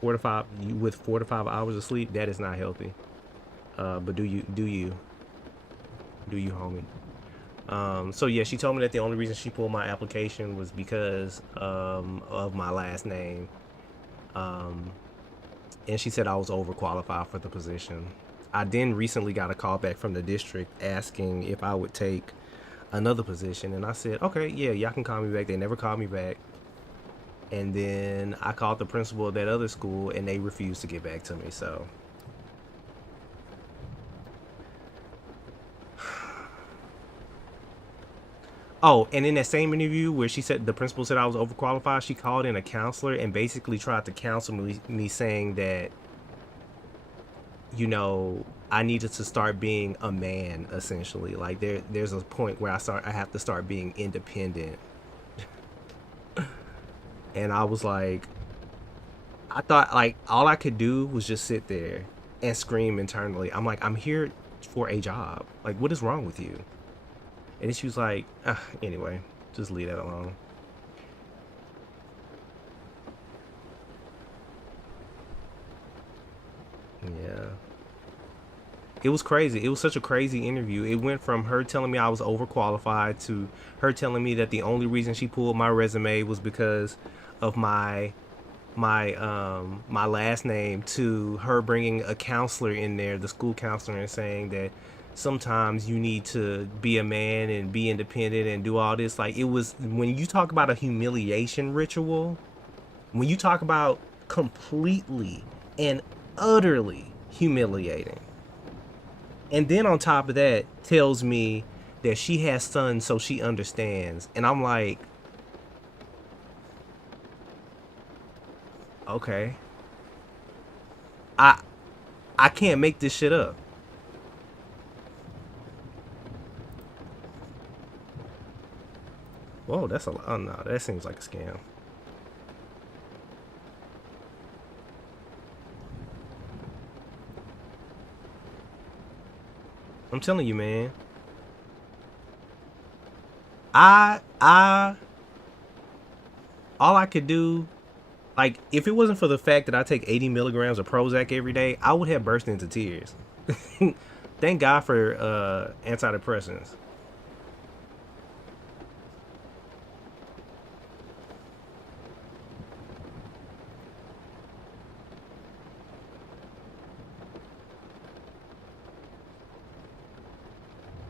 4 to 5 with 4 to 5 hours of sleep, that is not healthy. But do you, homie? So yeah, she told me that the only reason she pulled my application was because of my last name. And she said I was overqualified for the position. I then recently got a call back from the district asking if I would take another position, and I said, okay, yeah, y'all can call me back. They never called me back. And then I called the principal of that other school, and they refused to get back to me. So oh, and in that same interview where she said the principal said I was overqualified, she called in a counselor and basically tried to counsel me saying that, you know, I needed to start being a man, essentially. Like there's a point where I have to start being independent. And I was like, I thought like all I could do was just sit there and scream internally. I'm like, I'm here for a job. Like, what is wrong with you? And then she was like, anyway, just leave that alone. Yeah. It was crazy. It was such a crazy interview. It went from her telling me I was overqualified to her telling me that the only reason she pulled my resume was because of my last name, to her bringing a counselor in there, the school counselor, and saying that sometimes you need to be a man and be independent and do all this. Like, it was, when you talk about a humiliation ritual, when you talk about completely and utterly humiliating, and then on top of that tells me that she has sons so she understands, and I'm like, okay, I I can't make this shit up. Whoa, that's a, oh no, that seems like a scam. I'm telling you, man. I all I could do, like, if it wasn't for the fact that I take 80 milligrams of Prozac every day, I would have burst into tears. Thank God for antidepressants.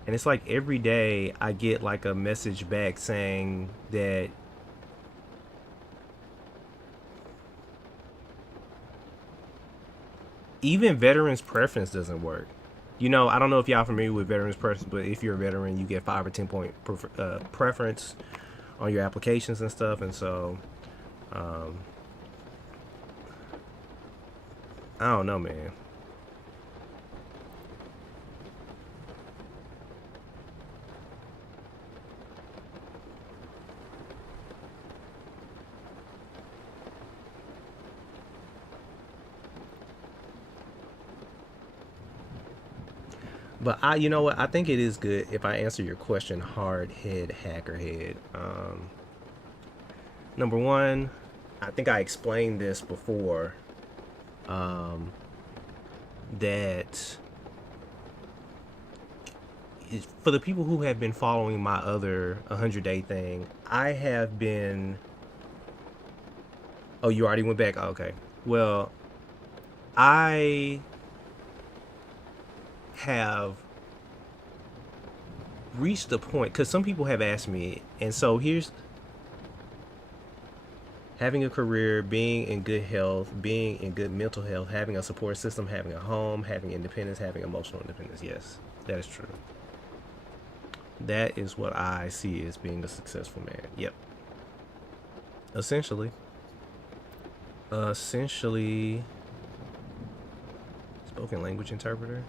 And it's like every day I get like a message back saying that even veterans preference doesn't work. You know, I don't know if y'all familiar with veterans preference, but if you're a veteran, you get 5 or 10 point preference on your applications and stuff. And so, um, I don't know, man. But you know what? I think it is good if I answer your question hard head, hacker head. Number one, I think I explained this before. Um, that for the people who have been following my other 100-day thing, I have been. Oh, you already went back? Oh, okay. Well, I have reached the point, because some people have asked me, and so here's having a career, being in good health, being in good mental health, having a support system, having a home, having independence, having emotional independence. Yes, that is true. That is what I see as being a successful man. Yep. Essentially. Essentially, spoken language interpreter.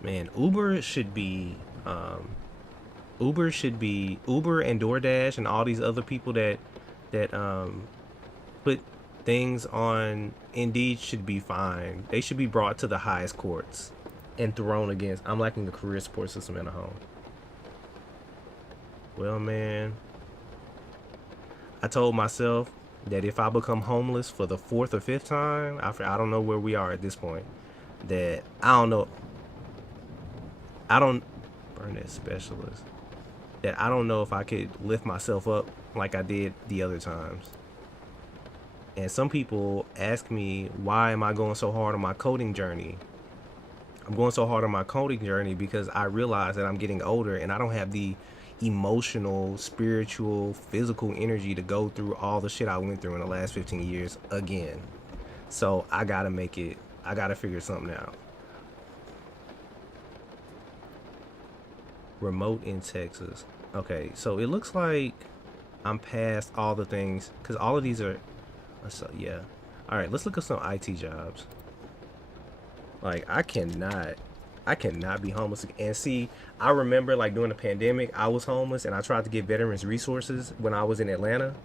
Man, Uber and DoorDash and all these other people that put things on Indeed should be fined. They should be brought to the highest courts and thrown against. I'm lacking the career support system in a home. Well, man, I told myself that if I become homeless for the fourth or fifth time, after I don't know where we are at this point, that I don't know. I don't burn that specialist. That I don't know if I could lift myself up like I did the other times. And some people ask me, why am I going so hard on my coding journey? I'm going so hard on my coding journey because I realize that I'm getting older and I don't have the emotional, spiritual, physical energy to go through all the shit I went through in the last 15 years again. So I gotta make it, I gotta figure something out. Remote in Texas. Okay, so it looks like I'm past all the things because all of these are, so yeah. All right, let's look at some IT jobs. Like I cannot be homeless. And see, I remember like during the pandemic, I was homeless and I tried to get veterans resources when I was in Atlanta.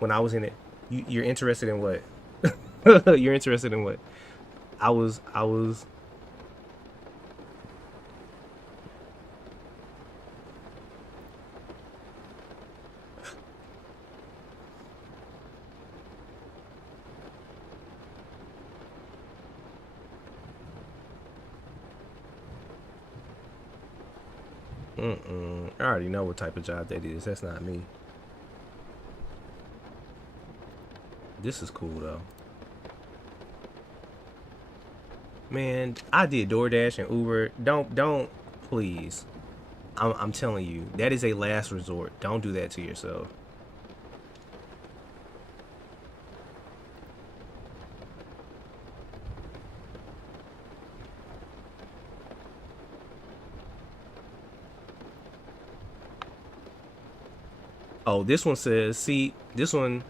When I was in it, you're interested in what? You're interested in what? I was. I already know what type of job that is. That's not me. This is cool though. Man, I did DoorDash and Uber. Don't, please. I'm telling you, that is a last resort. Don't do that to yourself. Oh, this one says, see, this one,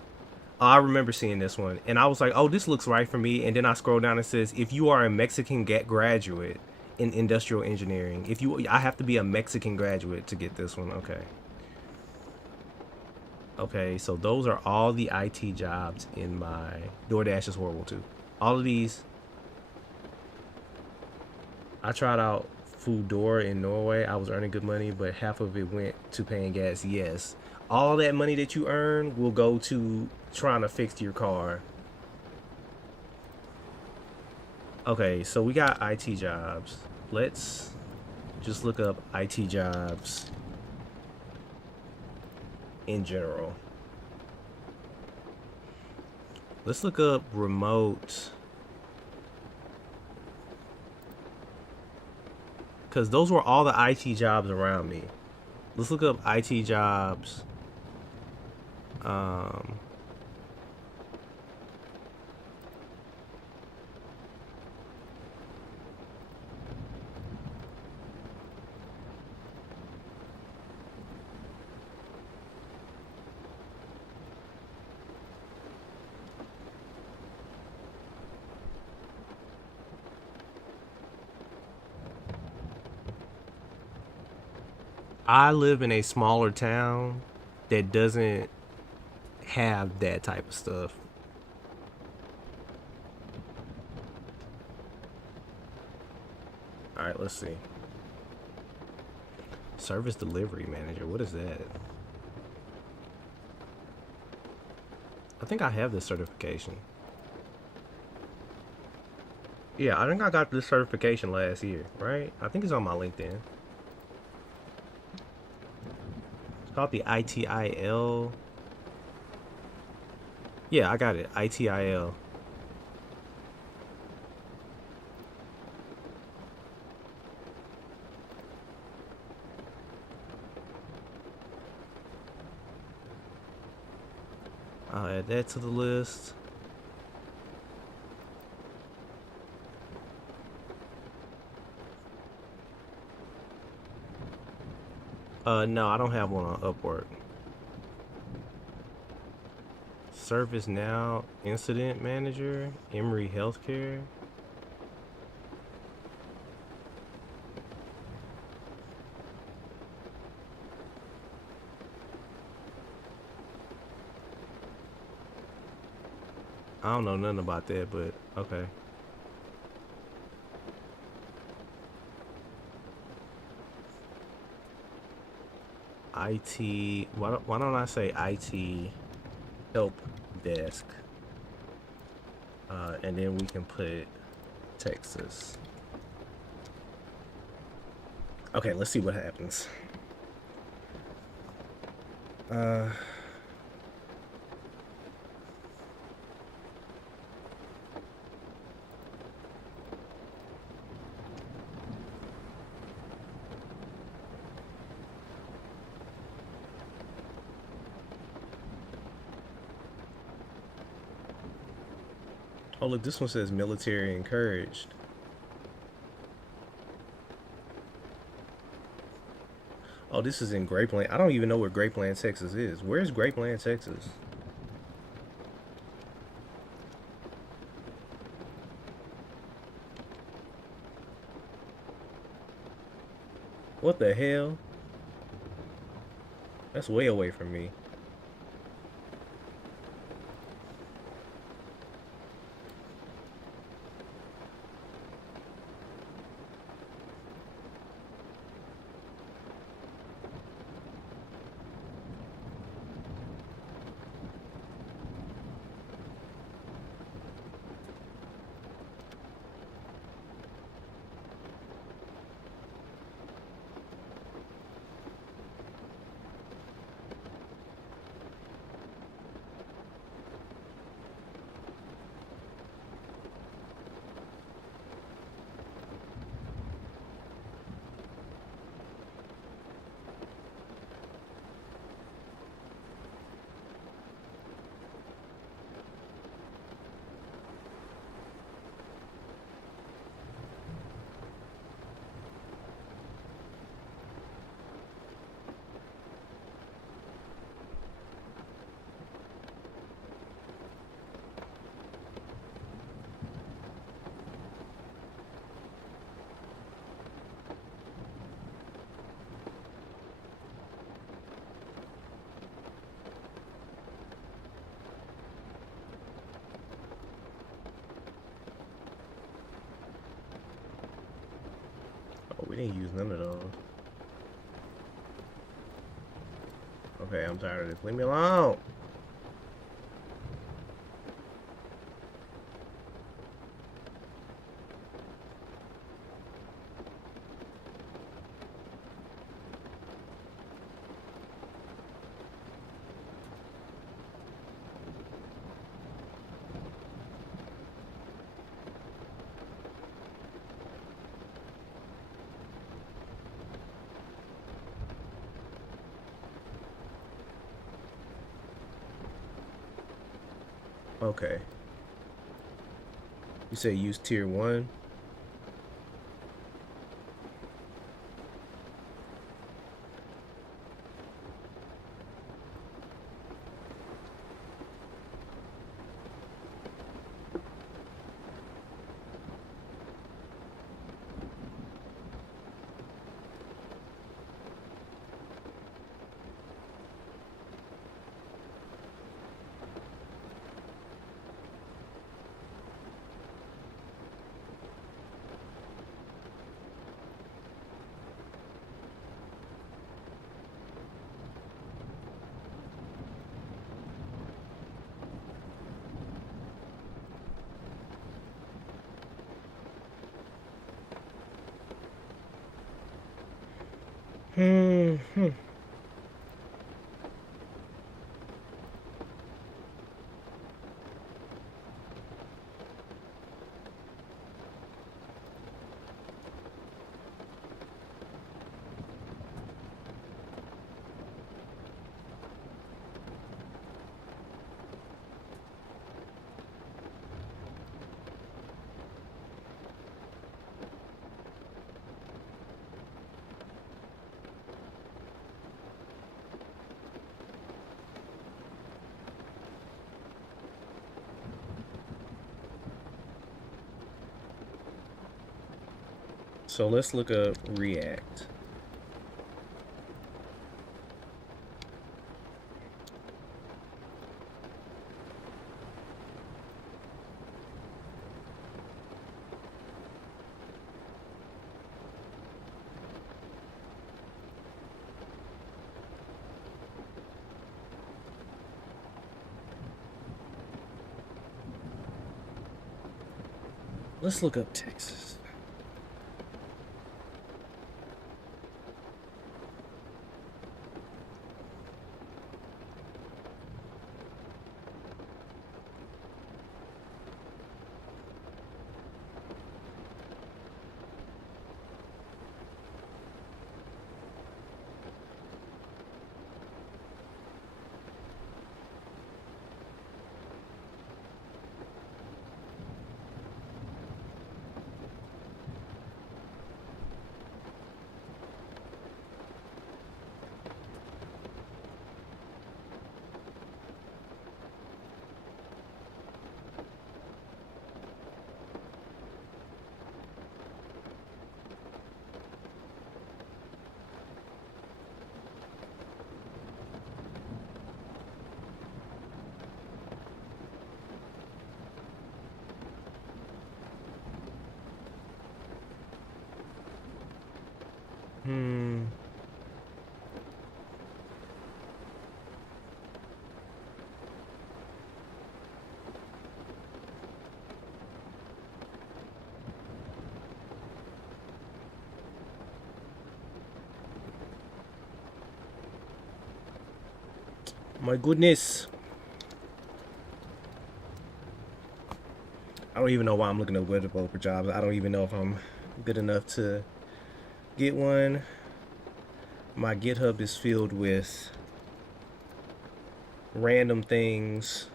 oh, I remember seeing this one. And I was like, oh, this looks right for me. And then I scroll down and it says, if you are a Mexican graduate in industrial engineering, I have to be a Mexican graduate to get this one. Okay. Okay, so those are all the IT jobs in my DoorDash is horrible too. All of these, I tried out Foodora in Norway. I was earning good money, but half of it went to paying gas. Yes, all that money that you earn will go to trying to fix your car. Okay, so we got IT jobs. Let's just look up IT jobs in general. Let's look up remote, because those were all the IT jobs around me. Let's look up IT jobs. Um, I live in a smaller town that doesn't have that type of stuff. All right, let's see. Service delivery manager. What is that? I think I have this certification. Yeah, I think I got this certification last year, right? I think it's on my LinkedIn. It's called the ITIL. Yeah, I got it. ITIL. I'll add that to the list. No, I don't have one on Upwork. ServiceNow Incident Manager, Emory Healthcare. I don't know nothing about that, but okay. IT. Why don't I say IT help desk? And then we can put Texas. Okay, let's see what happens. Uh, oh look, this one says military encouraged. Oh, this is in Grapeland. I don't even know where Grapeland, Texas is. Where's Grapeland, Texas? What the hell? That's way away from me. Oh, we didn't use none of those. Okay, I'm tired of this. Leave me alone. Okay. You say use tier 1? Hmm. So let's look up React. Let's look up Texas. My goodness. I don't even know why I'm looking at web developer jobs. I don't even know if I'm good enough to get one. My GitHub is filled with random things.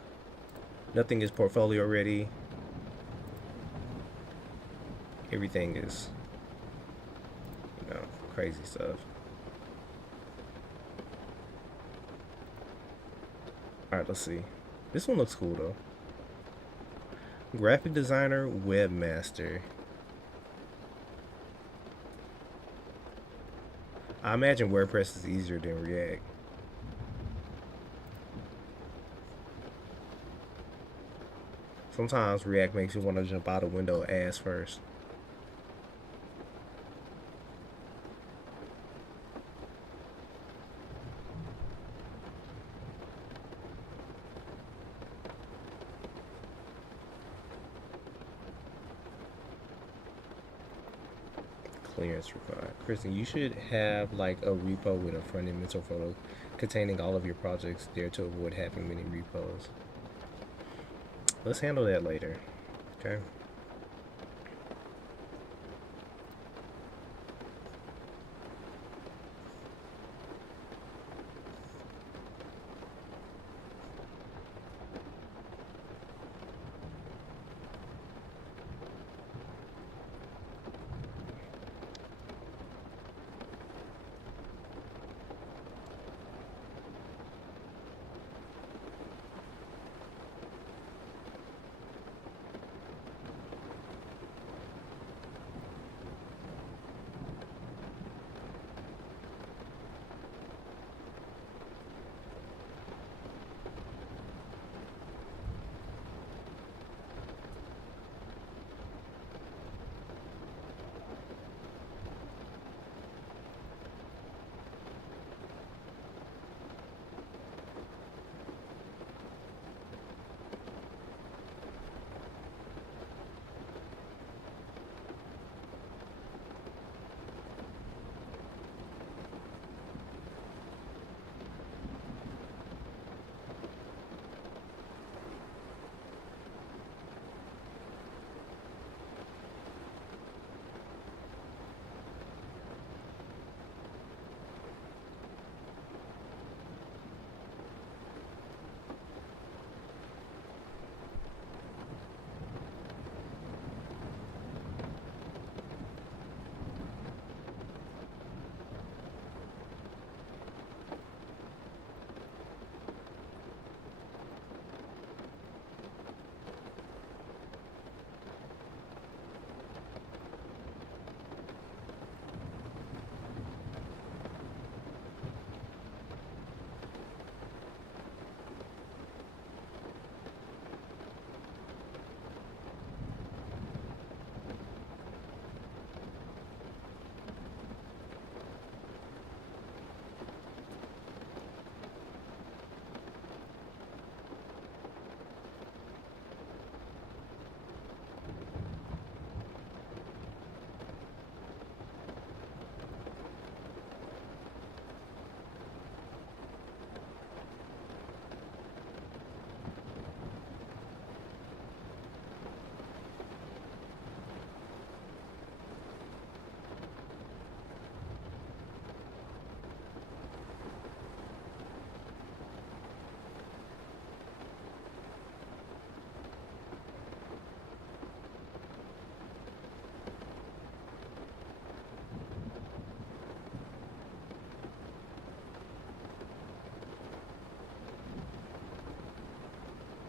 Nothing is portfolio ready. Everything is, crazy stuff. Alright, let's see. This one looks cool though. Graphic designer, webmaster. I imagine WordPress is easier than React. Sometimes React makes you want to jump out a window ass first. Clearance required. Kristen, you should have like a repo with a front-end mental photo containing all of your projects there to avoid having many repos. Let's handle that later. Okay.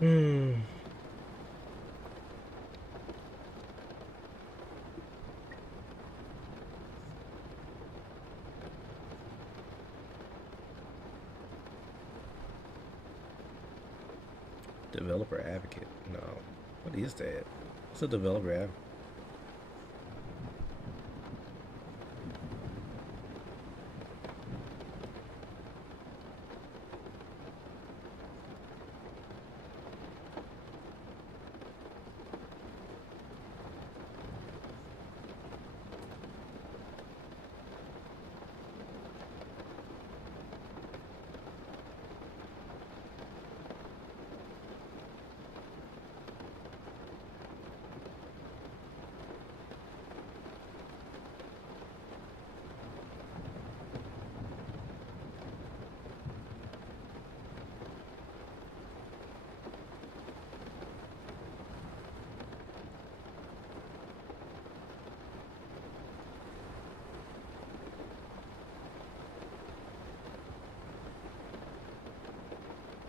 Hmm. Developer advocate. No. What is that? What's a developer advocate?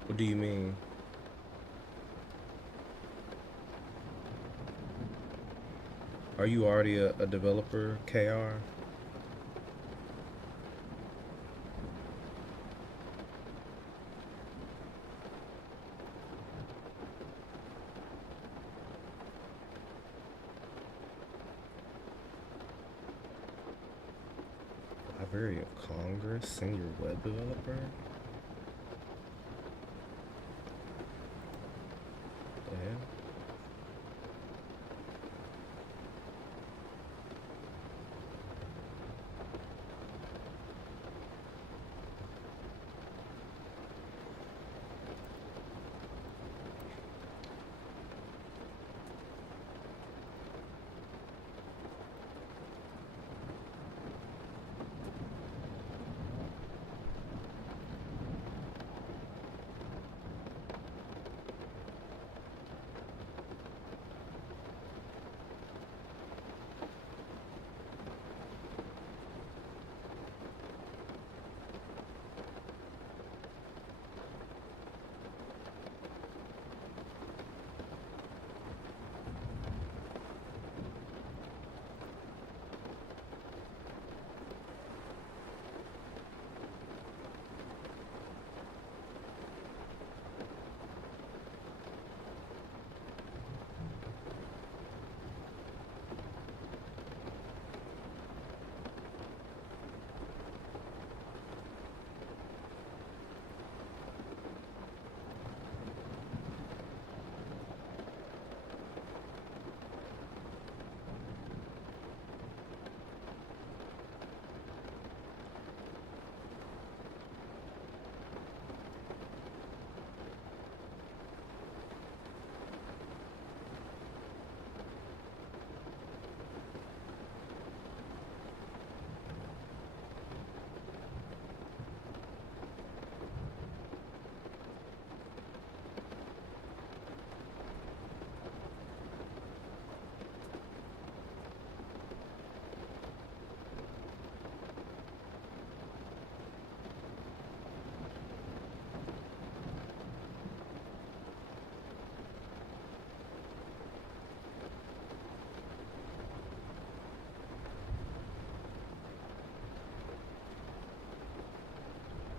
What do you mean? Are you already a developer, KR? Library of Congress, senior web developer? The hell?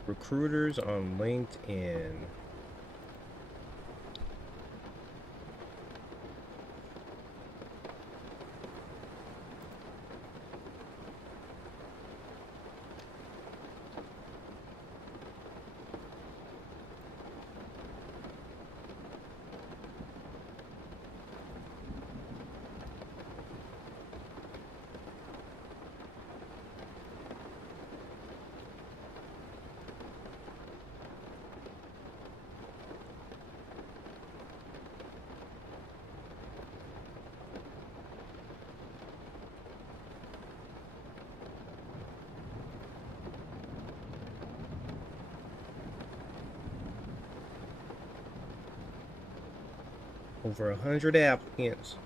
Recruiters on LinkedIn. Over 100 applicants.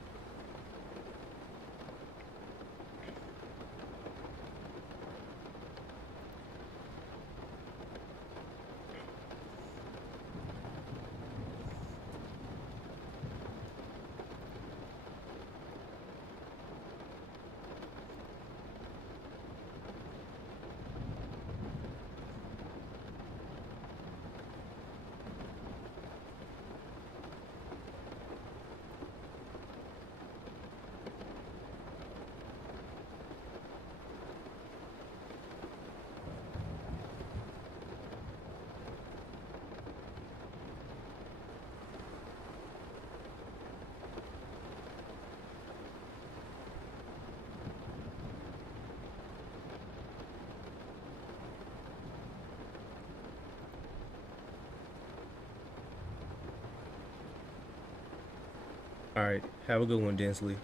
All right. Have a good one, Densley.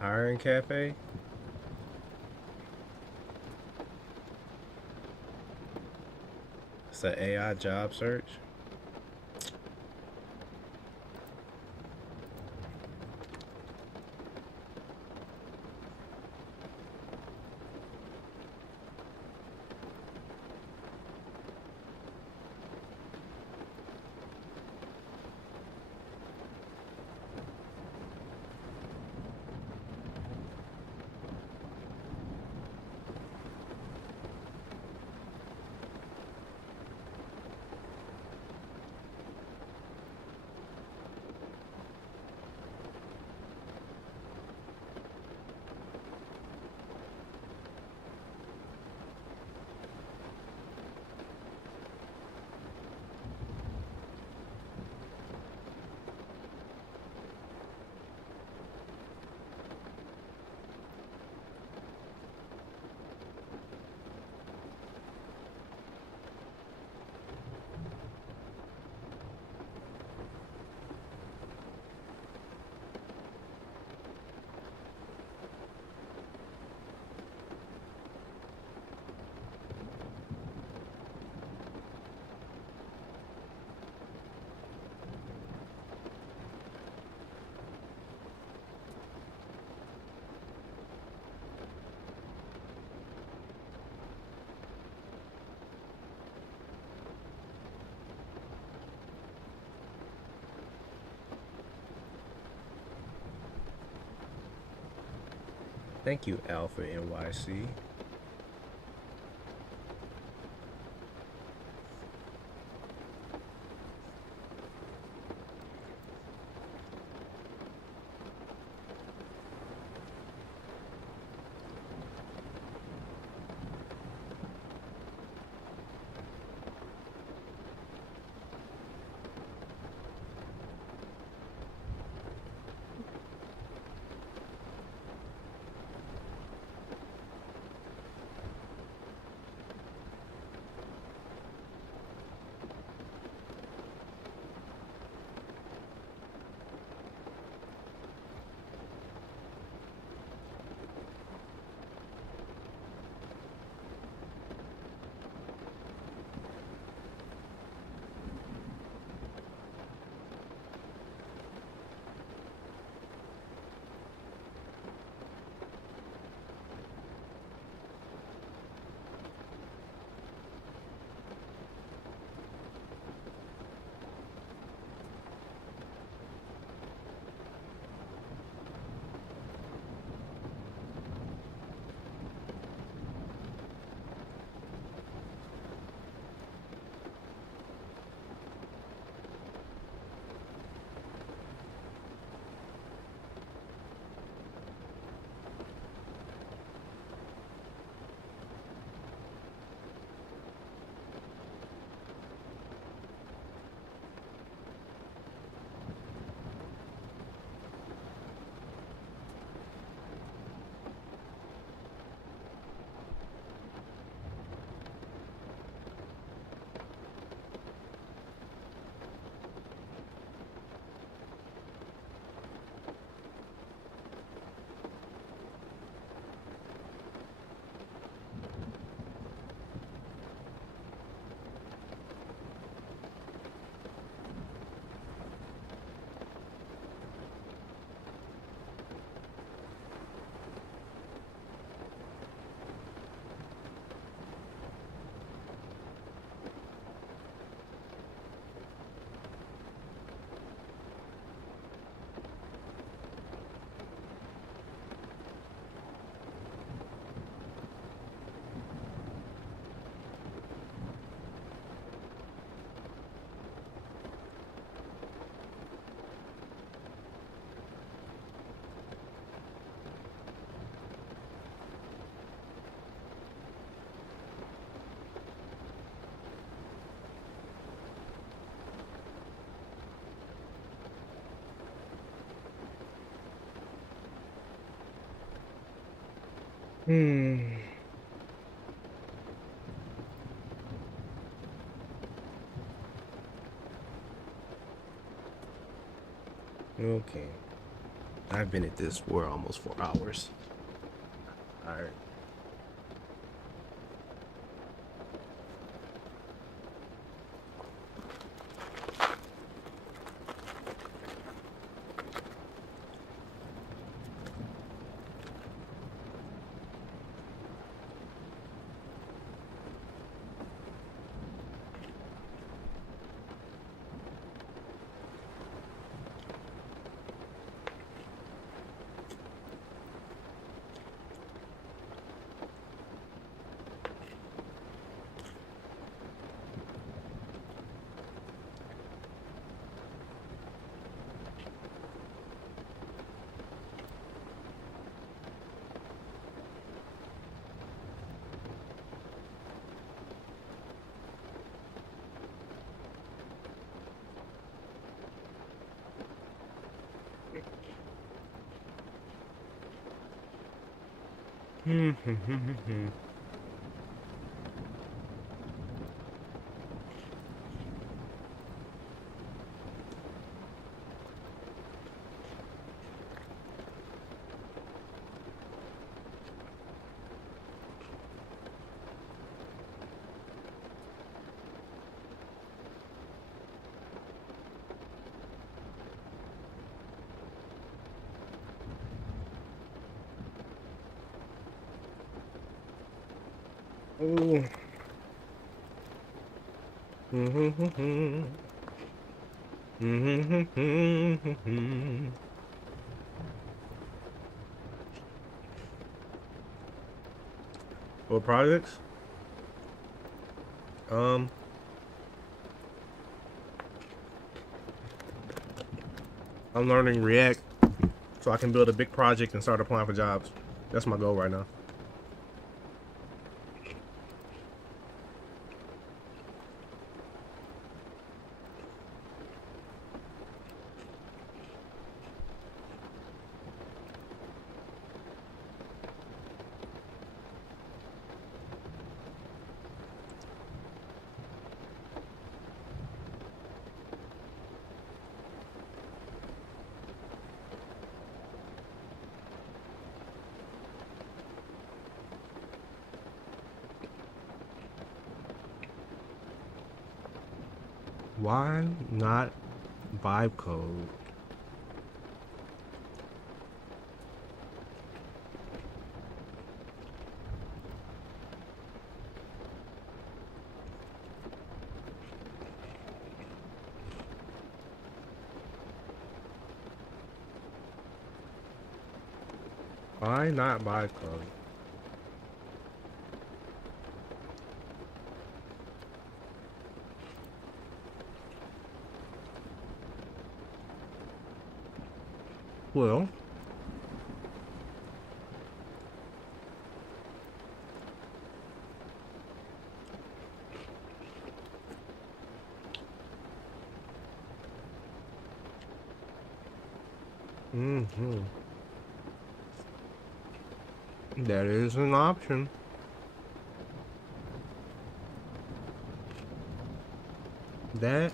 Iron Cafe. It's an AI job search. Thank you, Alpha NYC. Hmm. Okay. I've been at this for almost 4 hours. All right. Oh. What projects? Um, I'm learning React so I can build a big project and start applying for jobs. That's my goal right now. Why not vibe code? Why not vibe code? Well, that is an option. That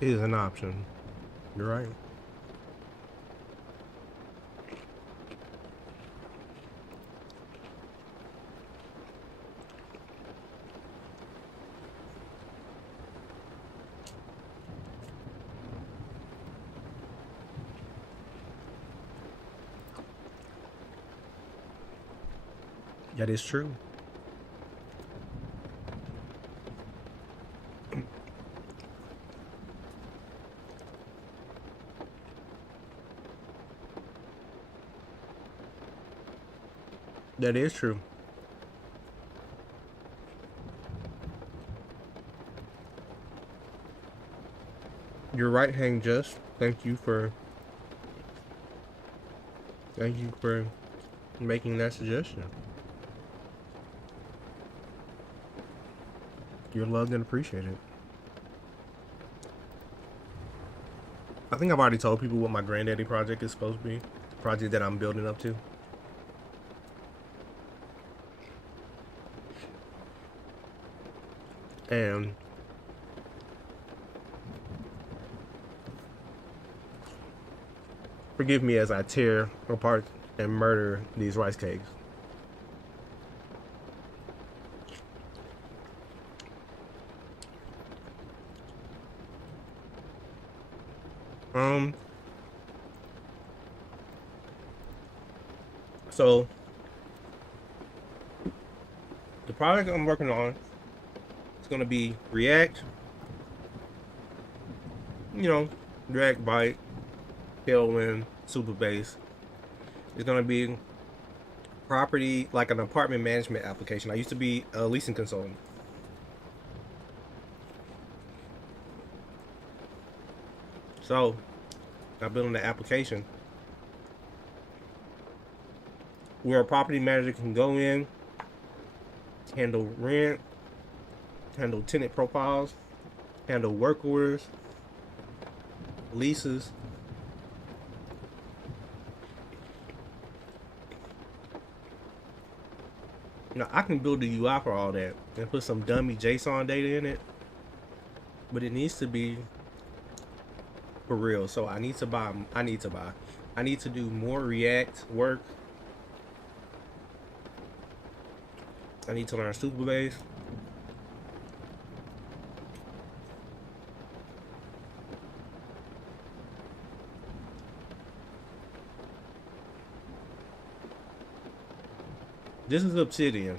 is an option. You're right. That is true. That is true. You're right, Hang Just. Thank you for making that suggestion. You're loved and appreciated. I think I've already told people what my granddaddy project is supposed to be. The project that I'm building up to. And forgive me as I tear apart and murder these rice cakes. So the product I'm working on is gonna be React, React Byte, Tailwind, Super Base. It's gonna be property like an apartment management application. I used to be a leasing consultant. So I'm building an application where a property manager can go in, handle rent, handle tenant profiles, handle work orders, leases. I can build a UI for all that and put some dummy JSON data in it, but it needs to be for real. So I need to do more React work. I need to learn Super Base. This is Obsidian.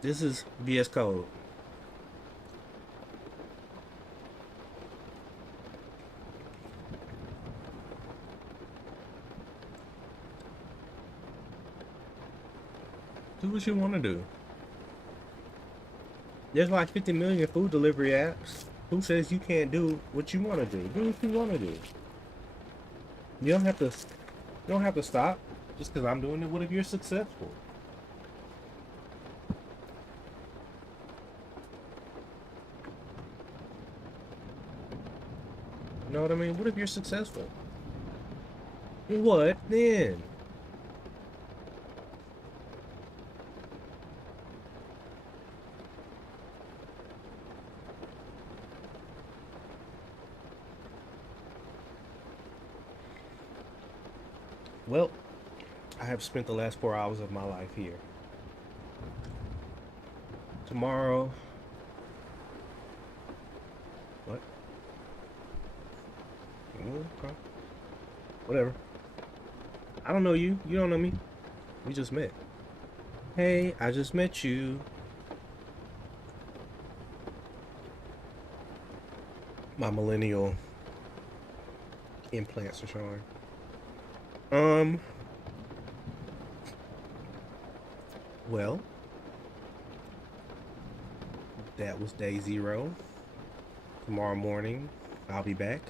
This is VS Code. Do what you want to do. There's like 50 million food delivery apps. Who says you can't do what you want to do? Do what you want to do. You don't have to stop just because I'm doing it. What if you're successful? You know what I mean? What if you're successful? What then? Well, I have spent the last 4 hours of my life here. Tomorrow... What? Okay. Whatever. I don't know you. You don't know me. We just met. Hey, I just met you. My millennial implants are showing. Well, that was day 0. Tomorrow morning, I'll be back.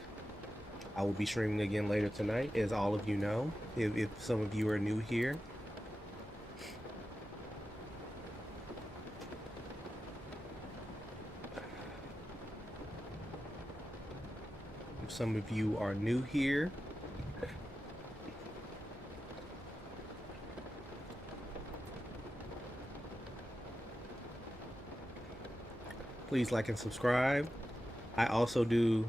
I will be streaming again later tonight, as all of you know, if some of you are new here. If some of you are new here, please like and subscribe. I also do...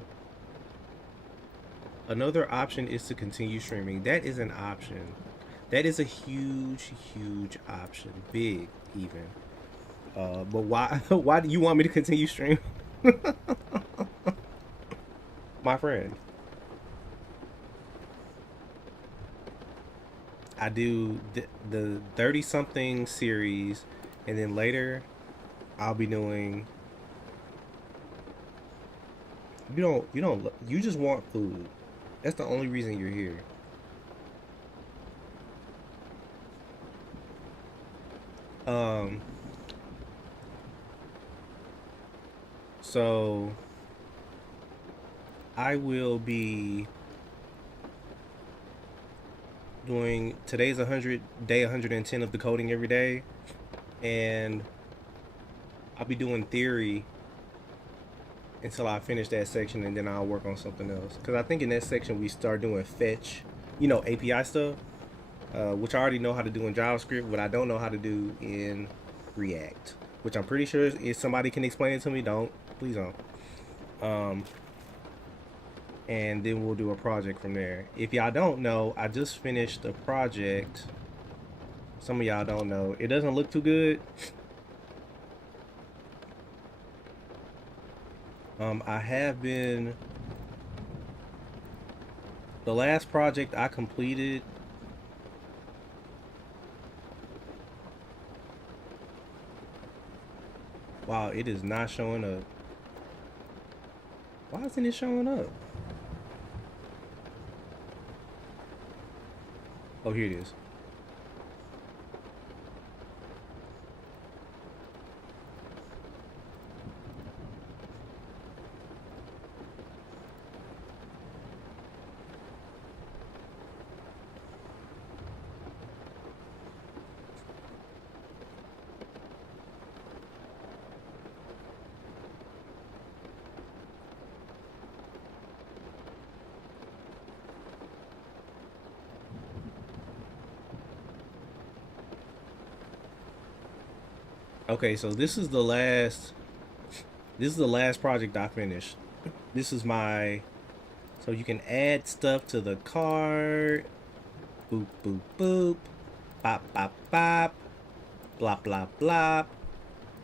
Another option is to continue streaming. That is an option. That is a huge, huge option. Big, even. But why why do you want me to continue streaming? My friend. I do the 30-something series, and then later I'll be doing... You just want food. That's the only reason you're here. So I will be doing... Today's day 110 of the coding every day, and I'll be doing theory until I finish that section, and then I'll work on something else. Because I think in that section we start doing fetch, API stuff, which I already know how to do in JavaScript, but I don't know how to do in React. which I'm pretty sure if somebody can explain it to me, please don't. Um, and then we'll do a project from there. If y'all don't know, I just finished a project. Some of y'all don't know. It doesn't look too good. I have been. The last project I completed. Wow, it is not showing up. Why isn't it showing up? Oh, here it is. Okay, so this is the last. This is the last project I finished. This is my. So you can add stuff to the card. Boop boop boop. Bop bop bop. Blah blah blah.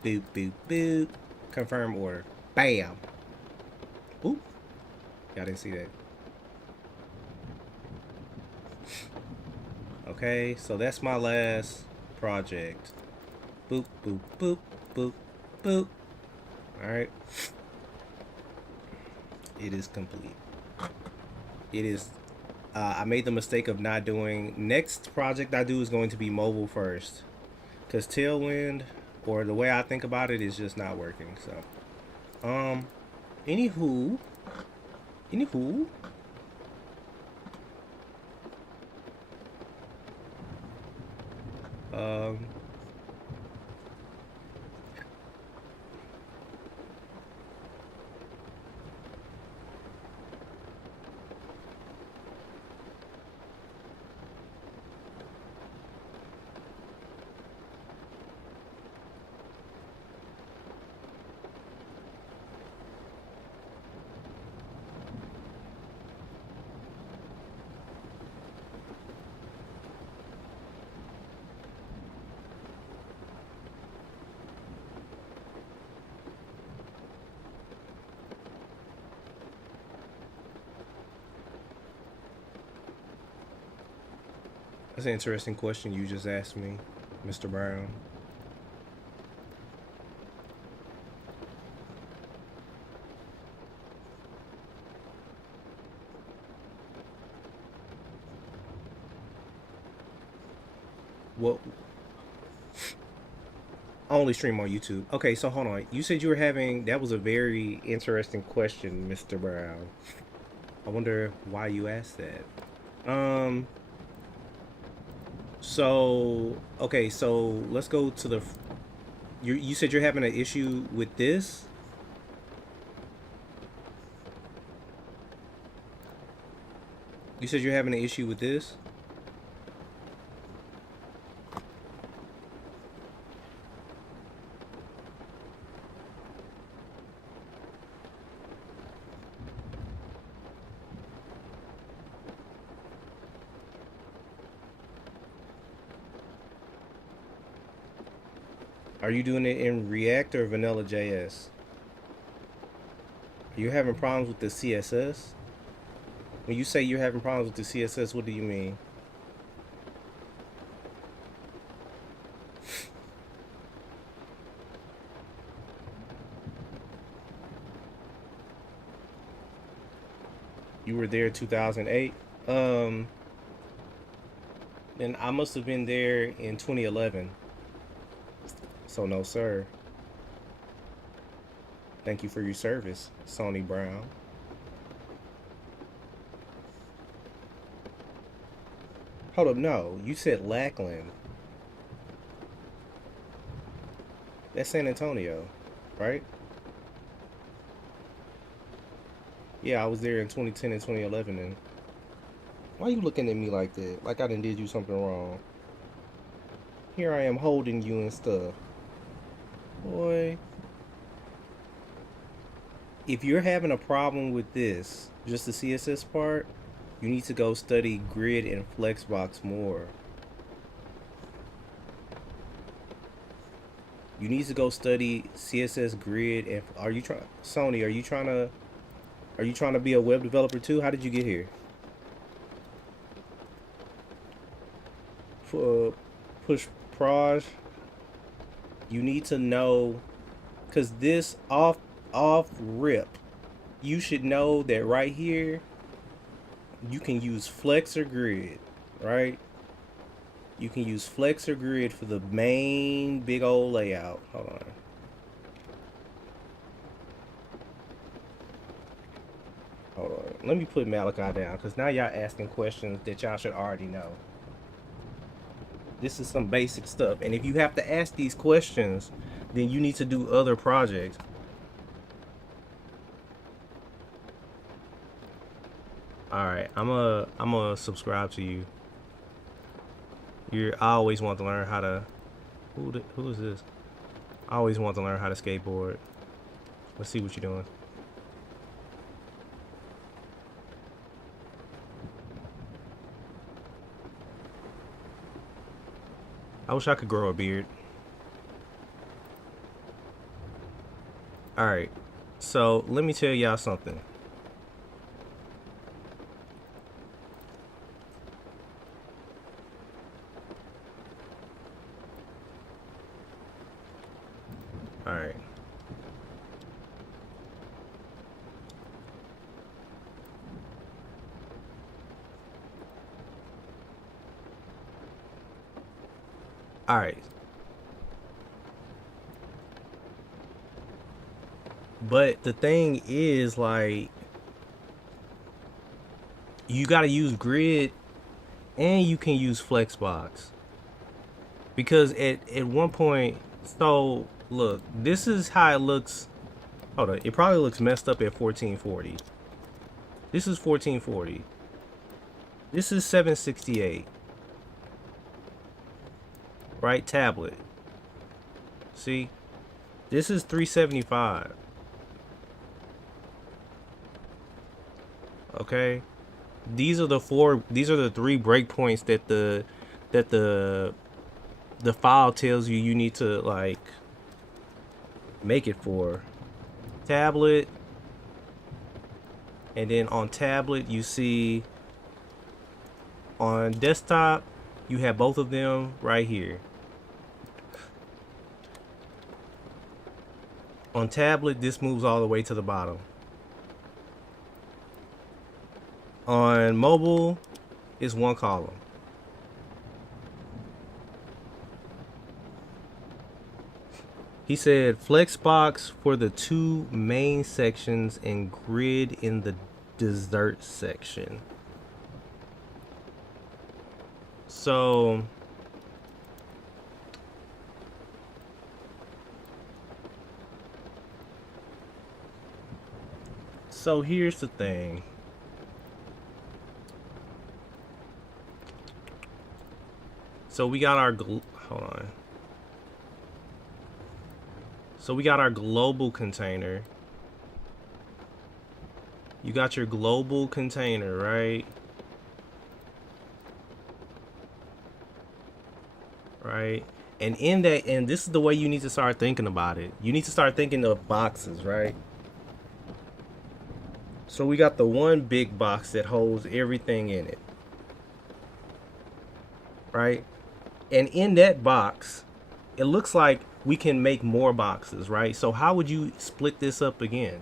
Boop boop boop. Confirm order. Bam. Oop. Y'all didn't see that. Okay, so that's my last project. Boop boop boop boop boop. Alright. It is complete. It is. I made the mistake of not doing. Next project I do is going to be mobile first. Because Tailwind, or the way I think about it, is just not working. So. Anywho. Anywho. Um. That's an interesting question you just asked me, Mr. Brown. What? I only stream on YouTube. Okay, so hold on. You said you were having. That was a very interesting question, Mr. Brown. I wonder why you asked that. So okay, so let's go to the. You said you're having an issue with this. You said you're having an issue with this. Are you doing it in React or Vanilla JS? Are you having problems with the CSS? When you say you're having problems with the CSS, what do you mean? You were there 2008? Then I must have been there in 2011. So no, sir. Thank you for your service, Sony Brown. Hold up, no. You said Lackland. That's San Antonio, right? Yeah, I was there in 2010 and 2011. And why are you looking at me like that? Like I done did you something wrong. Here I am holding you and stuff. Boy, if you're having a problem with this, just the CSS part, you need to go study grid and flexbox more. You need to go study CSS grid. And are you trying, Sony? Are you trying to be a web developer too? How did you get here? For push proj, you need to know, because this off rip, you should know that right here you can use flex or grid, right? You can use flex or grid for the main big old layout. Hold on. Hold on. Let me put Malachi down, because now y'all asking questions that y'all should already know. This is some basic stuff. And if you have to ask these questions, then you need to do other projects. Alright, I'm a subscribe to you. I always want to learn how to... Who is this? I always want to learn how to skateboard. Let's see what you're doing. I wish I could grow a beard. Alright, so let me tell y'all something. Alright. Alright. But the thing is, like, you gotta use grid and you can use flexbox. Because at one point, so look, this is how it looks. Hold on, it probably looks messed up at 1440. This is 1440. This is 768. Right, tablet. See? This is 375. Okay? These are the three breakpoints that the file tells you need to, like, make it for. Tablet, and then on tablet you see, on desktop you have both of them right here. On tablet, this moves all the way to the bottom. On mobile, it's one column. He said flexbox for the two main sections and grid in the dessert section. So here's the thing. So we got our hold on. So we got our global container. You got your global container, right? Right? And in that, and this is the way you need to start thinking about it. You need to start thinking of boxes, right? So we got the one big box that holds everything in it. Right? And in that box, it looks like we can make more boxes, right? So how would you split this up again?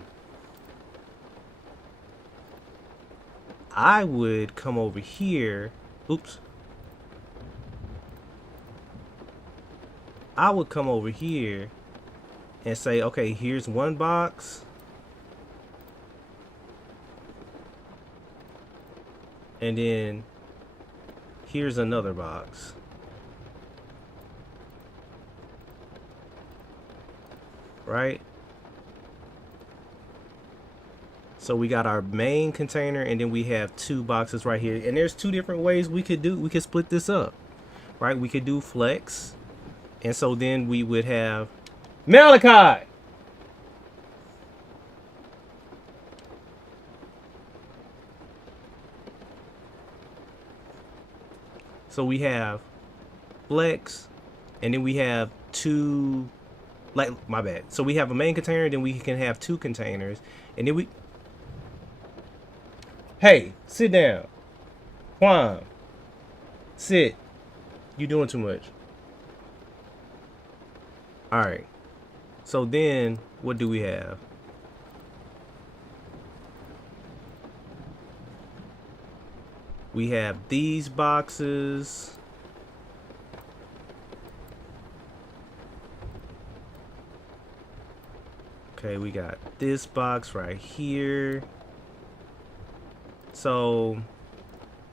I would come over here. Oops. I would come over here and say, okay, here's one box. And then here's another box. Right? So we got our main container, and then we have two boxes right here. And there's two different ways we could split this up. Right? We could do flex. And so then we would have Malachi. So we have flex, and then we have two, like, my bad. So we have a main container, then we can have two containers, and then we, hey, sit down. Juan, sit. You doing too much. All right. So then what do we have? We have these boxes. Okay, we got this box right here. So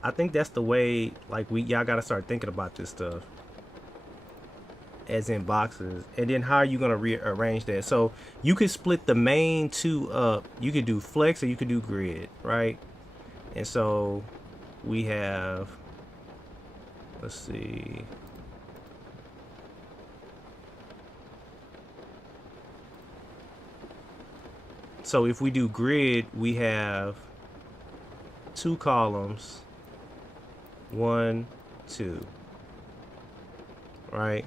I think that's the way, like, y'all gotta start thinking about this stuff as in boxes. And then how are you gonna rearrange that? So you could split the main two up. You could do flex or you could do grid, right? And so we have, let's see, so if we do grid, we have two columns, 1, 2, right?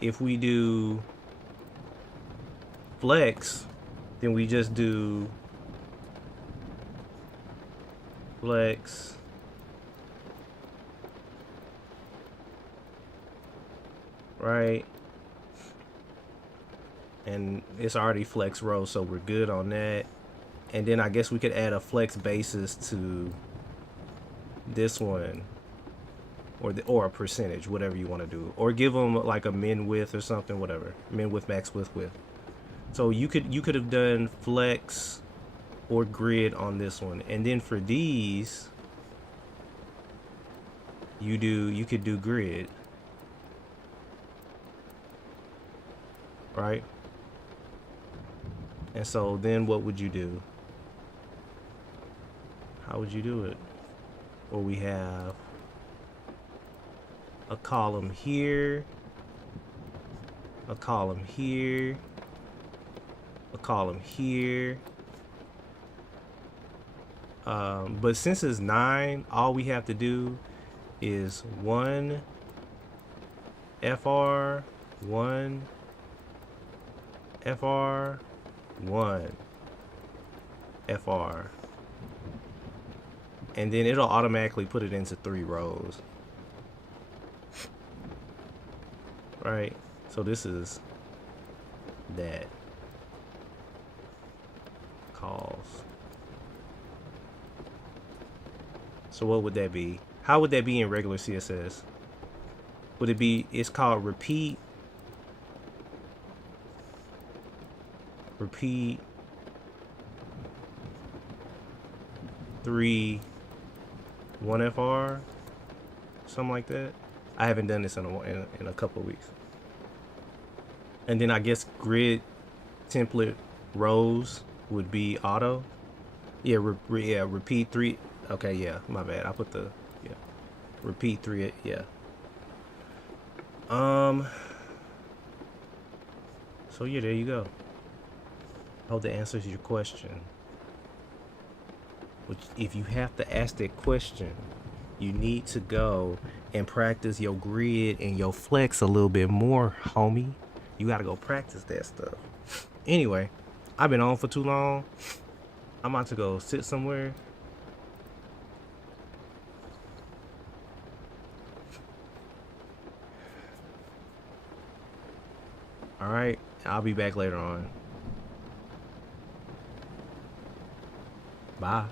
If we do flex, then we just do flex, right? And it's already flex row, so we're good on that. And then I guess we could add a flex basis to this one, or a percentage, whatever you want to do, or give them like a min width or something, whatever, min width, max width. So you could have done flex or grid on this one, and then for these you could do grid, right? And so then what would you do? How would you do it? Well, we have a column here, a column here, a column here. But since it's 9, all we have to do is 1 FR, 1 FR, 1 FR. And then it'll automatically put it into 3 rows. Right? So this is that. Calls. So what would that be? How would that be in regular CSS? Would it be, it's called repeat, 3, 1 FR, something like that. I haven't done this in a couple of weeks. And then I guess grid template rows would be auto. Yeah, repeat 3. Okay, yeah, my bad. I put the, yeah, repeat 3. Yeah. So yeah, there you go. I hope that answers your question. Which, if you have to ask that question, you need to go and practice your grid and your flex a little bit more, homie. You gotta go practice that stuff. Anyway, I've been on for too long. I'm about to go sit somewhere. All right, I'll be back later on. Bye.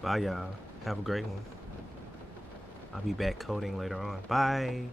Bye, y'all. Have a great one. I'll be back coding later on. Bye.